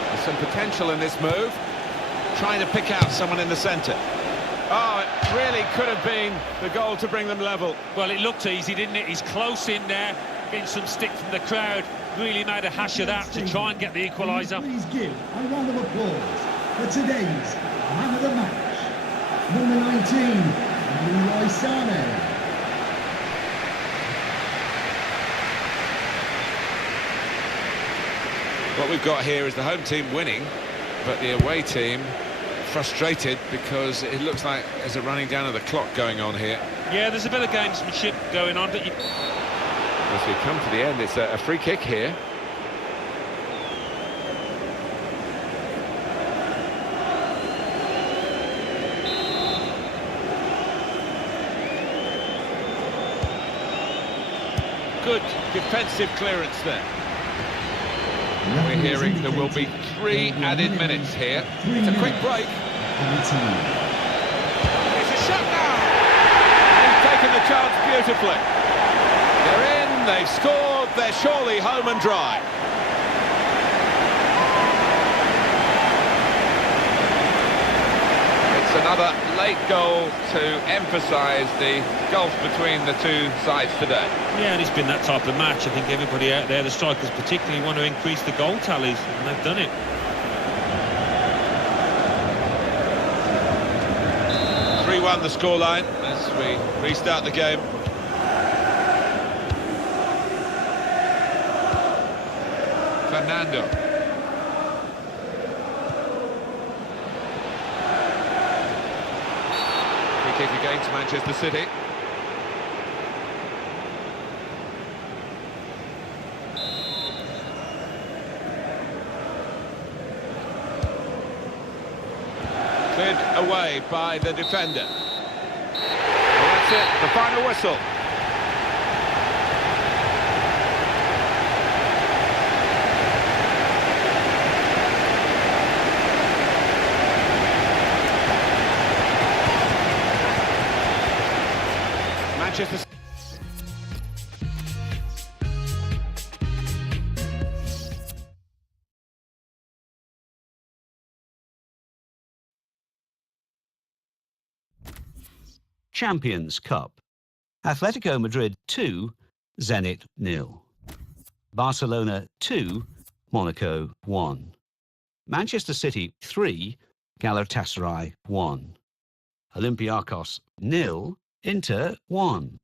There's some potential in this move. Trying to pick out someone in the centre. Oh, it really could have been the goal to bring them level. Well, it looked easy, didn't it? He's close in there, getting some stick from the crowd. Really made a hash of that to try and get the equaliser. Please give a round of applause for today's man of the match, number 19, Leroy Sané. What we've got here is the home team winning, but the away team frustrated because it looks like there's a running down of the clock going on here. Yeah, there's a bit of gamesmanship going on, but As we come to the end, it's a free kick here. Good defensive clearance there. We're hearing there will be 3 added minutes here. It's a quick break. It's a shot now! He's taken the chance beautifully. They're in, they've scored, they're surely home and dry. It's another late goal to emphasise the gulf between the two sides today. yeah, and it's been that type of match. I think everybody out there, the strikers particularly, want to increase the goal tallies, and they've done it. 3-1 the scoreline as we restart the game. Fernando. Free kick against Manchester City. Cleared away by the defender. Well, that's it, the final whistle. Manchester. Champions Cup. Atletico Madrid 2, Zenit 0. Barcelona 2, Monaco 1. Manchester City 3, Galatasaray 1. Olympiacos 0, Inter 1.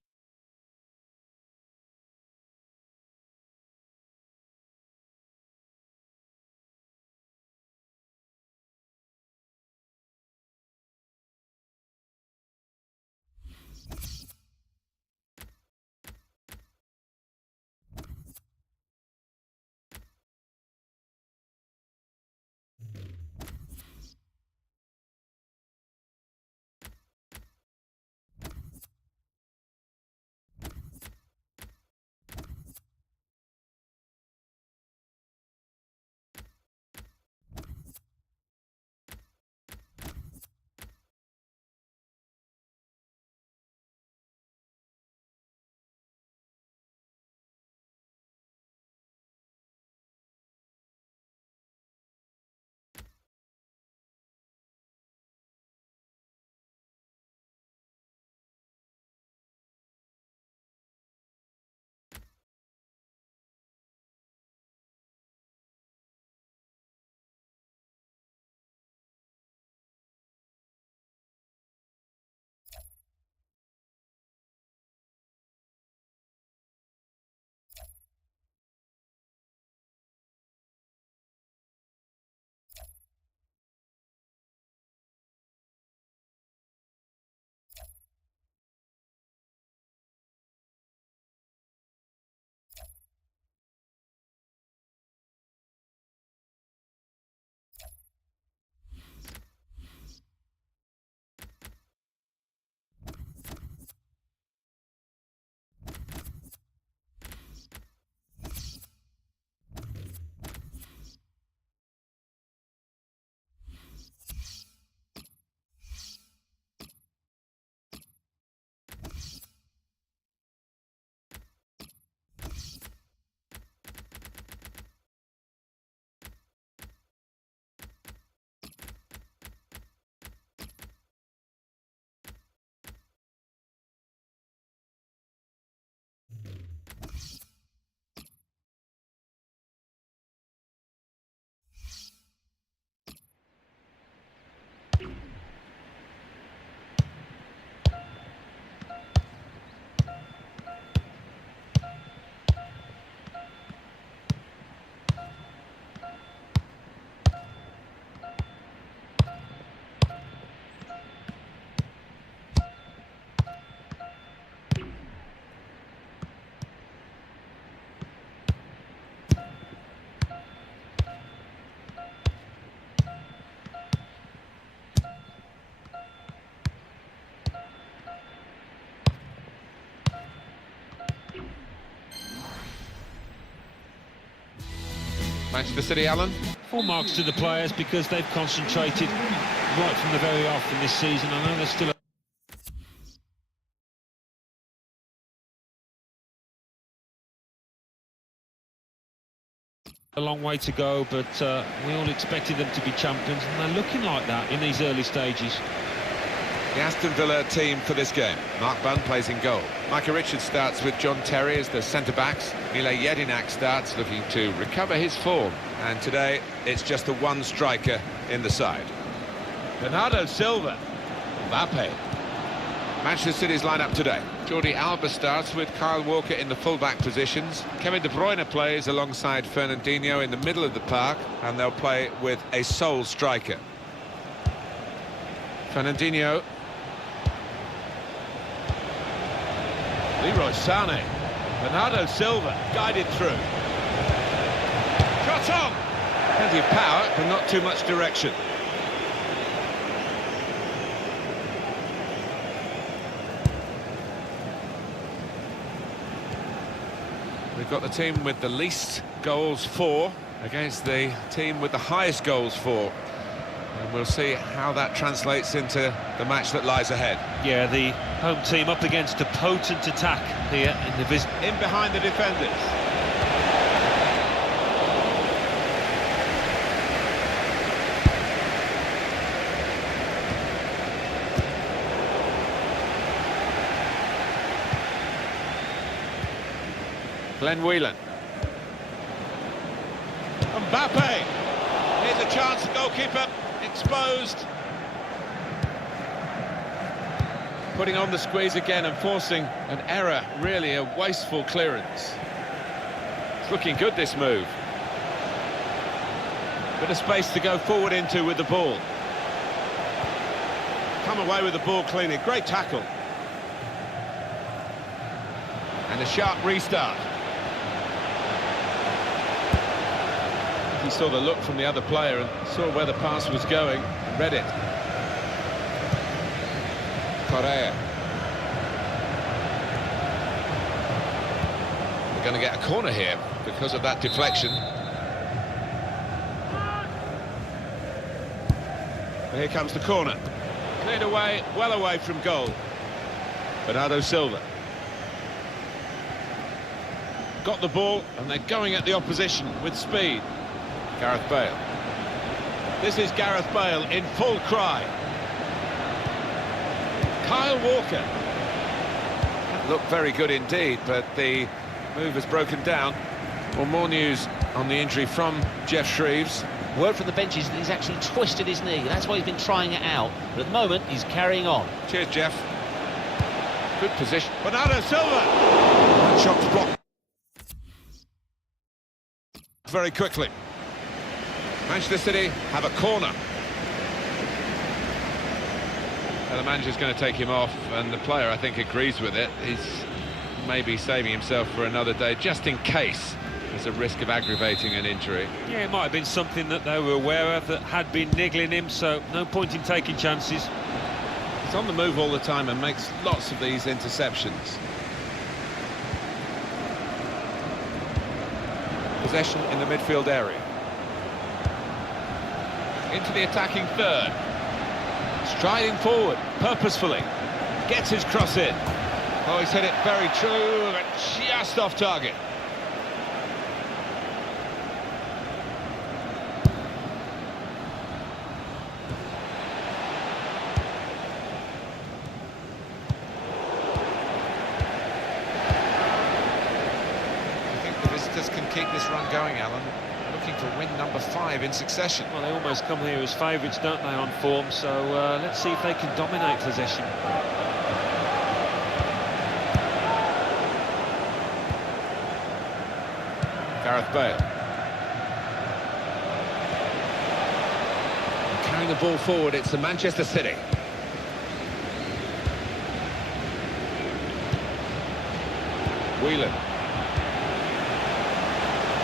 Manchester City, Alan. Full marks to the players because they've concentrated right from the very off in this season. I know there's still a long way to go, but we all expected them to be champions, and they're looking like that in these early stages. The Aston Villa team for this game. Mark Bunn plays in goal. Micah Richards starts with John Terry as the centre-backs. Mile Jedinak starts looking to recover his form. And today, it's just the one striker in the side. Bernardo Silva. Mbappe. Manchester City's lineup today. Jordi Alba starts with Kyle Walker in the full-back positions. Kevin De Bruyne plays alongside Fernandinho in the middle of the park. And they'll play with a sole striker. Fernandinho. Leroy Sané. Bernardo Silva guided through. Shot on! Plenty of power, but not too much direction. We've got the team with the least goals for against the team with the highest goals for. And And we'll see how that translates into the match that lies ahead. Yeah, the home team up against a potent attack here in the visit. In behind the defenders. Glenn Whelan. Mbappe. Here's a chance, goalkeeper exposed. Putting on the squeeze again and forcing an error, really a wasteful clearance. It's looking good, this move. Bit of space to go forward into with the ball. Come away with the ball cleanly, great tackle. And a sharp restart. He saw the look from the other player and saw where the pass was going and read it. Correa. They're going to get a corner here because of that deflection. And here comes the corner. Cleared away, well away from goal. Bernardo Silva. Got the ball and they're going at the opposition with speed. Gareth Bale. This is Gareth Bale in full cry. Kyle Walker. That looked very good indeed, but the move has broken down. Well, more news on the injury from Jeff Shreves. Word from the benches that he's actually twisted his knee. That's why he's been trying it out. But at the moment, he's carrying on. Cheers, Jeff. Good position. Bernardo Silva. That shot's blocked very quickly. Manchester City have a corner. And the manager's going to take him off, and the player, I think, agrees with it. He's maybe saving himself for another day, just in case there's a risk of aggravating an injury. Yeah, it might have been something that they were aware of that had been niggling him, so no point in taking chances. He's on the move all the time and makes lots of these interceptions. Possession in the midfield area. Into the attacking third. Striding forward, purposefully. Gets his cross in. Oh, he's hit it very true, but just off target. I think the visitors can keep this run going, Alan. Looking for win number 5 in succession. Well, they almost come here as favourites, don't they, on form, so let's see if they can dominate possession. Gareth Bale. And carrying the ball forward, it's the Manchester City. Whelan.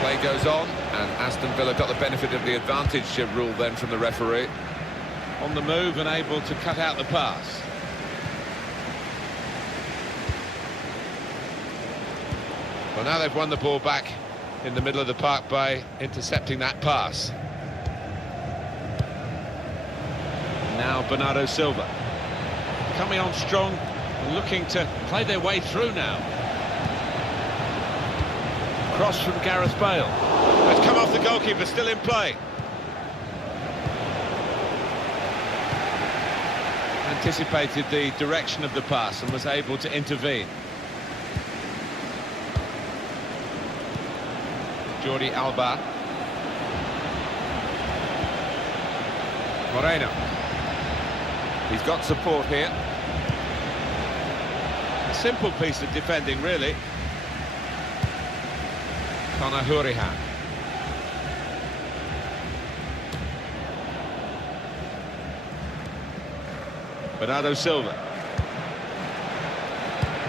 Play goes on, and Aston Villa got the benefit of the advantage rule then from the referee. On the move and able to cut out the pass. Well, now they've won the ball back in the middle of the park by intercepting that pass. Now Bernardo Silva. Coming on strong and looking to play their way through now. Cross from Gareth Bale. It's come off the goalkeeper, still in play. Anticipated the direction of the pass and was able to intervene. Jordi Alba. Moreno. He's got support here. A simple piece of defending, really. Conor Hurahan. Bernardo Silva.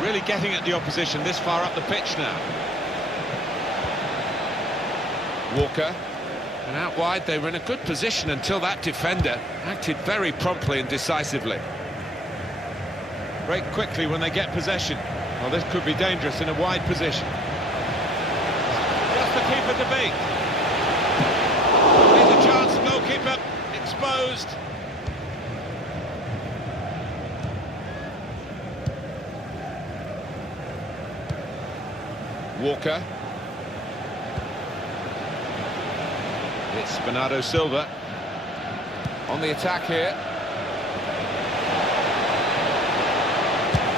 Really getting at the opposition this far up the pitch now. Walker. And out wide, they were in a good position until that defender acted very promptly and decisively. Break quickly when they get possession. Well, this could be dangerous in a wide position. Just the keeper to beat. Here's a chance, goalkeeper exposed. Walker. It's Bernardo Silva on the attack here.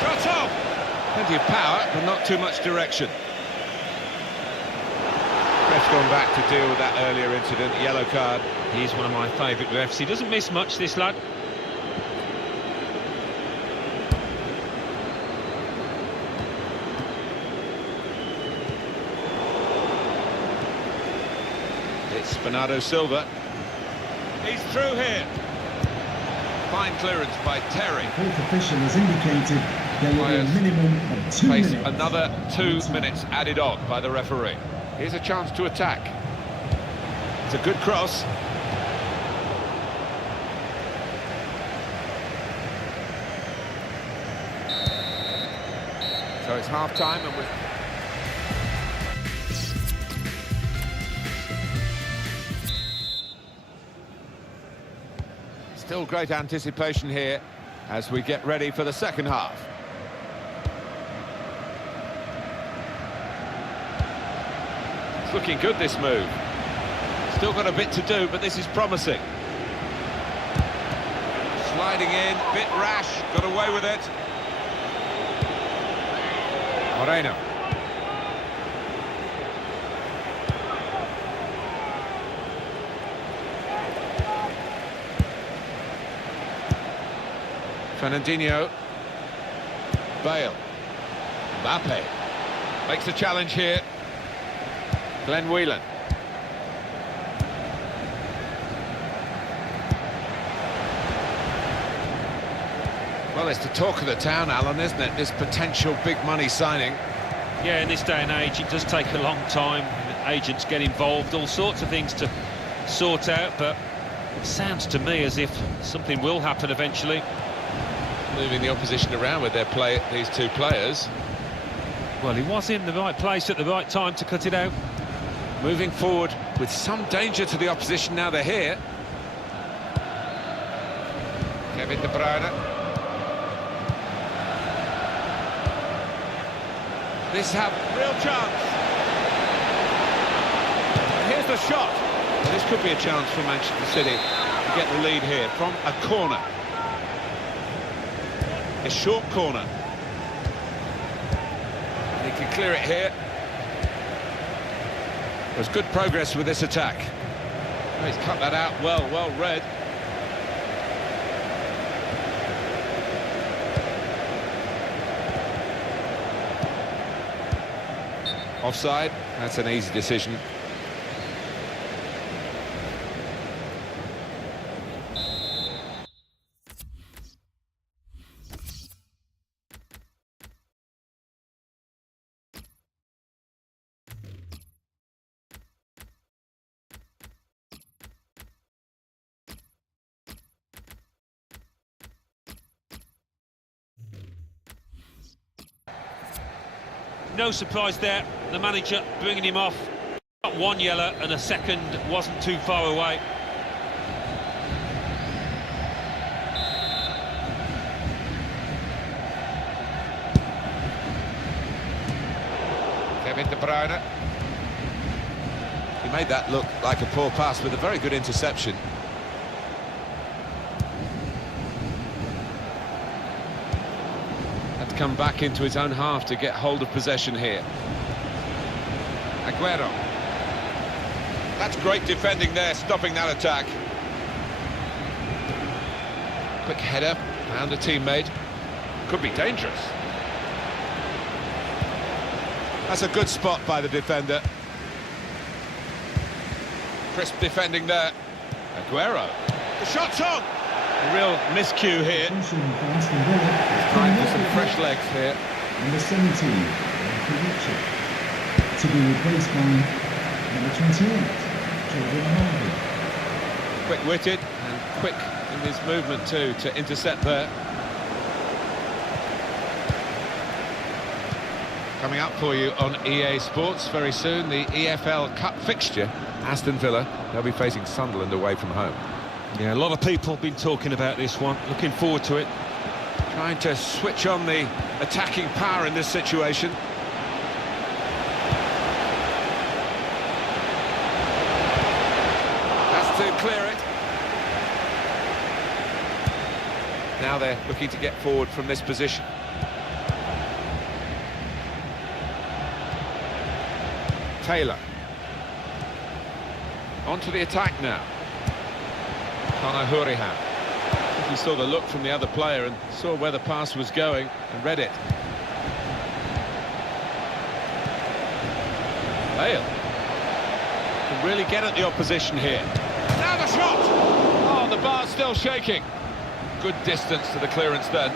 Shot off! Plenty of power, but not too much direction. Ref's gone back to deal with that earlier incident, yellow card. He's one of my favourite refs. He doesn't miss much, this lad. It's Bernardo Silva. He's through here. Fine clearance by Terry. The fourth official has indicated there will be a minimum of 2 Face minutes. another 2 minutes added on by the referee. Here's a chance to attack. It's a good cross. So it's half-time and we're... Still great anticipation here as we get ready for the second half. It's looking good, this move. Still got a bit to do, but this is promising. Sliding in, bit rash, got away with it. Moreno. Fernandinho. Bale. Mbappe. Makes the challenge here. Glenn Whelan. Well, it's the talk of the town, Alan, isn't it? This potential big money signing. Yeah, in this day and age, it does take a long time. Agents get involved, all sorts of things to sort out, but it sounds to me as if something will happen eventually. Moving the opposition around with these two players. Well, he was in the right place at the right time to cut it out. Moving forward with some danger to the opposition now they're here. Kevin De Bruyne. This have real chance. And here's the shot. This could be a chance for Manchester City to get the lead here from a corner. A short corner. And he can clear it here. There's good progress with this attack. Oh, he's cut that out well read. Offside, that's an easy decision. No surprise there, the manager bringing him off. Got one yellow and a second wasn't too far away. Kevin De Bruyne. He made that look like a poor pass with a very good interception. Had to come back into his own half to get hold of possession here. Aguero. That's great defending there, stopping that attack. Quick header, found a teammate. Could be dangerous. That's a good spot by the defender. Crisp defending there. Aguero. The shot's on! A real miscue here. Time for some fresh legs here. Number 17, to be replaced by number 28, Jordan Harvey. Quick-witted and quick in his movement too to intercept there. Coming up for you on EA Sports very soon, the EFL Cup fixture. Aston Villa, they'll be facing Sunderland away from home. Yeah, a lot of people have been talking about this one. Looking forward to it. Trying to switch on the attacking power in this situation. now they're looking to get forward from this position. Taylor. Onto the attack now. Conor Hurahan. I think he saw the look from the other player and saw where the pass was going and read it. Bale can really get at the opposition here. Now the shot! Oh, the bar's still shaking. Good distance to the clearance then.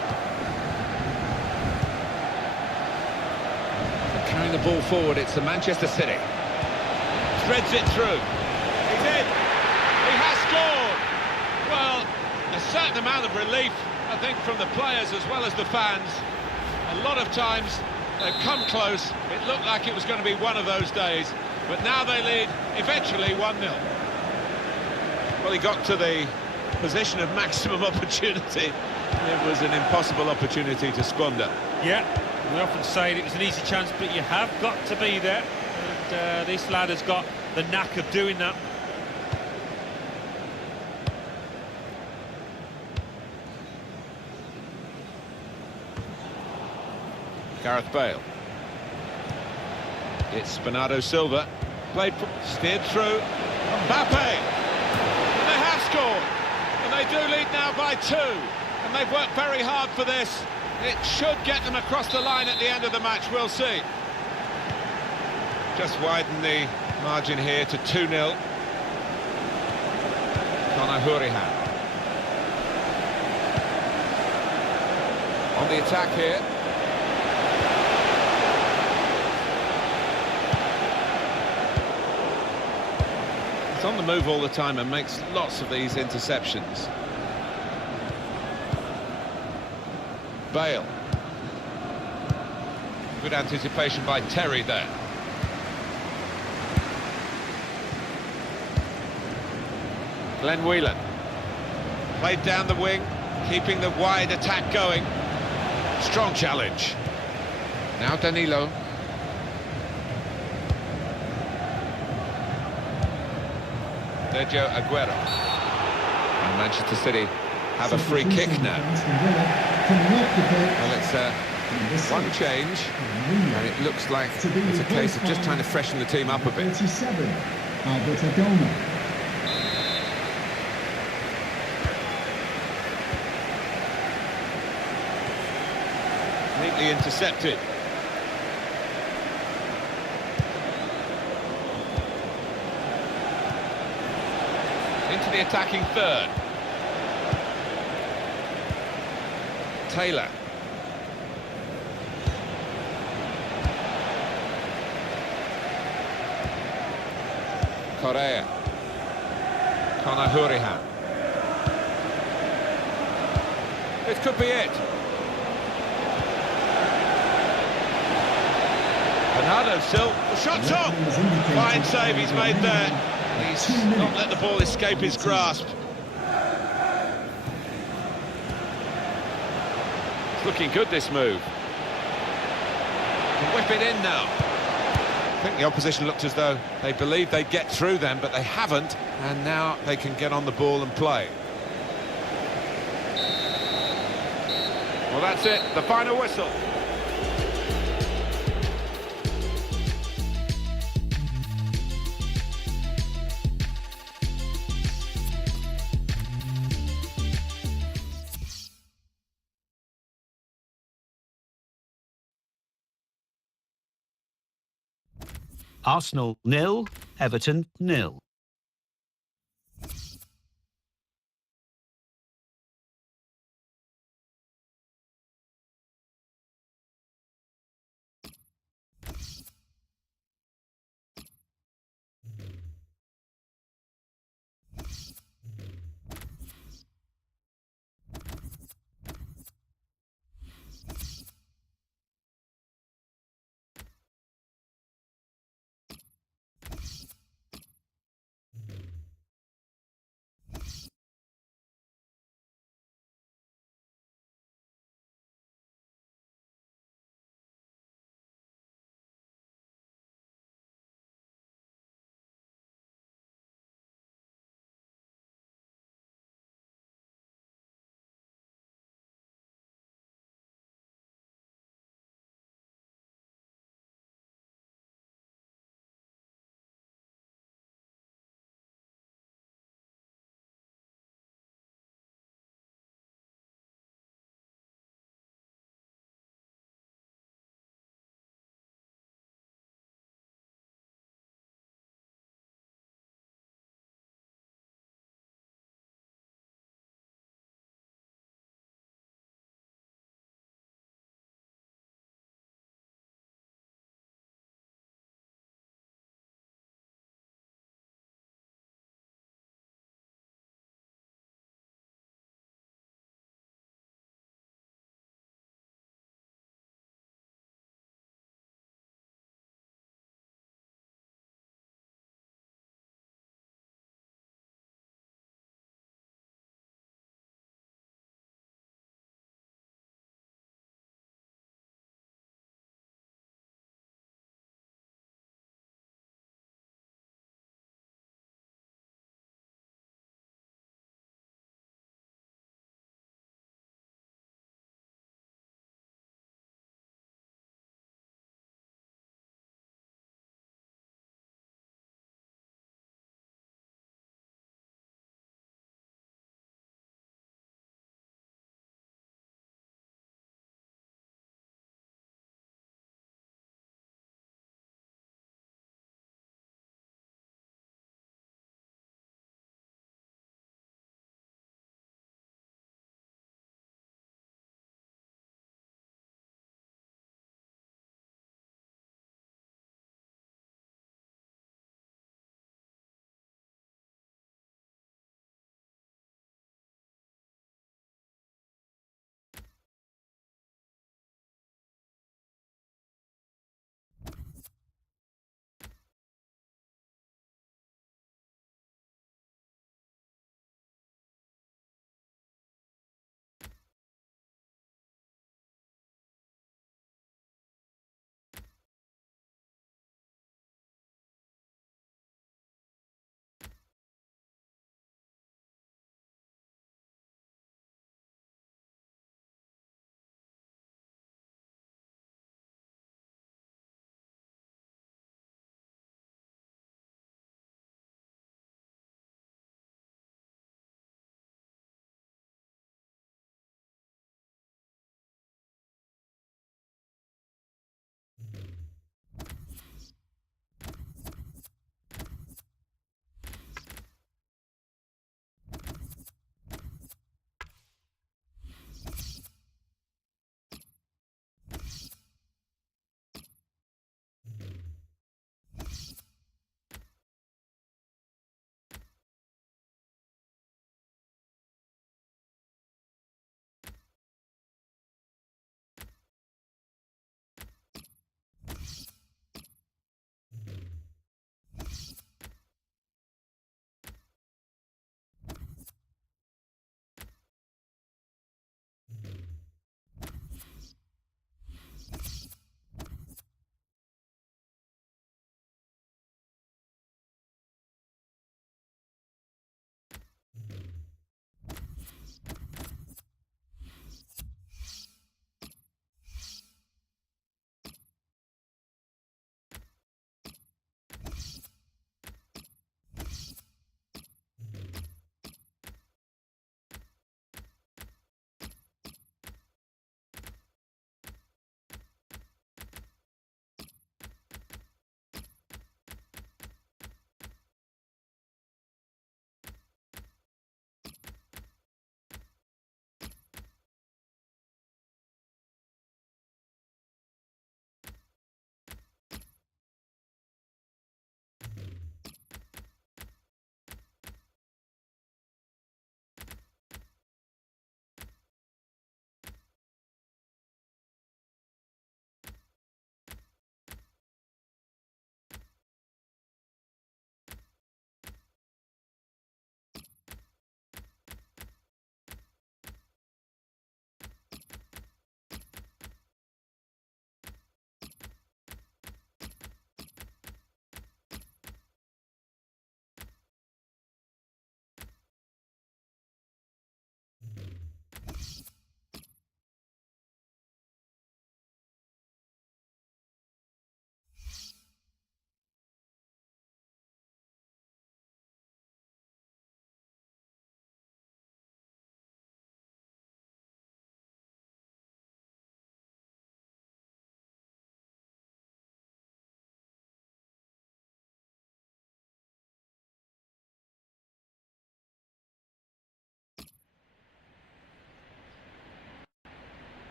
They're carrying the ball forward, it's the Manchester City. Threads it through. He's in. He has scored. Well, a certain amount of relief, I think, from the players as well as the fans. A lot of times they've come close. It looked like it was going to be one of those days. But now they lead, eventually 1-0. Well, he got to the position of maximum opportunity. It was an impossible opportunity to squander. Yeah, we often say it was an easy chance, but you have got to be there. And this lad has got the knack of doing that. Gareth Bale. It's Bernardo Silva. Steered through. Mbappe! And they have scored. And they do lead now by 2. And they've worked very hard for this. It should get them across the line at the end of the match, we'll see. Just widen the margin here to 2-0. Conor Hurahan. On the attack here. He's on the move all the time and makes lots of these interceptions. Bale. Good anticipation by Terry there. Glenn Whelan. Played down the wing, keeping the wide attack going. Strong challenge. Now Danilo. Sergio Aguero. And Manchester City have a free kick now. Well, it's one change, and it looks like it's a case of just trying to freshen the team up a bit. 37, Albert Adoma. Neatly intercepted. Into the attacking third. Taylor. Correa. Conor Hurahan. It could be it. Bernardo Silva. The shot's on. Fine save he's made there. He's not let the ball escape his grasp. It's looking good, this move. Can whip it in now. I think the opposition looked as though they believed they'd get through them, but they haven't, and now they can get on the ball and play. Well, that's it, the final whistle. Arsenal 0, Everton 0.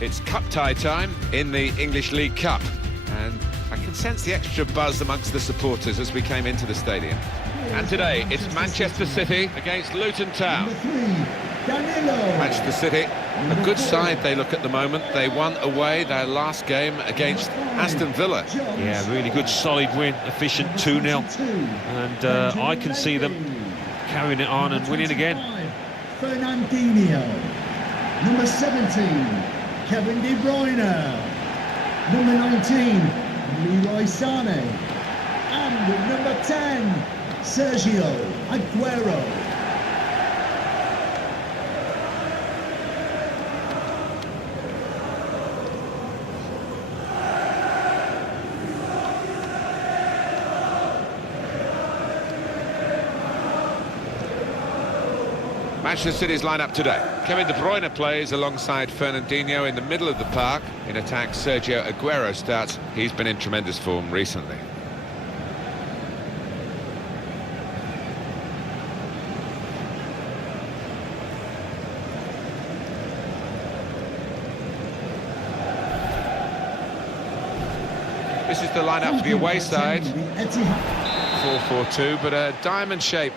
It's cup tie time in the English League Cup, and I can sense the extra buzz amongst the supporters as we came into the stadium. And today it's Manchester City against Luton Town. Number 3, Danilo. Manchester City, a good side they look at the moment. They won away their last game against Aston Villa. Yeah, really good, solid win, efficient 2-0. And I can see them carrying it on and winning again. Fernandinho. Number 17, Kevin De Bruyne. Number 19, Leroy Sané. And number 10, Sergio Aguero. Manchester City's lineup today. Kevin De Bruyne plays alongside Fernandinho in the middle of the park. In attack, Sergio Aguero starts. He's been in tremendous form recently. This is the lineup for the away side. 4-4-2, but a diamond shape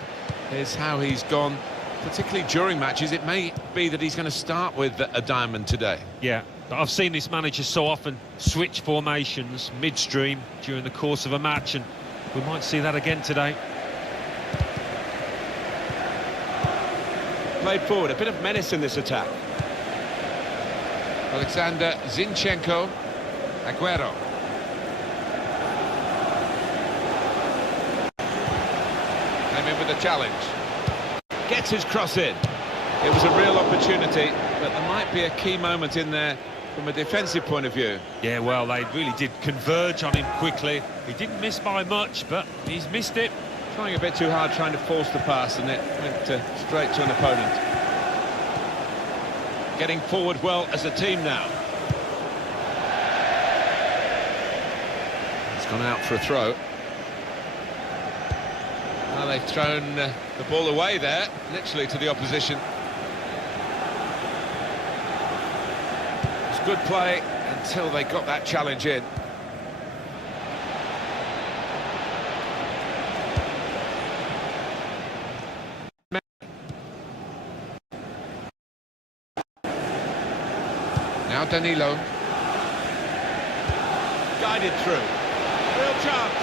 is how he's gone. Particularly during matches, it may be that he's going to start with a diamond today. Yeah, I've seen this manager so often switch formations midstream during the course of a match, and we might see that again today. Played forward, a bit of menace in this attack. Alexander Zinchenko, Aguero. Came in with a challenge. Gets his cross in. It was a real opportunity, but there might be a key moment in there from a defensive point of view. Yeah, well, they really did converge on him quickly. He didn't miss by much, but he's missed it. Trying a bit too hard, trying to force the pass, and it went straight to an opponent. Getting forward well as a team now. It's gone out for a throw. Well, they've thrown the ball away there, literally to the opposition. It's good play until they got that challenge in. Now Danilo. Guided through. Real chance.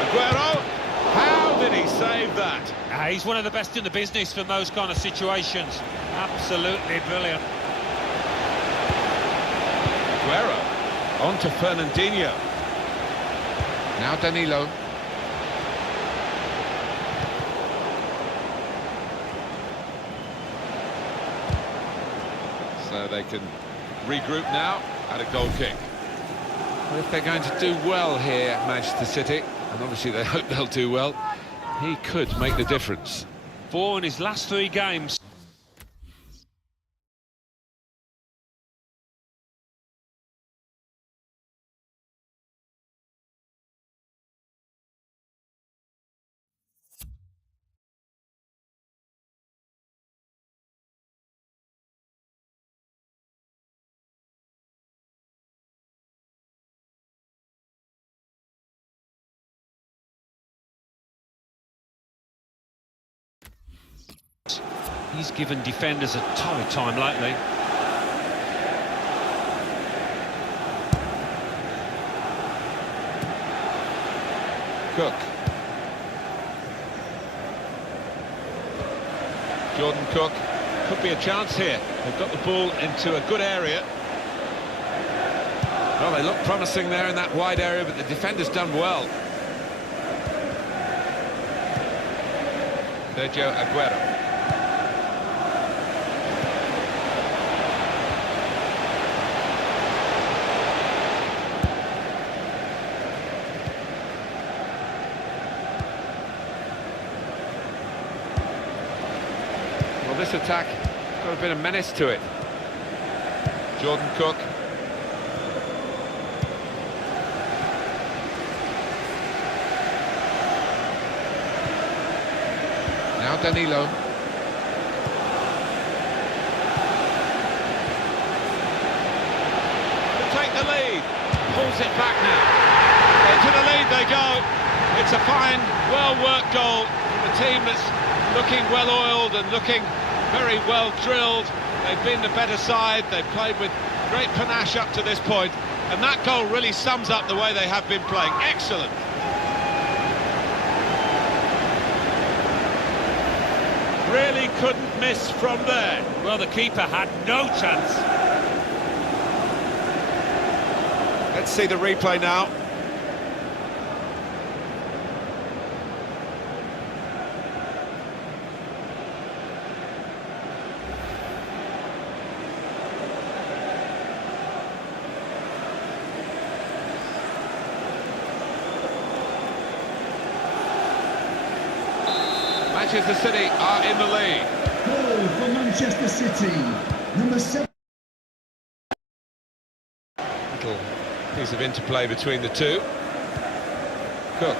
Aguero. How did he save that? He's one of the best in the business from those kind of situations. Absolutely brilliant. Aguero. On to Fernandinho. Now Danilo. So they can regroup now at a goal kick. Well, if they're going to do well here, Manchester City, and obviously they hope they'll do well, he could make the difference. 4 in his last 3 games. He's given defenders a torrid time lately. Cook. Jordan Cook. Could be a chance here. They've got the ball into a good area. Well, they look promising there in that wide area, but the defender's done well. Sergio Aguero. Well, this attack got a bit of menace to it. Jordan Cook. Now Danilo. pulls it back now. Into the lead they go. It's a fine, well-worked goal from a team that's looking well-oiled and looking very well-drilled. They've been the better side. They've played with great panache up to this point, and that goal really sums up the way they have been playing. Excellent. Really couldn't miss from there. Well, the keeper had no chance. Let's see the replay now. Manchester City are in the lead. Goal for Manchester City. Number 7. Little piece of interplay between the two. Cook.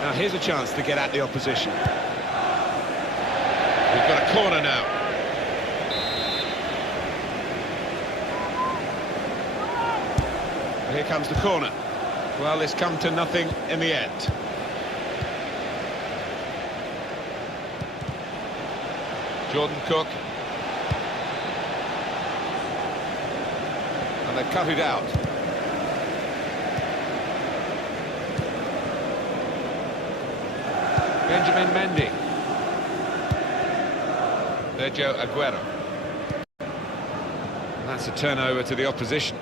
Now here's a chance to get at the opposition. We've got a corner now. Here comes the corner. Well, it's come to nothing in the end. Jordan Cook. And they've cut it out. Benjamin Mendy. Sergio Aguero. And that's a turnover to the opposition.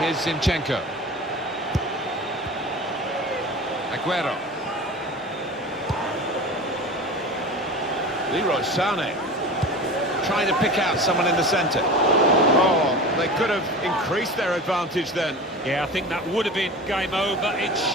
Here's Zinchenko. Aguero. Leroy Sané. Trying to pick out someone in the centre. Oh, they could have increased their advantage then. Yeah, I think that would have been game over. It's...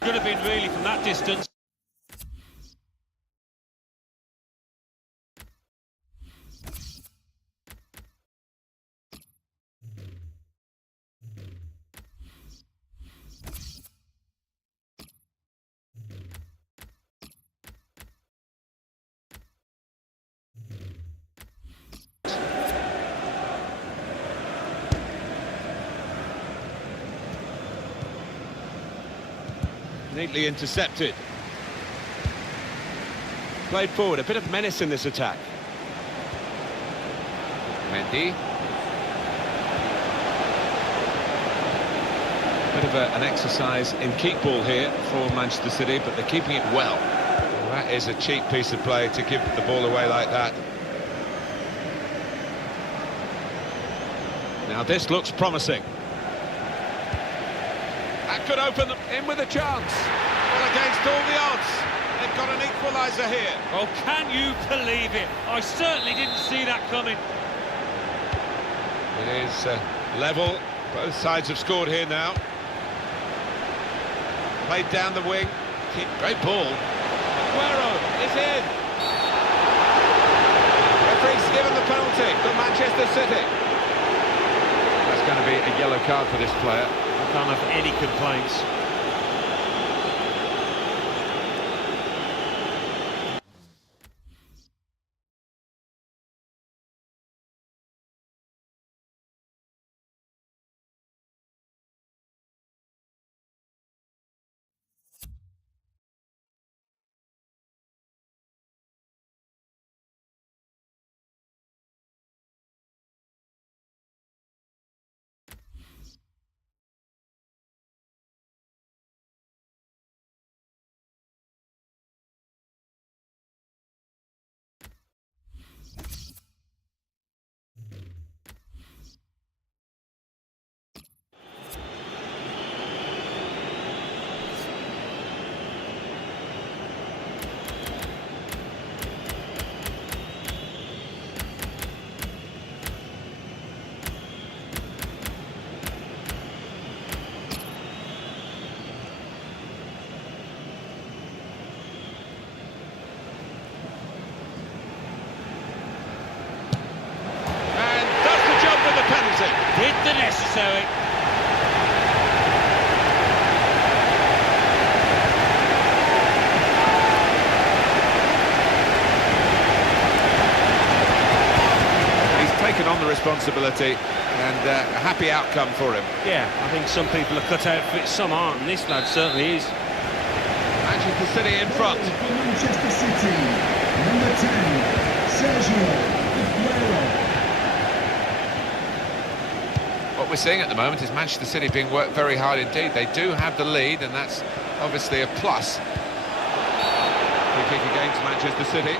Could have been really from that distance. Neatly intercepted. Played forward, a bit of menace in this attack. Mendy. Bit of an exercise in keep ball here for Manchester City, but they're keeping it well. That is a cheap piece of play to give the ball away like that. Now this looks promising. That could open them in with a chance. Well, against all the odds, they've got an equaliser here. Oh, can you believe it? I certainly didn't see that coming. It is level. Both sides have scored here now. Played down the wing. Great ball. Aguero is in. Referee's given the penalty for Manchester City. That's going to be a yellow card for this player. I can't have any complaints. responsibility, and a happy outcome for him. Yeah, I think some people are cut out for it, some aren't, and this lad certainly is. Manchester City in front. For Manchester City, number 10, Sergio Aguero. What we're seeing at the moment is Manchester City being worked very hard indeed. They do have the lead, and that's obviously a plus. Free kick against Manchester City.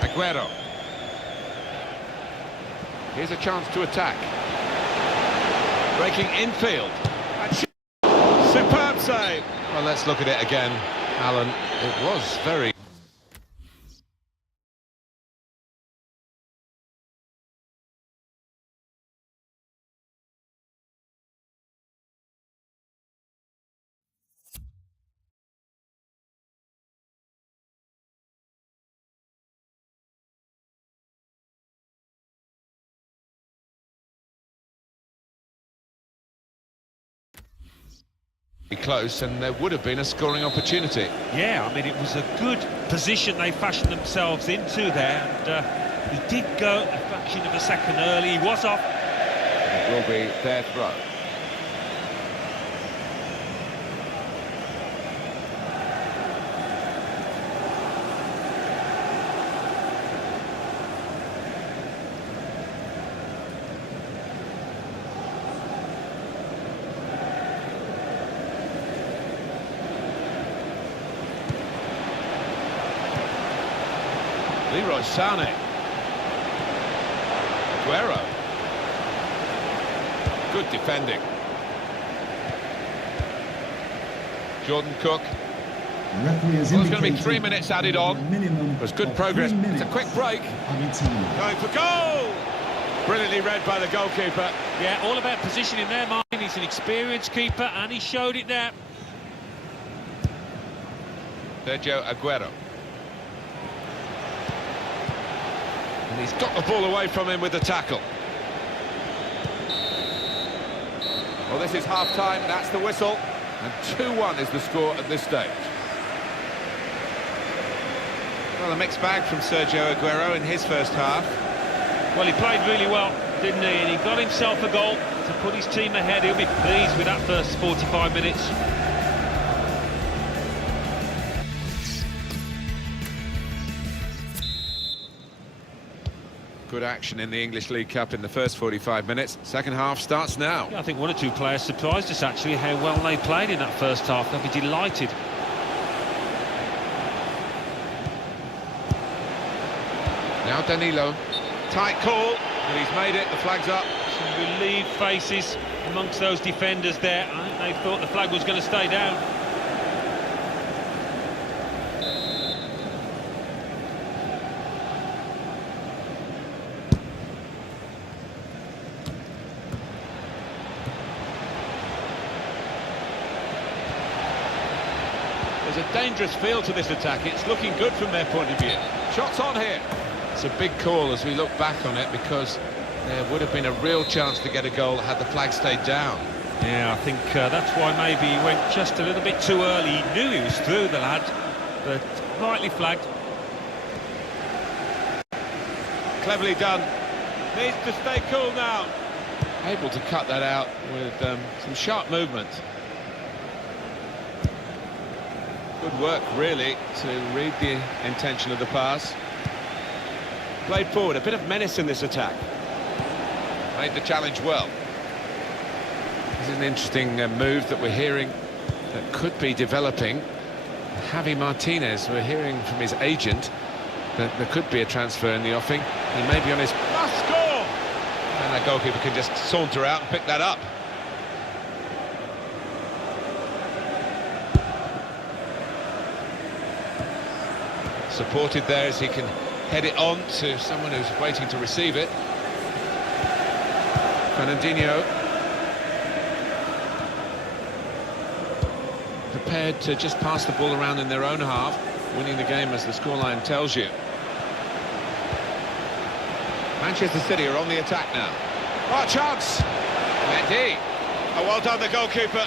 Aguero. Here's a chance to attack. Breaking infield. And superb save. Well, let's look at it again, Alan. It was very... close, and there would have been a scoring opportunity. Yeah, I mean, it was a good position they fashioned themselves into there, and he did go a fraction of a second early. He was off. It will be their throw. Leroy Sané. Aguero. Good defending. Jordan Cook. Referee has Well, there's going to be indicated 3 minutes added on. a minimum It was good of progress. 3 It's a minutes quick break. added time. Going for goal! Brilliantly read by the goalkeeper. Yeah, all about position in their mind. He's an experienced keeper, and he showed it there. Sergio Aguero. And he's got the ball away from him with the tackle. Well, this is half-time, that's the whistle. And 2-1 is the score at this stage. Well, a mixed bag from Sergio Aguero in his first half. Well, he played really well, didn't he? And he got himself a goal to put his team ahead. He'll be pleased with that first 45 minutes. Good action in the English League Cup in the first 45 minutes. Second half starts now. Yeah, I think one or two players surprised us, actually, how well they played in that first half. They'll be delighted. Now Danilo. Tight call, but he's made it. The flag's up. Some relieved faces amongst those defenders there. I think they thought the flag was going to stay down. There's a dangerous feel to this attack. It's looking good from their point of view. Shots on here. It's a big call as we look back on it, because there would have been a real chance to get a goal had the flag stayed down. Yeah, I think that's why maybe he went just a little bit too early. He knew he was through, the lad, but rightly flagged. Cleverly done. Needs to stay cool now. Able to cut that out with some sharp movement. Good work, really, to read the intention of the pass. Played forward, a bit of menace in this attack. Made the challenge well. This is an interesting move that we're hearing that could be developing. Javi Martinez, we're hearing from his agent that there could be a transfer in the offing. He may be on his... Must score! And that goalkeeper can just saunter out and pick that up. Supported there as he can head it on to someone who's waiting to receive it. Fernandinho. Prepared to just pass the ball around in their own half. winning the game as the scoreline tells you. Manchester City are on the attack now. Oh, chance! Mendy. Oh, well done, the goalkeeper.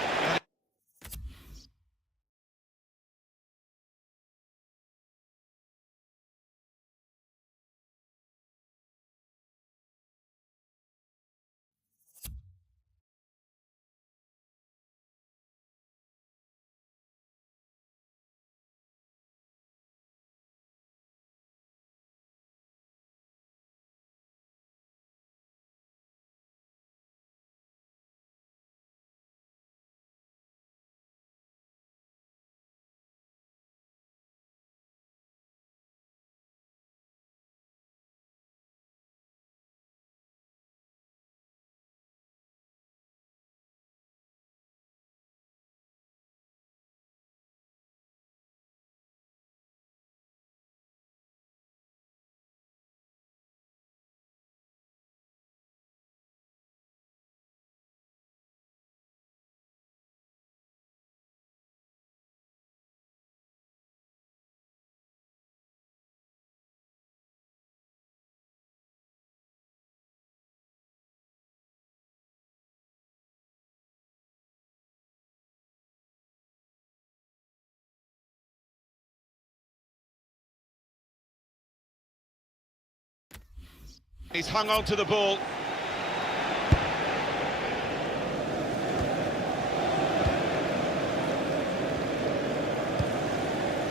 He's hung on to the ball.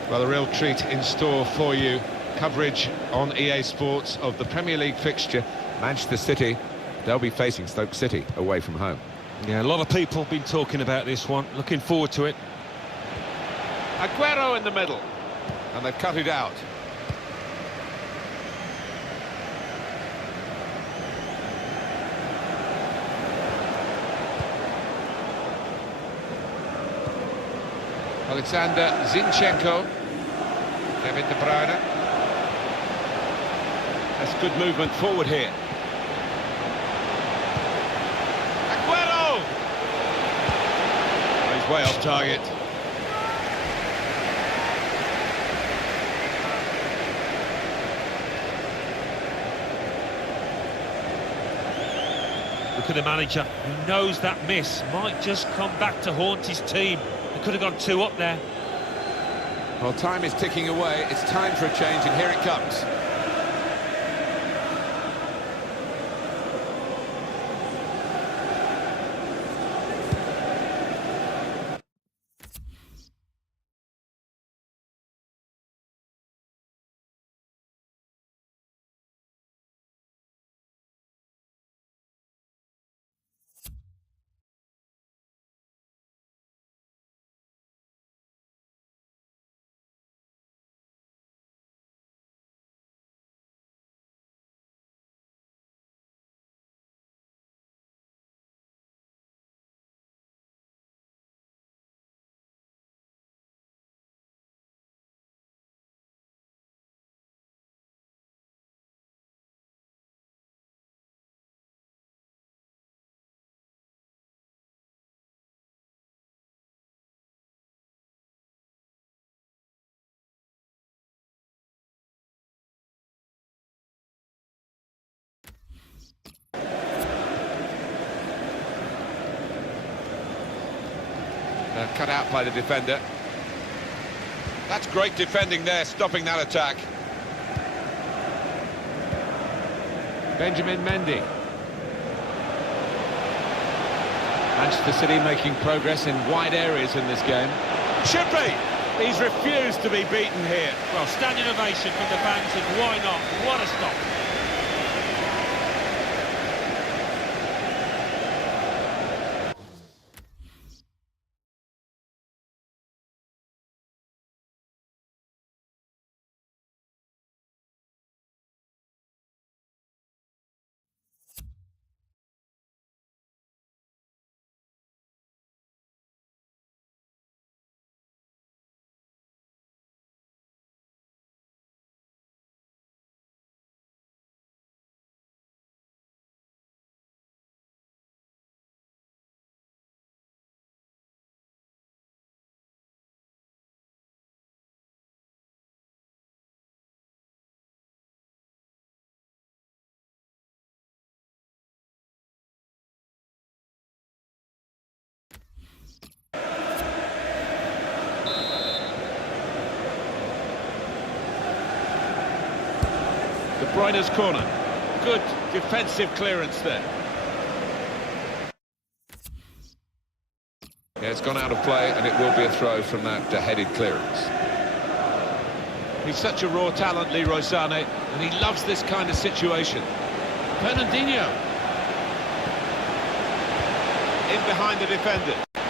Well, a real treat in store for you. Coverage on EA Sports of the Premier League fixture. Manchester City, they'll be facing Stoke City away from home. Yeah, a lot of people have been talking about this one. Looking forward to it. Aguero in the middle. And they've cut it out. Alexander Zinchenko. Kevin De Bruyne. That's good movement forward here. Aguero! Oh, he's way off target. Look at the manager, who knows that miss might just come back to haunt his team. They could have gone 2 up there. Well, time is ticking away. It's time for a change, and here it comes. Cut out by the defender. That's great defending there, stopping that attack. Benjamin Mendy. Manchester City making progress in wide areas in this game. Should be! He's refused to be beaten here. Well, standing ovation from the fans, and why not? What a stop. Bruyne's corner. Good defensive clearance there. Yeah, it's gone out of play, and it will be a throw from that headed clearance. He's such a raw talent, Leroy Sané, and he loves this kind of situation. Fernandinho. In behind the defender. And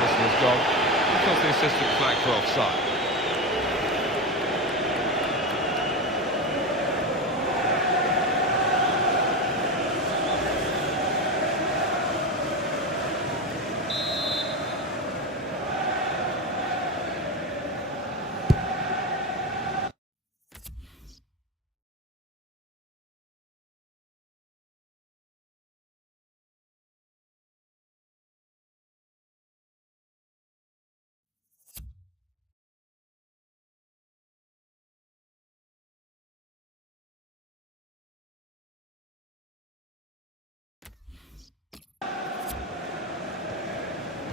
this has gone because the assistant flagged for offside.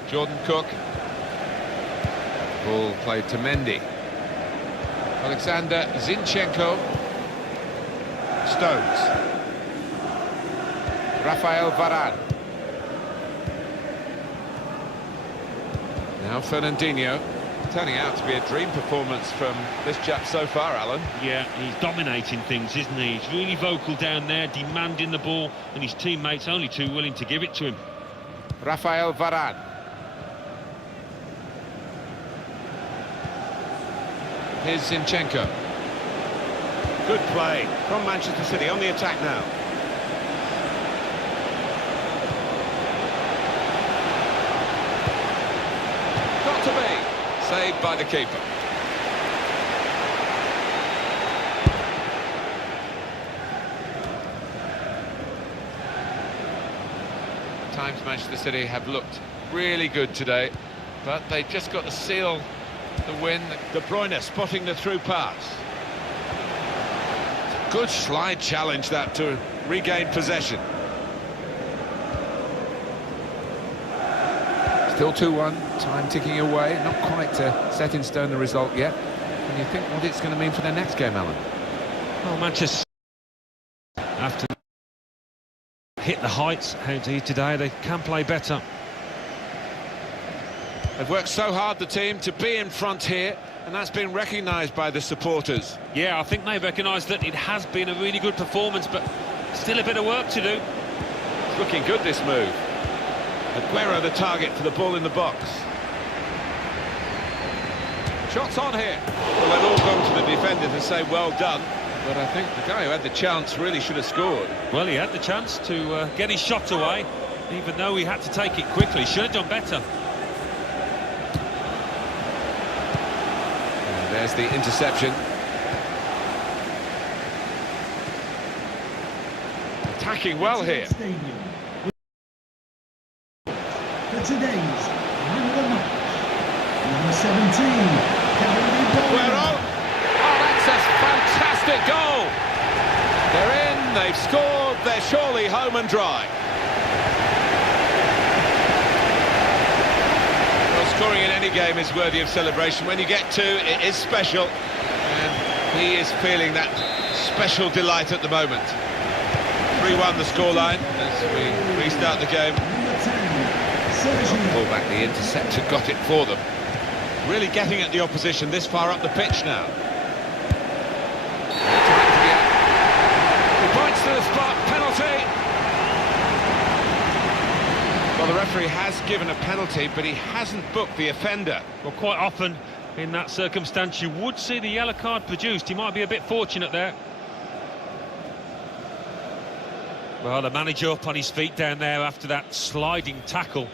Jordan Cook. Ball played to Mendy. Alexander Zinchenko. Stones. Rafael Varane. Now Fernandinho. Turning out to be a dream performance from this chap so far, Alan. Yeah, he's dominating things, isn't he? He's really vocal down there, demanding the ball, and his teammates only too willing to give it to him. Rafael Varane. Here's Zinchenko. Good play from Manchester City on the attack now. Got to be. Saved by the keeper. At times Manchester City have looked really good today, but they just got to seal the win. De Bruyne spotting the through pass. Good slide challenge that to regain possession. Still 2-1, time ticking away, not quite set in stone the result yet. Can you think what it's going to mean for their next game, Alan? Well, Manchester after hit the heights out here today, they can play better. They've worked so hard, the team, to be in front here, and that's been recognised by the supporters. Yeah, I think they recognise that it has been a really good performance, but still a bit of work to do. It's looking good, this move. Aguero the target for the ball in the box. Shots on here. Well, they've all gone to the defender to say well done, but I think the guy who had the chance really should have scored. Well, he had the chance to get his shot away, even though he had to take it quickly. Should have done better. And there's the interception. Attacking well here. For today's man of the match, number 17, Aguero. Oh, that's a fantastic goal. They're in, they've scored, they're surely home and dry. Well, scoring in any game is worthy of celebration. When you get two, it is special, and he is feeling that special delight at the moment. 3-1 the scoreline as we restart the game. Pull back, the interceptor got it for them. Really getting at the opposition this far up the pitch now. He points to the spot, penalty. Well, the referee has given a penalty, but he hasn't booked the offender. Well, quite often in that circumstance you would see the yellow card produced. He might be a bit fortunate there. Well, the manager up on his feet down there after that sliding tackle.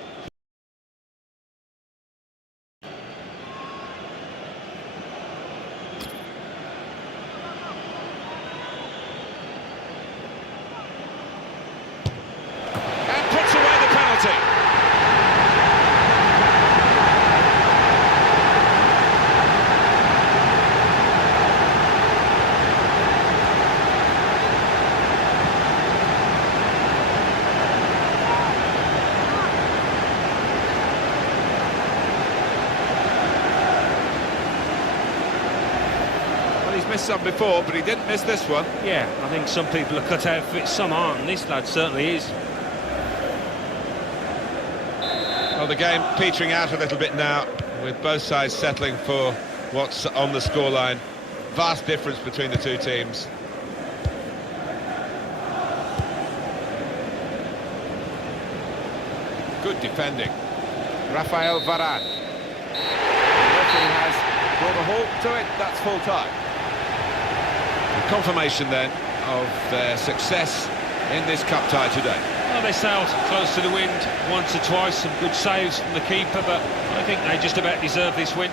And puts away the penalty. missed some before, but he didn't miss this one. Yeah, I think some people are cut out for it, some aren't, and this lad certainly is. Well, the game petering out a little bit now, with both sides settling for what's on the scoreline. Vast difference between the two teams. Good defending. Rafael Varane. The referee has brought a halt to it. That's full time. A confirmation then of their success in this cup tie today. Well, they sailed close to the wind once or twice, some good saves from the keeper, but I think they just about deserve this win.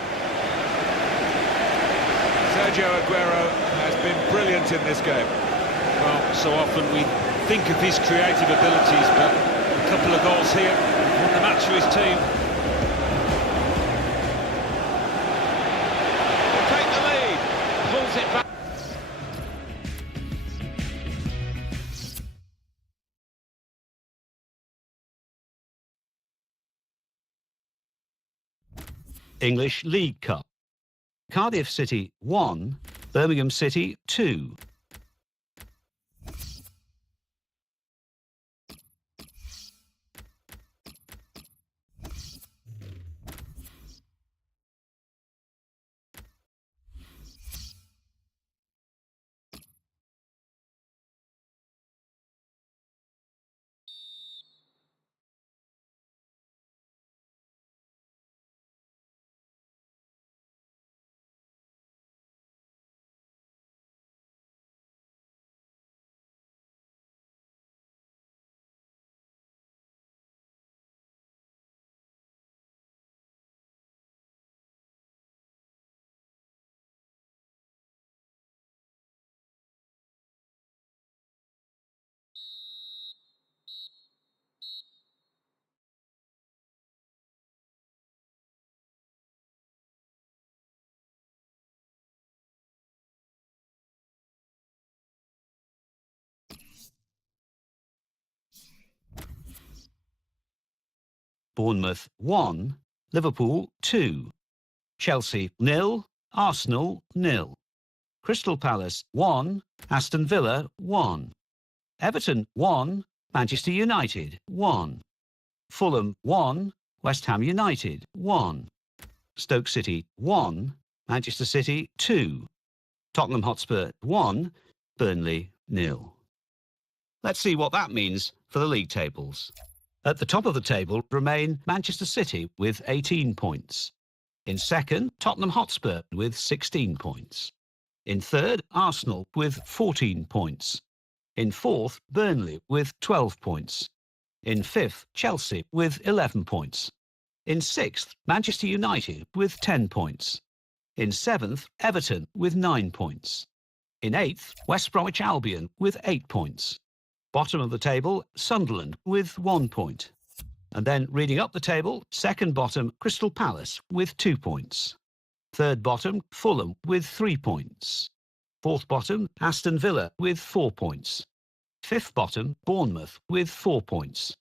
Sergio Aguero has been brilliant in this game. Well, so often we think of his creative abilities, but a couple of goals here won the match for his team. Will take the lead, pulls it back. English League Cup. Cardiff City 1, Birmingham City 2. Bournemouth 1, Liverpool 2. Chelsea 0, Arsenal 0. Crystal Palace 1, Aston Villa 1. Everton 1, Manchester United 1. Fulham 1, West Ham United 1. Stoke City 1, Manchester City 2. Tottenham Hotspur 1, Burnley 0. Let's see what that means for the league tables. At the top of the table remain Manchester City with 18 points. In second, Tottenham Hotspur with 16 points. In third, Arsenal with 14 points. In fourth, Burnley with 12 points. In fifth, Chelsea with 11 points. In sixth, Manchester United with 10 points. In seventh, Everton with 9 points. In eighth, West Bromwich Albion with 8 points. Bottom of the table, Sunderland with 1 point. And then reading up the table, second bottom, Crystal Palace with 2 points. Third bottom, Fulham with 3 points. Fourth bottom, Aston Villa with 4 points. Fifth bottom, Bournemouth with 4 points.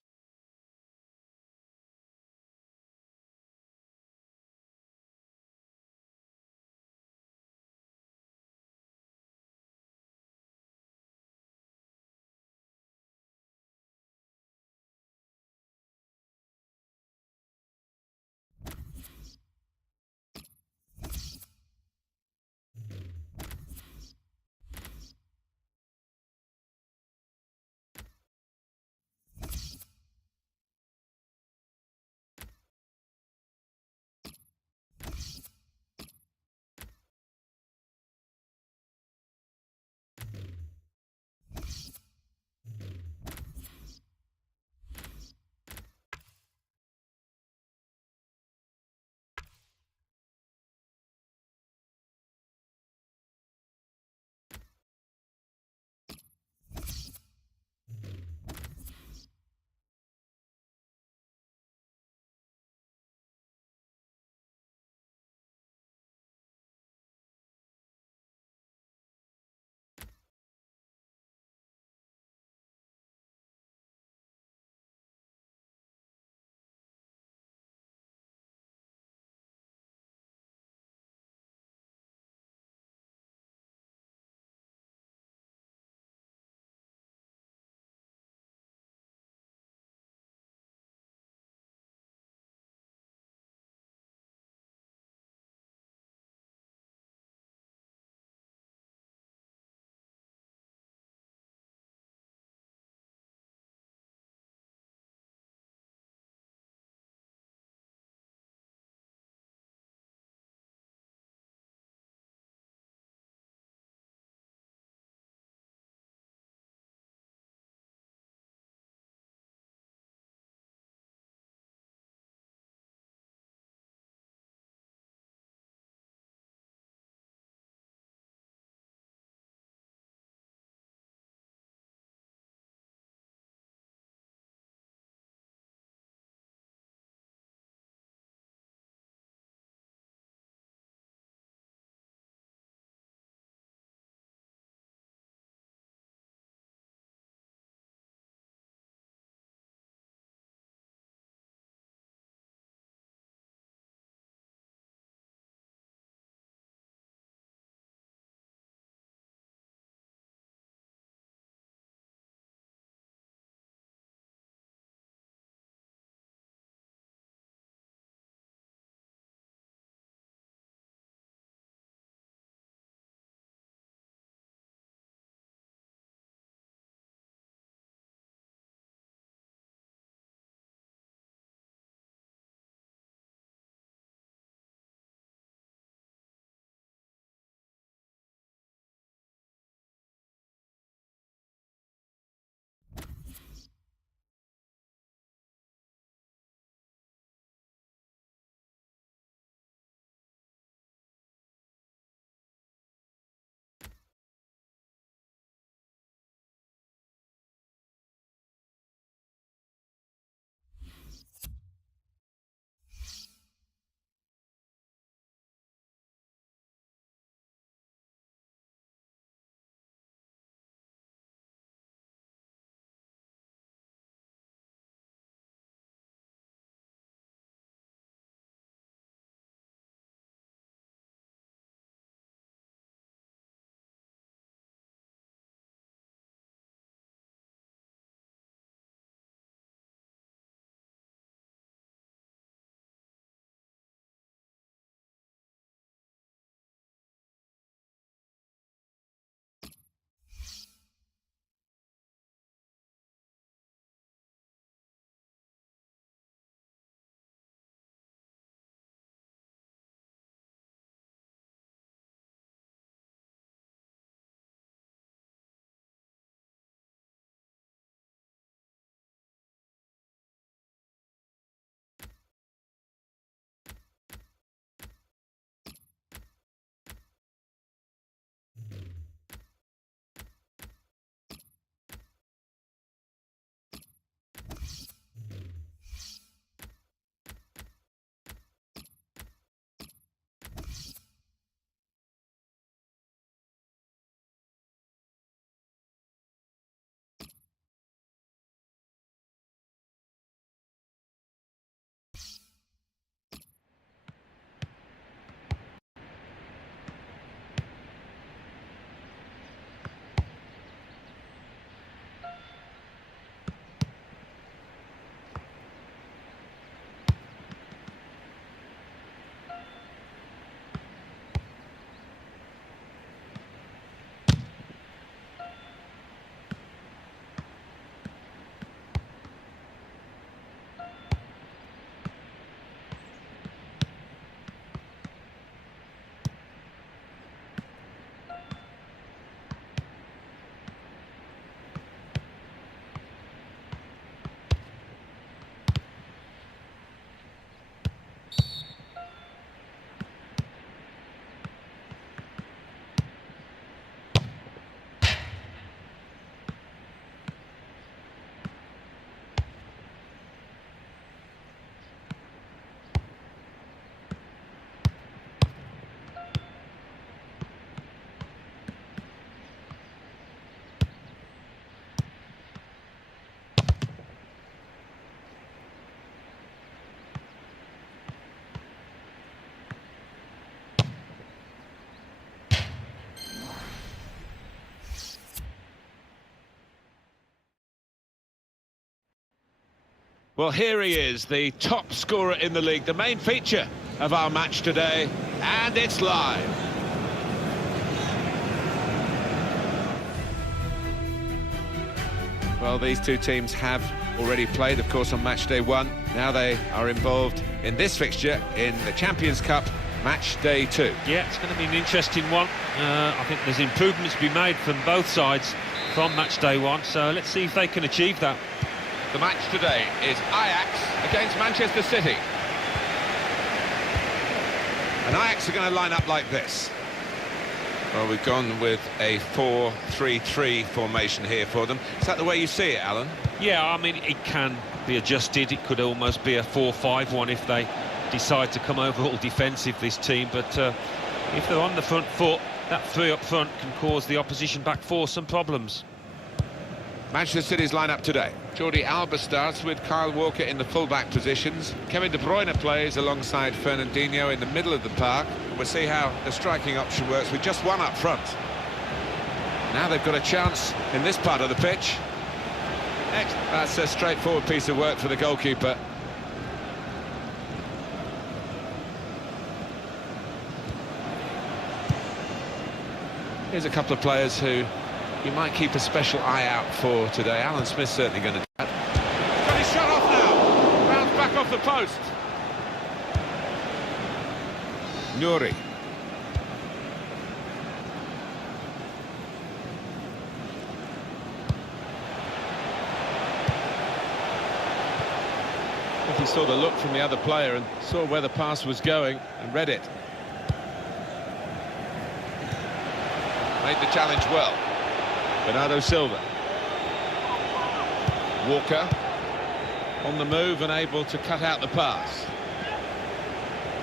Well, here he is, the top scorer in the league, the main feature of our match today, and it's live. Well, these two teams have already played, of course, on match day 1. Now they are involved in this fixture in the Champions Cup, match day 2. Yeah, it's going to be an interesting one. I think there's improvements to be made from both sides from match day 1, so let's see if they can achieve that. The match today is Ajax against Manchester City. And Ajax are going to line up like this. Well, we've gone with a 4-3-3 formation here for them. Is that the way you see it, Alan? Yeah, I mean, it can be adjusted. It could almost be a 4-5-1 if they decide to come over all defensive, this team. But if they're on the front foot, that 3 up front can cause the opposition back 4 some problems. Manchester City's lineup today. Jordi Alba starts with Kyle Walker in the full-back positions. Kevin De Bruyne plays alongside Fernandinho in the middle of the park. We'll see how the striking option works with just 1 up front. Now they've got a chance in this part of the pitch. That's a straightforward piece of work for the goalkeeper. Here's a couple of players who you might keep a special eye out for today. Alan Smith's certainly going to do that. Got his shot off now. Bounce back off the post. Nuri. If he saw the look from the other player and saw where the pass was going and read it. Made the challenge well. Bernardo Silva. Walker on the move and able to cut out the pass.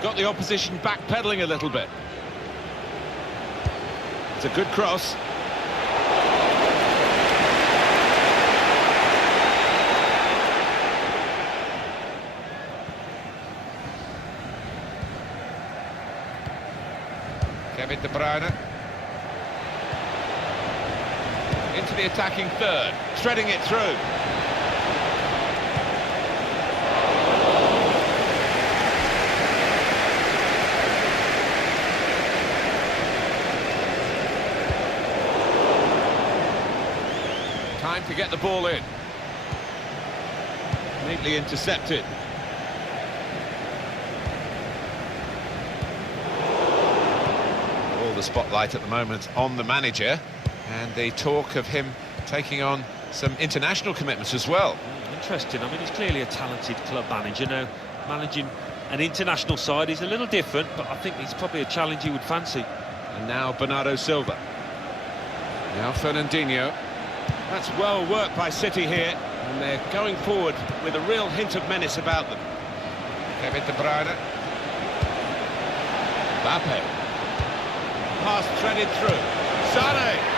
Got the opposition backpedaling a little bit. It's a good cross. Kevin De Bruyne. Into the attacking third, threading it through. Time to get the ball in. Neatly intercepted. All the spotlight at the moment on the manager. And the talk of him taking on some international commitments as well. Interesting. I mean, he's clearly a talented club manager. Now, managing an international side is a little different, but I think it's probably a challenge he would fancy. And now Bernardo Silva. Now Fernandinho. That's well worked by City here. And they're going forward with a real hint of menace about them. Kevin De Bruyne. Mbappe. Pass threaded through. Sané.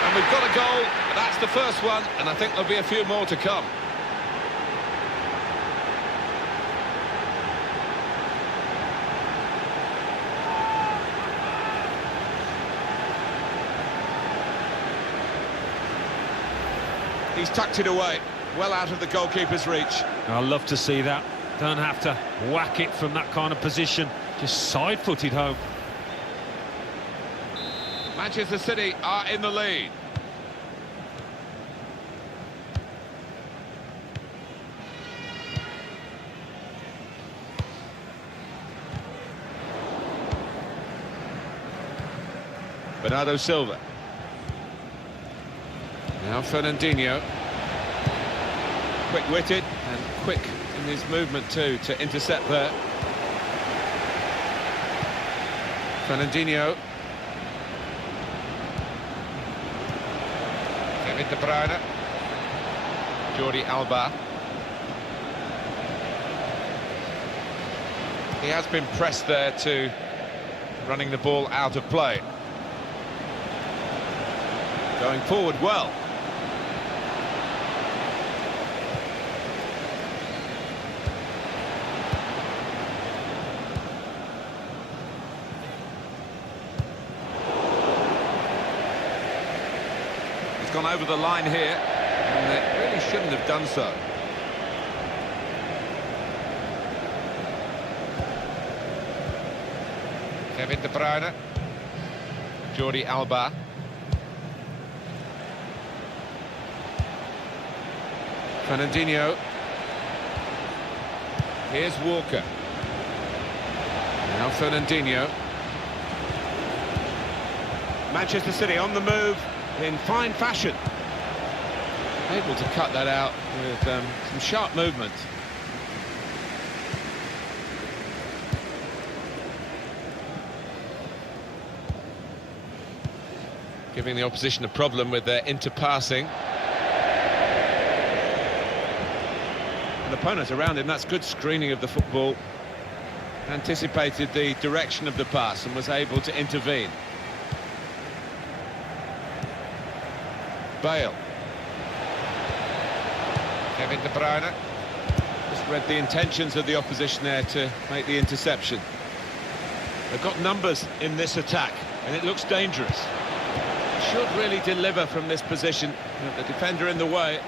And we've got a goal, but that's the first one, and I think there'll be a few more to come. He's tucked it away, well out of the goalkeeper's reach. I love to see that. Don't have to whack it from that kind of position. Just side-footed home. Manchester City are in the lead. Bernardo Silva. Now Fernandinho. Quick-witted and quick in his movement too to intercept there. Fernandinho. Kevin De Bruyne. Jordi Alba. He has been pressed there to running the ball out of play. Going forward well. He's gone over the line here, and it really shouldn't have done so. Kevin De Bruyne. Jordi Alba. Fernandinho. Here's Walker. Now Fernandinho. Manchester City on the move in fine fashion. Able to cut that out with some sharp movement. Giving the opposition a problem with their interpassing. An opponent around him, that's good screening of the football. Anticipated the direction of the pass and was able to intervene. Bale. Kevin De Bruyne. Just read the intentions of the opposition there to make the interception. They've got numbers in this attack and it looks dangerous. Should really deliver from this position. The defender in the way.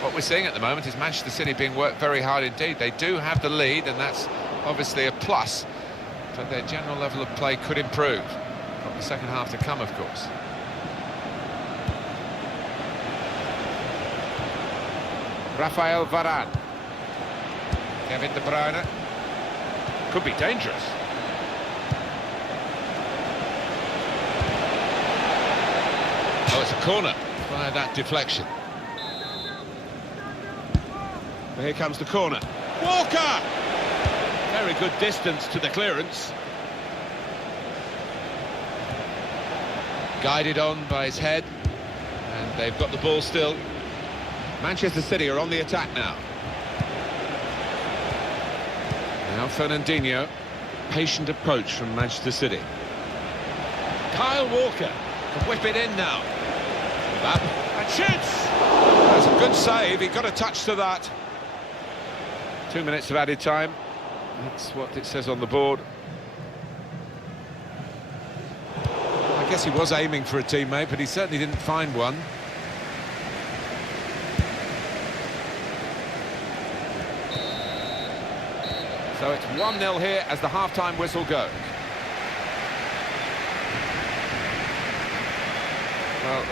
What we're seeing at the moment is Manchester City being worked very hard indeed. They do have the lead, and that's obviously a plus, but their general level of play could improve. Got the second half to come, of course. Rafael Varane. Kevin De Bruyne. Could be dangerous. Oh, it's a corner via that deflection. But here comes the corner. Walker! Very good distance to the clearance. Guided on by his head. And they've got the ball still. Manchester City are on the attack now. Now Fernandinho. Patient approach from Manchester City. Kyle Walker can whip it in now. And shoots! That's a good save. He got a touch to that. 2 minutes of added time. That's what it says on the board. I guess he was aiming for a teammate, but he certainly didn't find one. So it's 1-0 here as the half-time whistle goes. Well,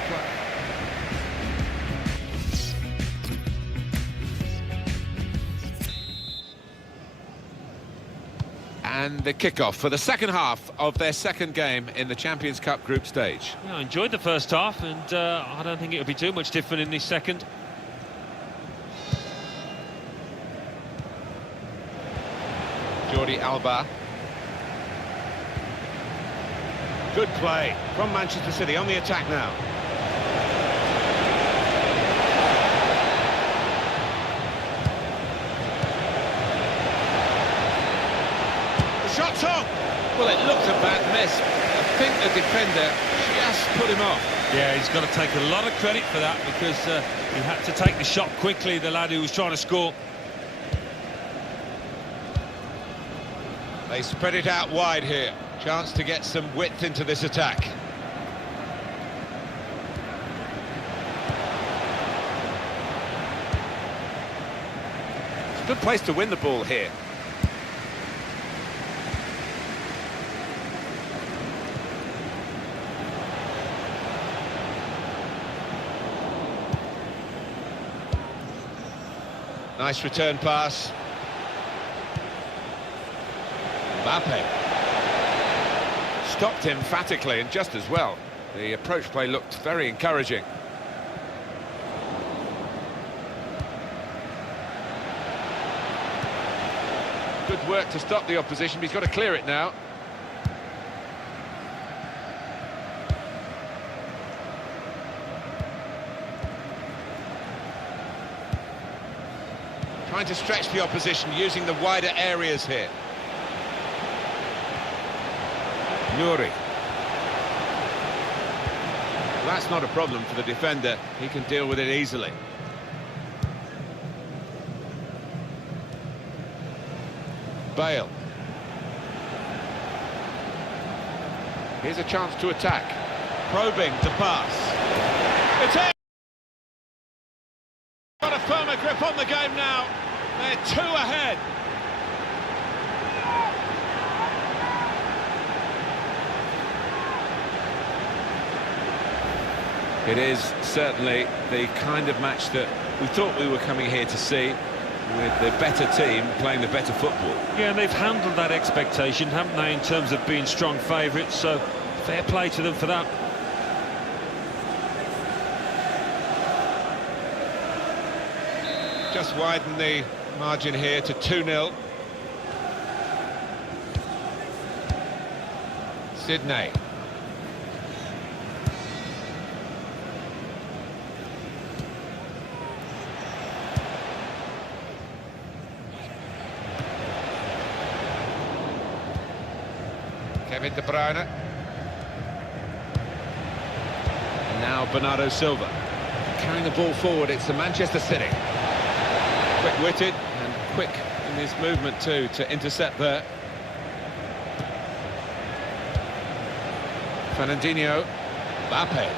and the kickoff for the second half of their second game in the Champions Cup group stage. Yeah, I enjoyed the first half, and I don't think it'll be too much different in this second. Jordi Alba. Good play from Manchester City on the attack now. The shot's on! Well, it looked a bad miss. I think the defender just put him off. Yeah, he's got to take a lot of credit for that, because he had to take the shot quickly, the lad who was trying to score. They spread it out wide here. Chance to get some width into this attack. It's a good place to win the ball here. Nice return pass. Mbappe stopped emphatically, and just as well. The approach play looked very encouraging. Good work to stop the opposition, but he's got to clear it now. Trying to stretch the opposition using the wider areas here. Nuri. That's not a problem for the defender. He can deal with it easily. Bale. Here's a chance to attack. Probing to pass. It's in! Got a firmer grip on the game now. They're 2 ahead. It is certainly the kind of match that we thought we were coming here to see, with the better team playing the better football. Yeah, and they've handled that expectation, haven't they, in terms of being strong favourites, so fair play to them for that. Just widen the margin here to 2-0. Sydney. Kevin De Bruyne. And now Bernardo Silva. Carrying the ball forward, it's the Manchester City. Quick-witted and quick in his movement too, to intercept there. Fernandinho. Mbappe.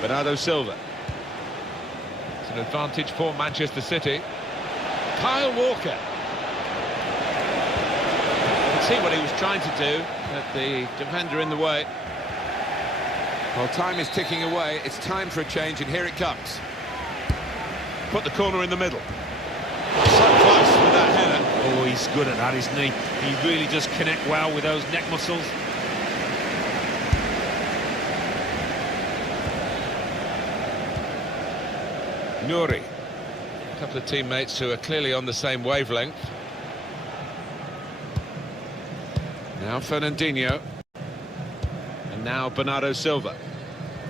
Bernardo Silva. It's an advantage for Manchester City. Kyle Walker. You can see what he was trying to do, but the defender in the way. Well, time is ticking away. It's time for a change, and here it comes. Put the corner in the middle. So close with that header. Oh, he's good at that, isn't he? He really does connect well with those neck muscles. Nuri. A couple of teammates who are clearly on the same wavelength. Now Fernandinho. And now Bernardo Silva.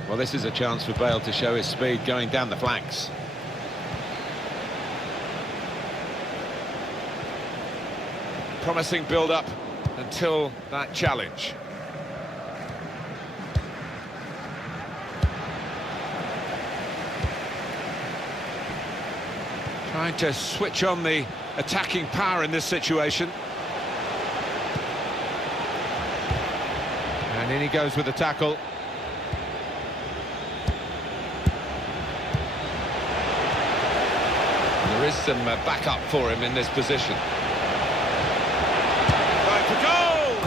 Well, this is a chance for Bale to show his speed going down the flanks. Promising build-up until that challenge. Trying to switch on the attacking power in this situation. And in he goes with the tackle. And there is some backup for him in this position. Right for goal!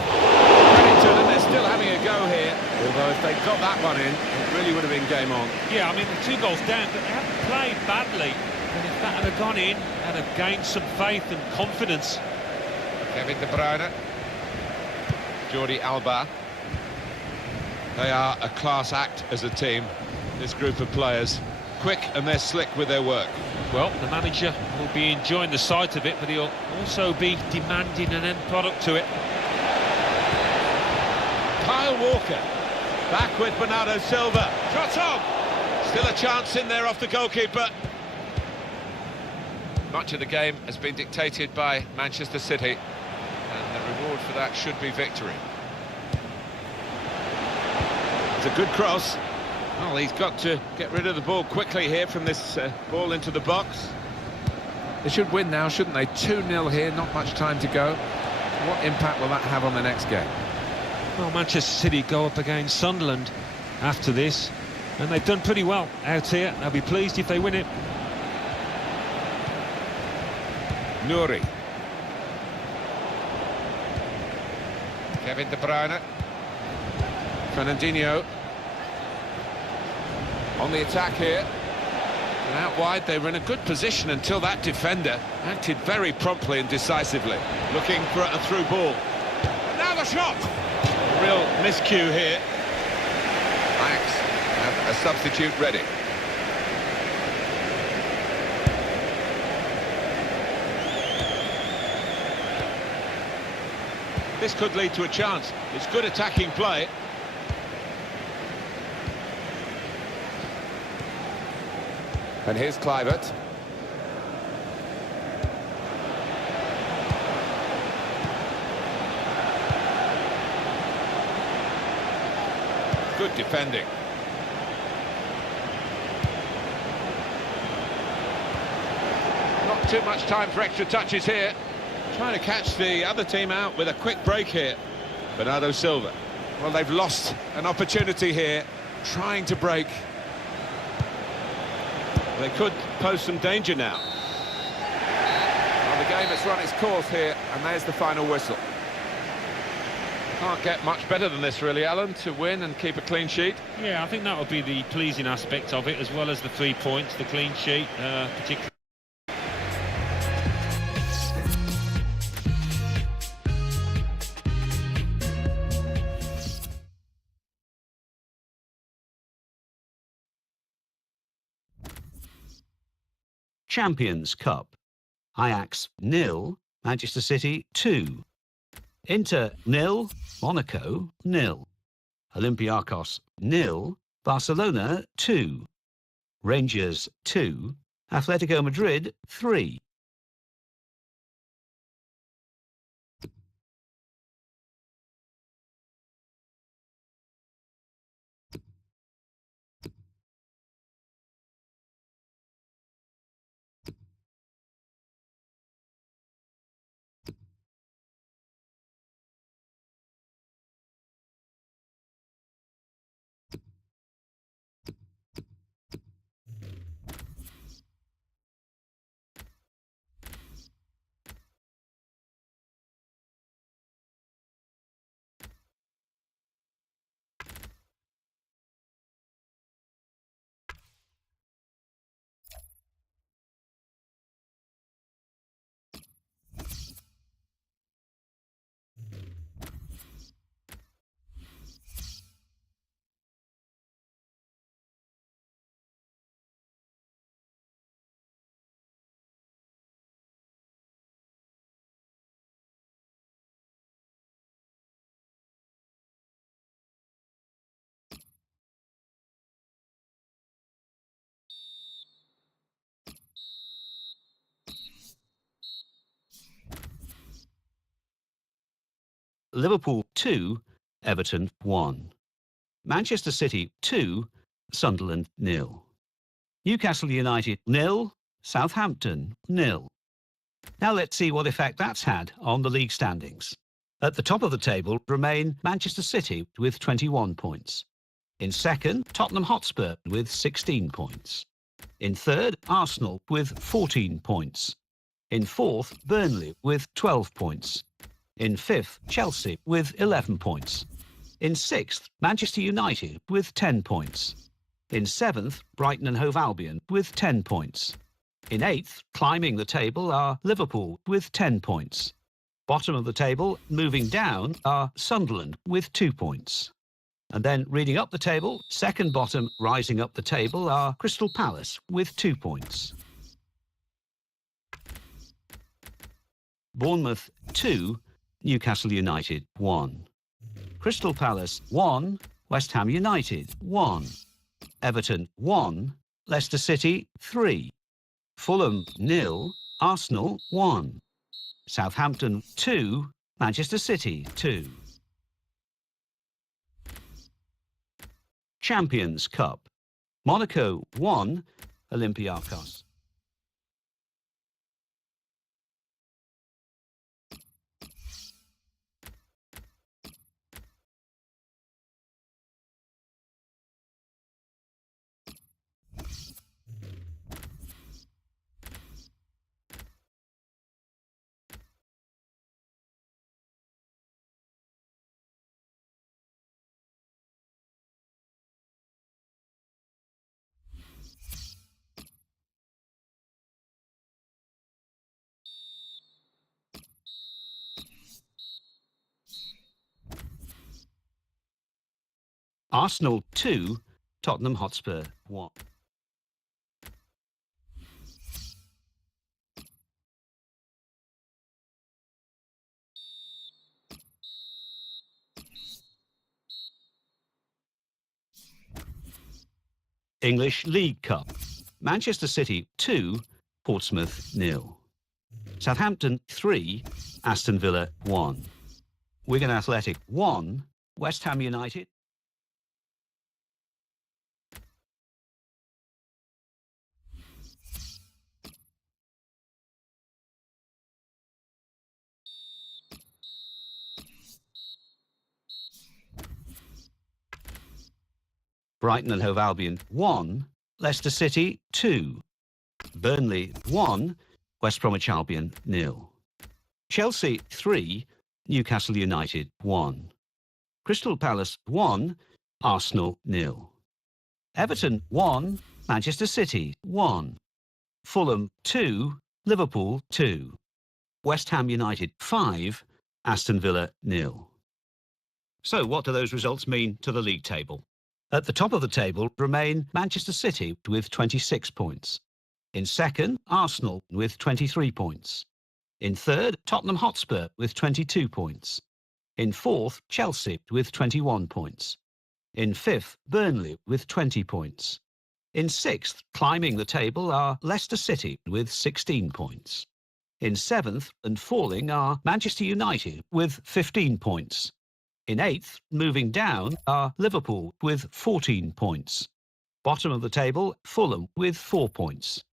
Credit to them, they're still having a go here. Although if they got that one in, it really would have been game on. Yeah, I mean, the 2 goals down, but they haven't played badly. And if that had gone in, they'd have gained some faith and confidence. Kevin De Bruyne. Jordi Alba. They are a class act as a team, this group of players. Quick, and they're slick with their work. Well, the manager will be enjoying the sight of it, but he'll also be demanding an end product to it. Kyle Walker. Back with Bernardo Silva. Shot on! Still a chance in there off the goalkeeper. Much of the game has been dictated by Manchester City, and the reward for that should be victory. It's a good cross. Well, he's got to get rid of the ball quickly here from this ball into the box. They should win now, shouldn't they? 2-0 here, not much time to go. What impact will that have on the next game? Well, Manchester City go up against Sunderland after this, and they've done pretty well out here. They'll be pleased if they win it. Nuri. Kevin De Bruyne. Fernandinho. On the attack here. And out wide, they were in a good position until that defender acted very promptly and decisively. Looking for a through ball. And now the shot! A real miscue here. Ajax have a substitute ready. This could lead to a chance. It's good attacking play. And here's Kluivert. Good defending. Not too much time for extra touches here. Trying to catch the other team out with a quick break here. Bernardo Silva. Well, they've lost an opportunity here, trying to break. They could pose some danger now. Well, the game has run its course here, and there's the final whistle. Can't get much better than this, really, Alan, to win and keep a clean sheet. Yeah, I think that would be the pleasing aspect of it, as well as the 3 points, the clean sheet, particularly. Champions Cup. Ajax 0, Manchester City 2. Inter 0, Monaco 0. Olympiacos 0, Barcelona 2. Rangers 2, Atletico Madrid 3. Liverpool 2, Everton 1. Manchester City 2, Sunderland 0. Newcastle United 0, Southampton 0. Now let's see what effect that's had on the league standings. At the top of the table remain Manchester City with 21 points. In second, Tottenham Hotspur with 16 points. In third, Arsenal with 14 points. In fourth, Burnley with 12 points. In fifth, Chelsea with 11 points. In sixth, Manchester United with 10 points. In seventh, Brighton and Hove Albion with 10 points. In eighth, climbing the table, are Liverpool with 10 points. Bottom of the table, moving down, are Sunderland with 2 points. And then reading up the table, second bottom rising up the table are Crystal Palace with 2 points. Bournemouth 2, Newcastle United 1. Crystal Palace 1, West Ham United 1. Everton 1, Leicester City 3. Fulham 0, Arsenal 1. Southampton 2, Manchester City 2. Champions Cup. Monaco 1, Olympiacos. Arsenal 2, Tottenham Hotspur 1. English League Cup. Manchester City 2, Portsmouth 0. Southampton 3, Aston Villa 1. Wigan Athletic 1, West Ham United. Brighton and Hove Albion 1, Leicester City 2. Burnley 1, West Bromwich Albion 0. Chelsea 3, Newcastle United 1. Crystal Palace 1, Arsenal 0. Everton 1, Manchester City 1. Fulham 2, Liverpool 2. West Ham United 5, Aston Villa 0. So what do those results mean to the league table? At the top of the table remain Manchester City with 26 points. In second, Arsenal with 23 points. In third, Tottenham Hotspur with 22 points. In fourth, Chelsea with 21 points. In fifth, Burnley with 20 points. In sixth, climbing the table, are Leicester City with 16 points. In seventh and falling are Manchester United with 15 points. In eighth, moving down, are Liverpool with 14 points. Bottom of the table, Fulham with 4 points.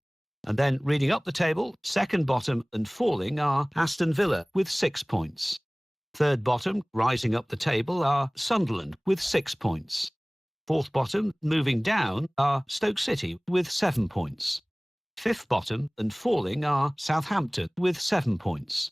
And then reading up the table, second bottom and falling are Aston Villa with 6 points. Third bottom, rising up the table, are Sunderland with 6 points. Fourth bottom, moving down, are Stoke City with 7 points. Fifth bottom and falling are Southampton with 7 points.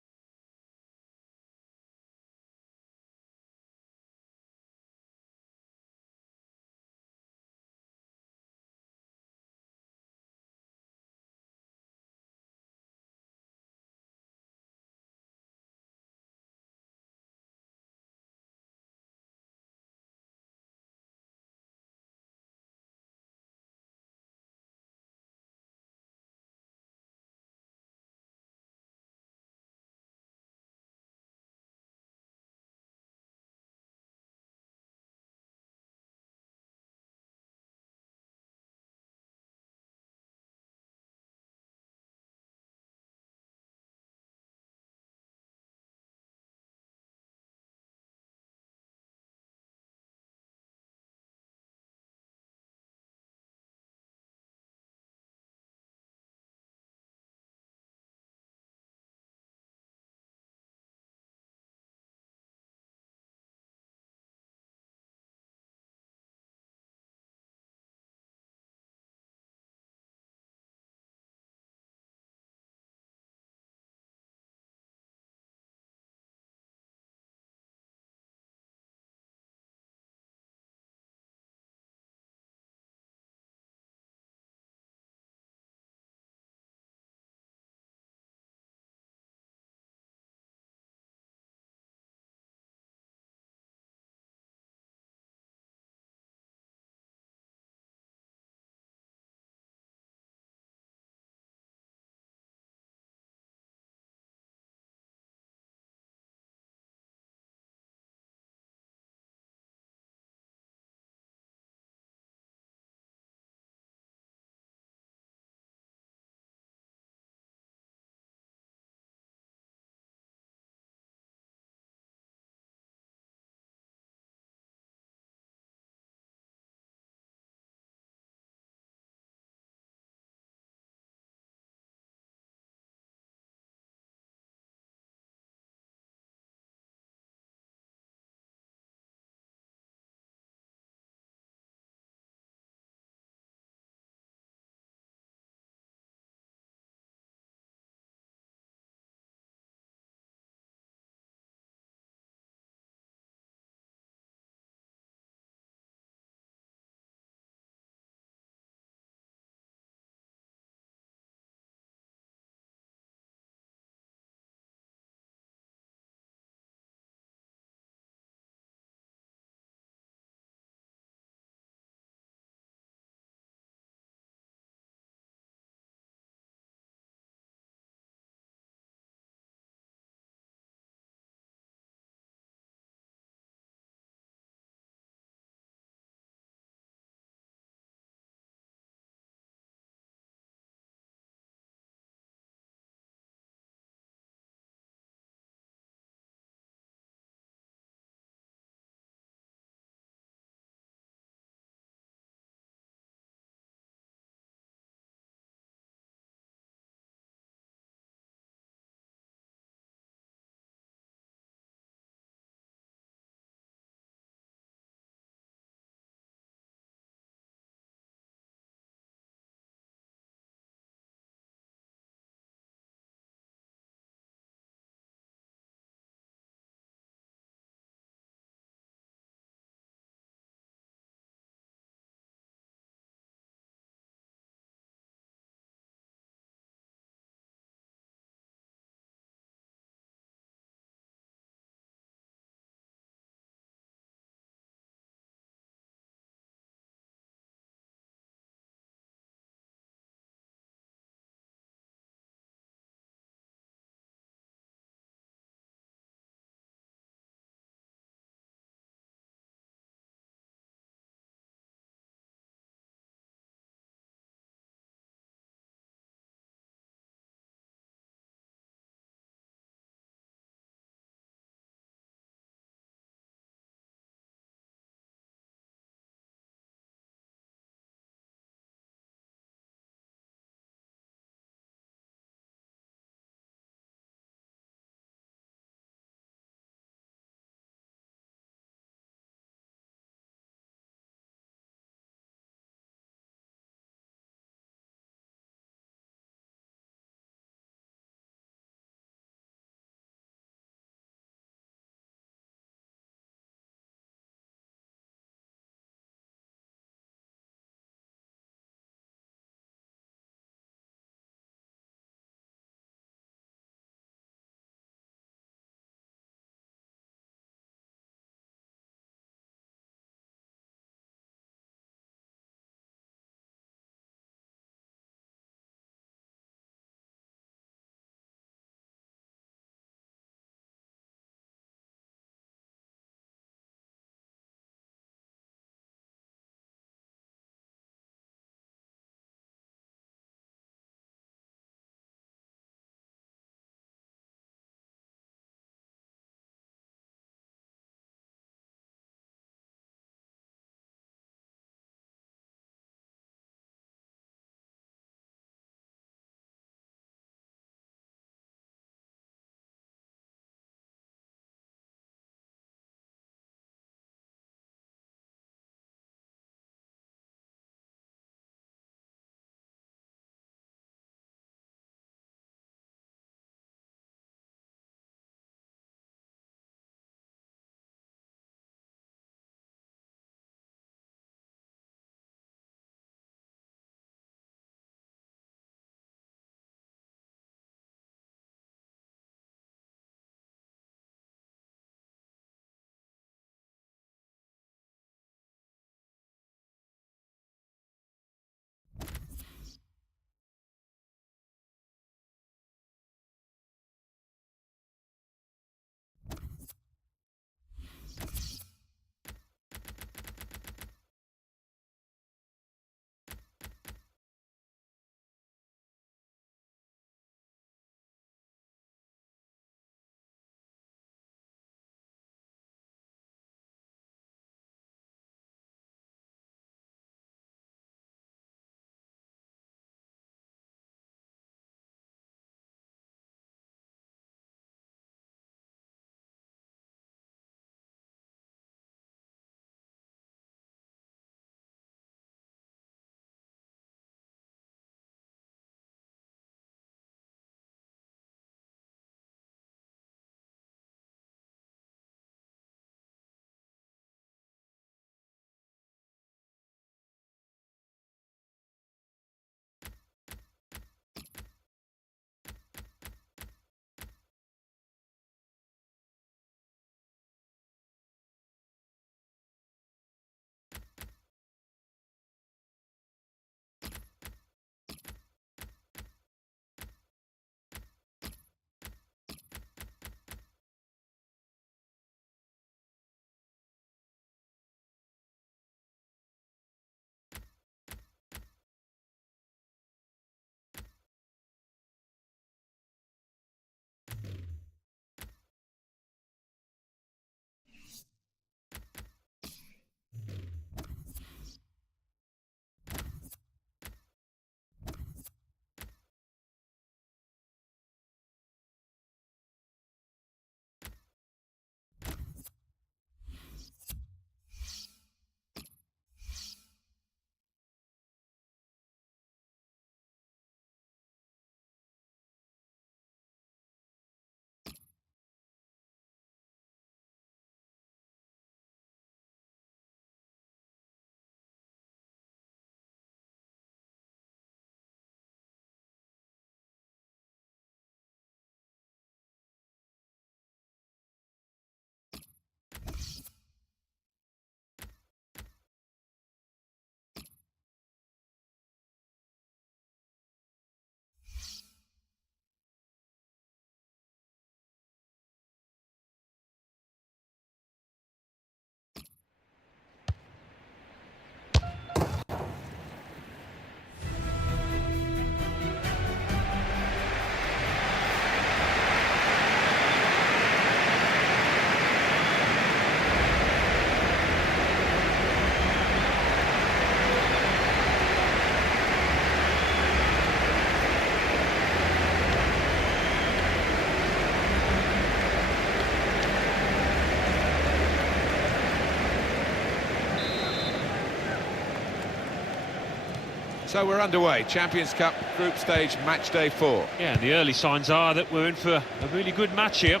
So we're underway. Champions Cup group stage, match day 4. Yeah, and the early signs are that we're in for a really good match here.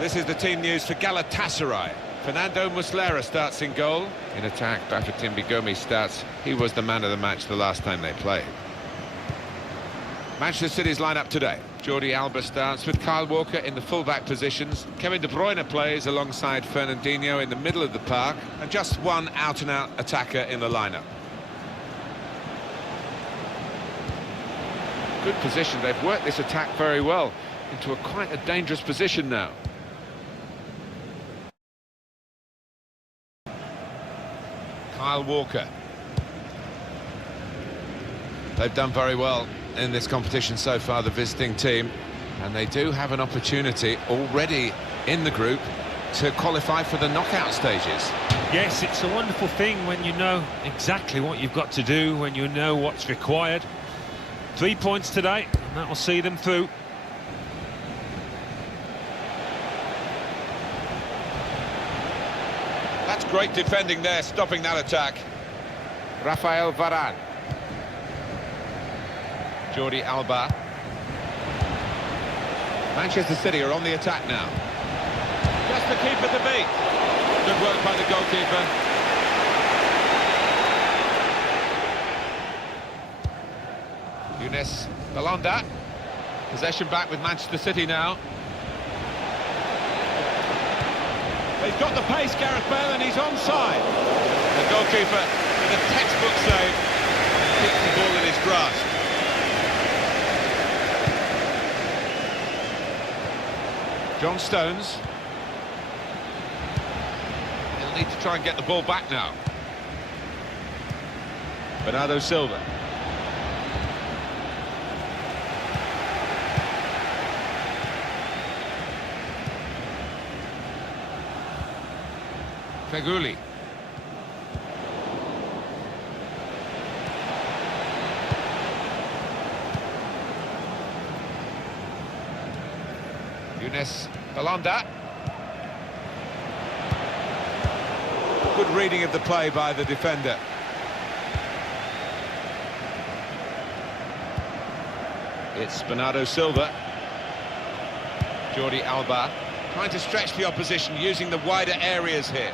This is the team news for Galatasaray. Fernando Muslera starts in goal. In attack, Bafétimbi Bigomi starts. He was the man of the match the last time they played. Manchester City's lineup today. Jordi Alba starts with Kyle Walker in the full-back positions. Kevin De Bruyne plays alongside Fernandinho in the middle of the park. And just one out-and-out attacker in the lineup. Good position. They've worked this attack very well into quite a dangerous position now. Kyle Walker. They've done very well in this competition so far, the visiting team, and they do have an opportunity already in the group to qualify for the knockout stages. Yes, it's a wonderful thing when you know exactly what you've got to do, when you know what's required. 3 points today, and that will see them through. That's great defending there, stopping that attack. Rafael Varane. Jordi Alba. Manchester City are on the attack now. Just the keeper to beat. Good work by the goalkeeper. Younes Belhanda. Possession back with Manchester City now. They've got the pace, Gareth Bale, and he's onside. The goalkeeper with a textbook save. Keeps the ball in his grasp. John Stones. He'll need to try and get the ball back now. Bernardo Silva. Feghouli. Younes Belhanda. Good reading of the play by the defender. It's Bernardo Silva. Jordi Alba trying to stretch the opposition using the wider areas here.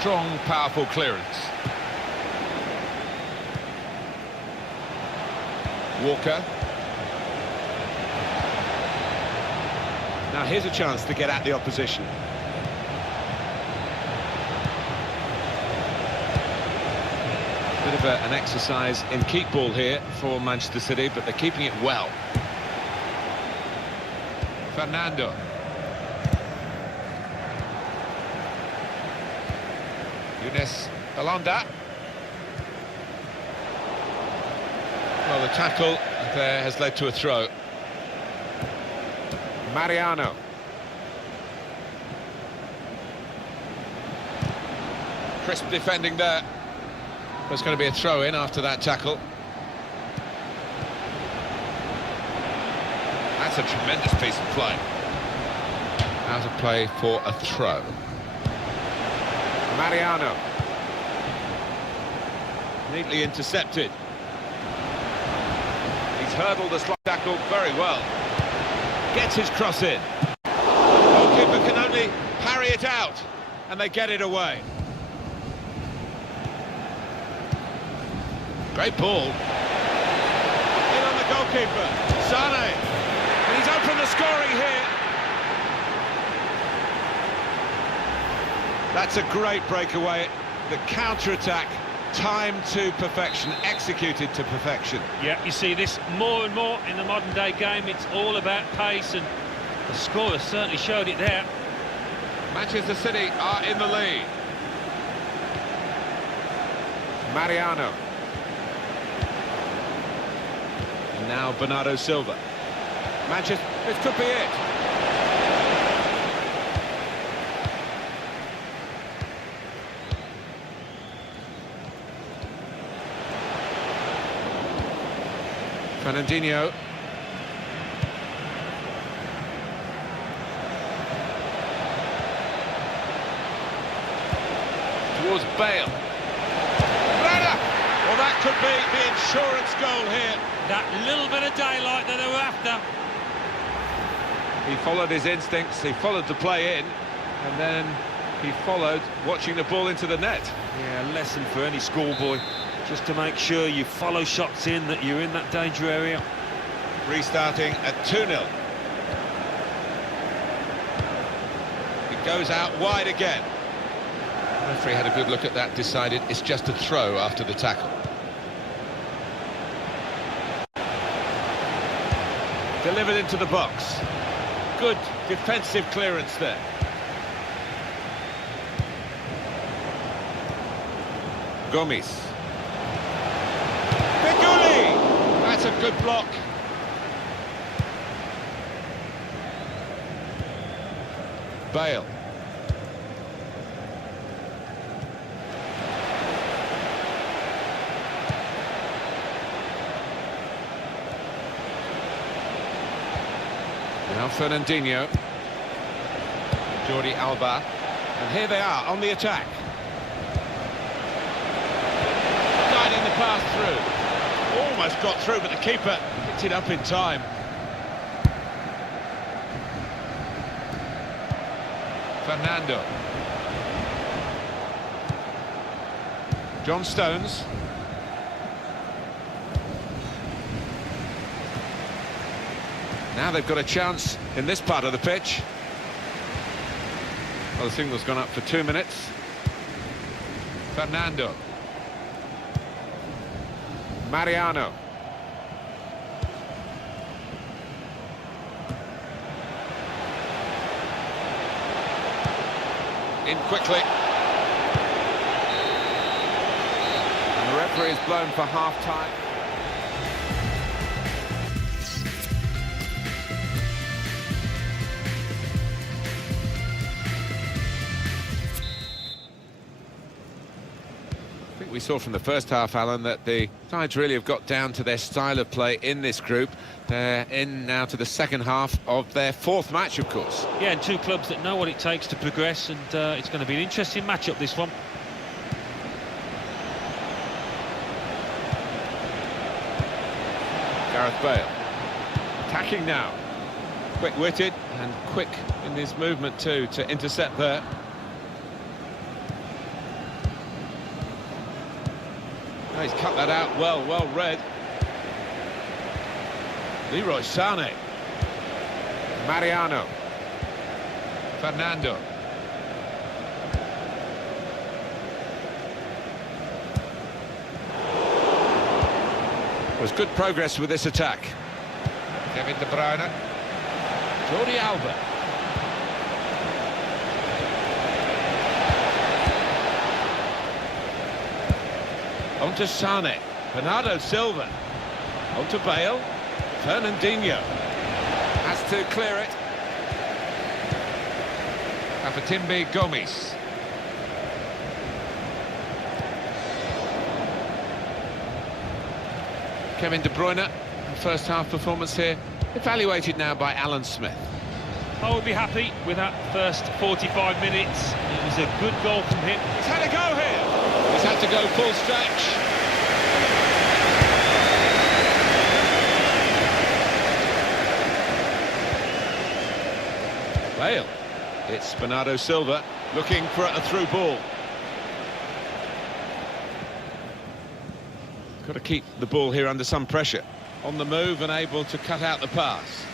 Strong, powerful clearance. Walker. Now here's a chance to get at the opposition. Bit of an exercise in keep ball here for Manchester City, but they're keeping it well. Fernando. Younes Belhanda. Well, the tackle there has led to a throw. Mariano. Crisp defending there. There's going to be a throw-in after that tackle. That's a tremendous piece of play. Out of play for a throw. Mariano. Neatly intercepted. He's hurdled the slot tackle very well. Gets his cross in. Goalkeeper can only parry it out, and they get it away. Great ball. In on the goalkeeper. Sane. And he's opened the scoring here. That's a great breakaway. The counter-attack, timed to perfection, executed to perfection. Yeah, you see this more and more in the modern-day game. It's all about pace, and the scorer certainly showed it there. Manchester City are in the lead. Mariano. And now Bernardo Silva. Manchester, this could be it. Fernandinho. towards Bale. Brenner! Well, that could be the insurance goal here. That little bit of daylight that they were after. He followed his instincts, he followed the play in, and then he followed watching the ball into the net. Yeah, a lesson for any schoolboy, just to make sure you follow shots in, that you're in that danger area. Restarting at 2-0. It goes out wide again. The referee had a good look at that, decided it's just a throw after the tackle. Delivered into the box. Good defensive clearance there. Gomes. Figuli! That's a good block. Bale. Now Fernandinho. Jordi Alba. And here they are on the attack. Guiding the pass through. Almost got through, but the keeper picked it up in time. Fernando. John Stones. Now they've got a chance in this part of the pitch. Well, the signal's gone up for 2 minutes. Fernando. Mariano. In quickly. And the referee is blown for half-time. I think we saw from the first half, Alan, that the sides really have got down to their style of play in this group. They're in now to the second half of their fourth match, of course. Yeah, and two clubs that know what it takes to progress, and it's going to be an interesting matchup, this one. Gareth Bale. Attacking now. Quick-witted and quick in his movement too to intercept there. Oh, he's cut that out well read. Leroy Sané. Mariano. Fernando. Was good progress with this attack. Kevin De Bruyne. Jordi Alba. On to Sané. Bernardo Silva. On to Bale. Fernandinho. Has to clear it. Apatimbe Gomes. Kevin De Bruyne, first half performance here, evaluated now by Alan Smith. I would be happy with that first 45 minutes. It was a good goal from him. He's had a go here. He's had to go full stretch. Bale. It's Bernardo Silva looking for a through ball. Got to keep the ball here under some pressure. On the move and able to cut out the pass.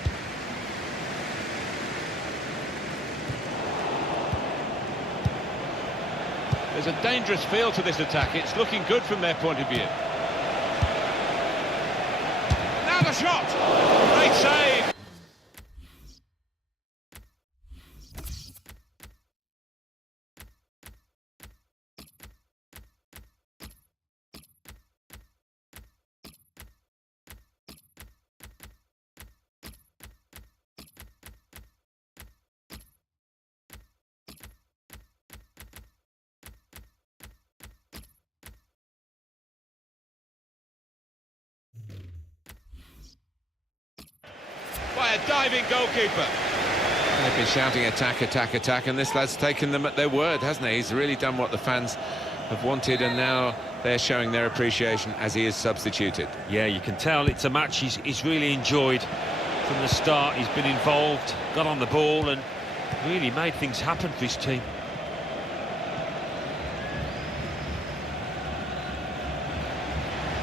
There's a dangerous feel to this attack. It's looking good from their point of view. Now the shot! Great save! By a diving goalkeeper. They've been shouting attack, attack, attack, and this lad's taken them at their word, hasn't he? He's really done what the fans have wanted, and now they're showing their appreciation as he is substituted. Yeah, you can tell it's a match he's really enjoyed from the start. He's been involved, got on the ball and really made things happen for his team.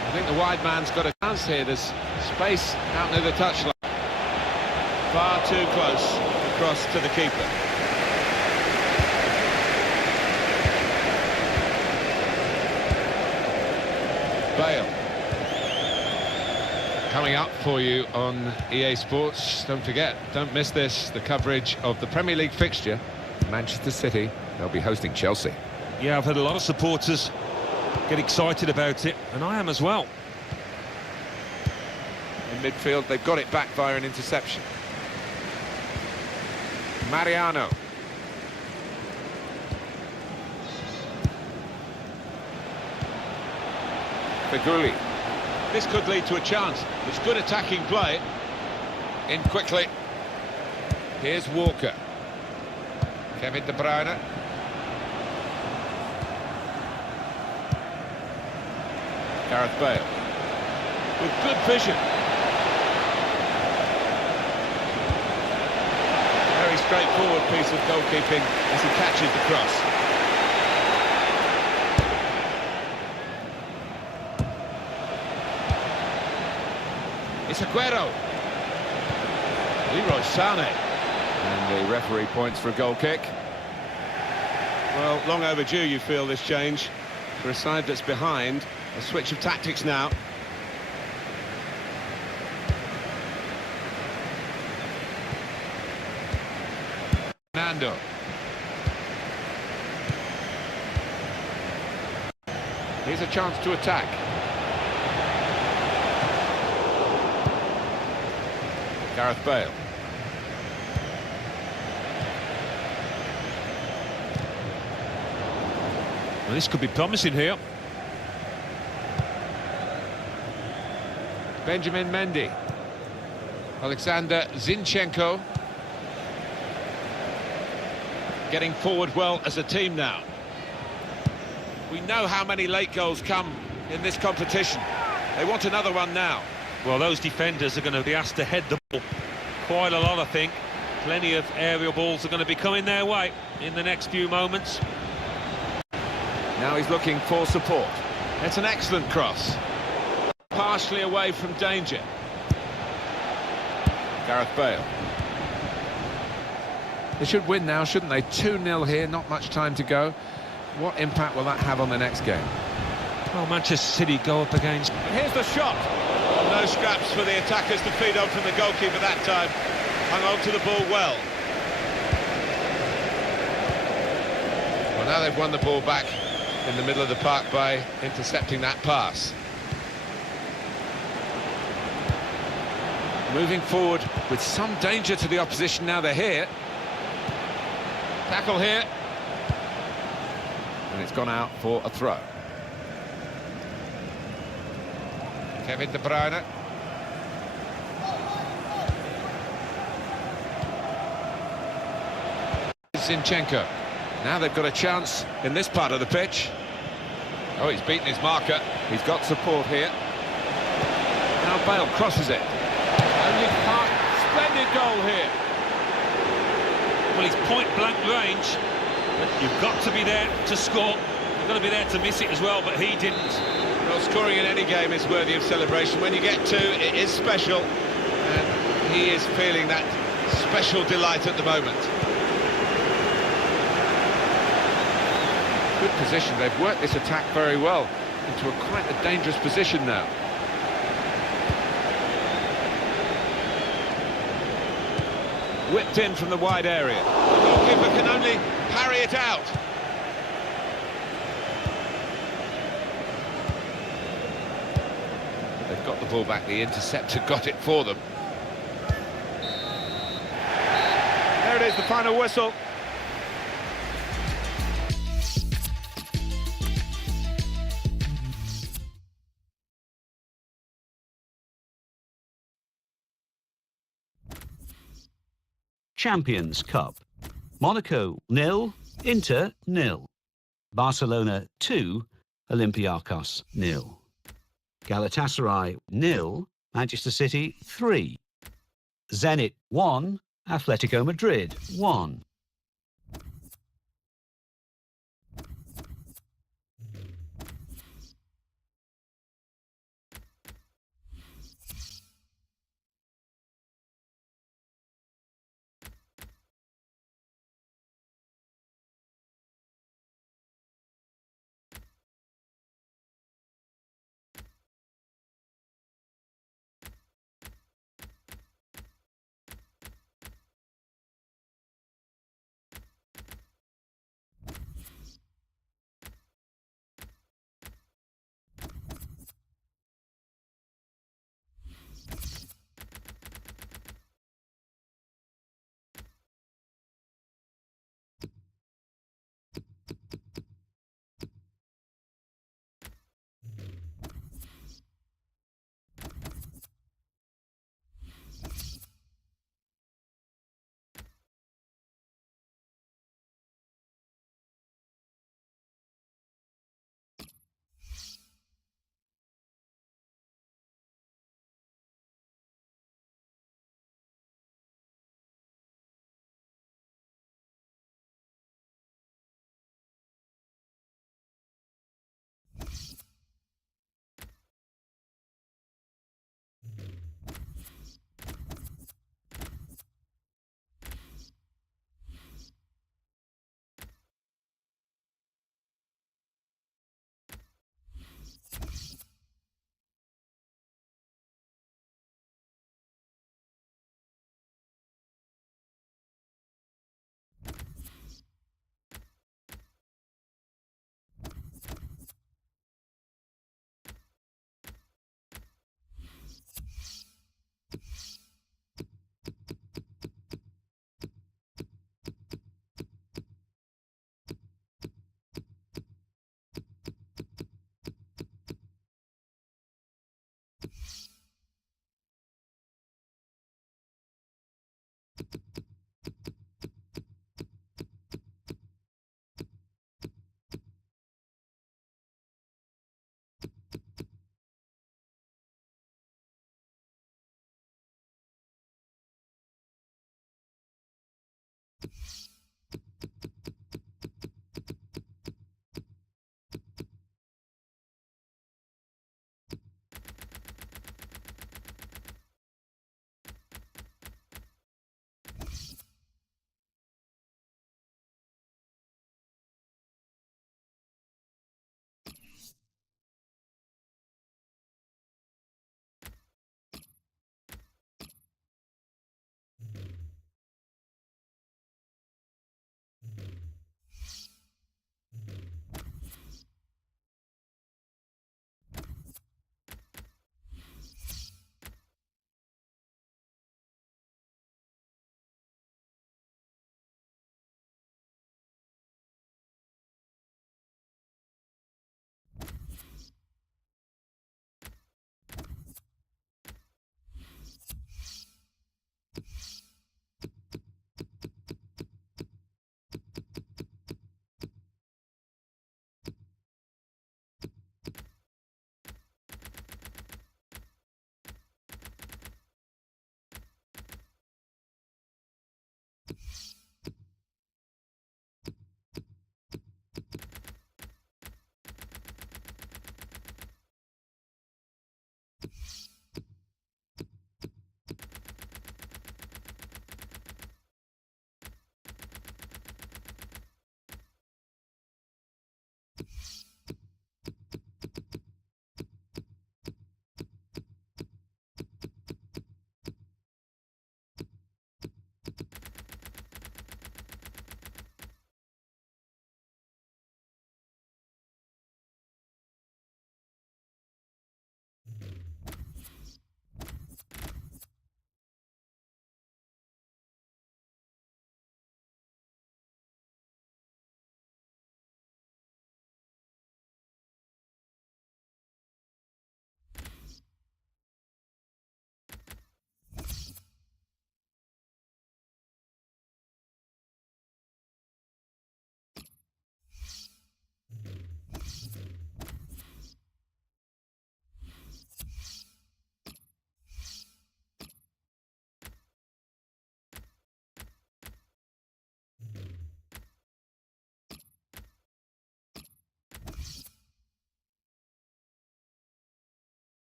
I think the wide man's got a chance here. There's space out near the touchline. Far too close across to the keeper. Bale. Coming up for you on EA Sports, don't forget, don't miss this, the coverage of the Premier League fixture. Manchester City, they'll be hosting Chelsea. Yeah, I've had a lot of supporters get excited about it, and I am as well. In midfield, they've got it back via an interception. Mariano. Feguli. This could lead to a chance. It's good attacking play. In quickly. Here's Walker. Kevin De Bruyne. Gareth Bale. With good vision. Very straightforward piece of goalkeeping as he catches the cross. It's Aguero. Leroy Sané. And the referee points for a goal kick. Well, long overdue, you feel, this change. For a side that's behind, a switch of tactics now. Fernando. Here's a chance to attack. Gareth Bale. Well, this could be promising here. Benjamin Mendy. Alexander Zinchenko. Getting forward well as a team now. We know how many late goals come in this competition. They want another one now. Well, those defenders are going to be asked to head the ball quite a lot, I think. Plenty of aerial balls are going to be coming their way in the next few moments. Now he's looking for support. It's an excellent cross. Partially away from danger. Gareth Bale. They should win now, shouldn't they? 2-0 here, not much time to go. What impact will that have on the next game? Well, Manchester City go up against... Here's the shot. No scraps for the attackers to feed on from the goalkeeper that time. Hung on to the ball well. Well, now they've won the ball back in the middle of the park by intercepting that pass. Moving forward with some danger to the opposition now they're here. Tackle here. And it's gone out for a throw. Kevin De Bruyne. Zinchenko. Now they've got a chance in this part of the pitch. Oh, he's beaten his marker. He's got support here. Now Bale crosses it. Only part. Splendid goal here. Well, it's point-blank range, but you've got to be there to score. You've got to be there to miss it as well, but he didn't. Well, scoring in any game is worthy of celebration. When you get two, it is special. And he is feeling that special delight at the moment. Good position. They've worked this attack very well into quite a dangerous position now. Whipped in from the wide area. The goalkeeper can only parry it out. They've got the ball back. The interceptor got it for them. There it is, the final whistle. Champions Cup. Monaco 0, Inter 0. Barcelona 2, Olympiacos 0. Galatasaray 0, Manchester City 3. Zenit 1, Atletico Madrid 1.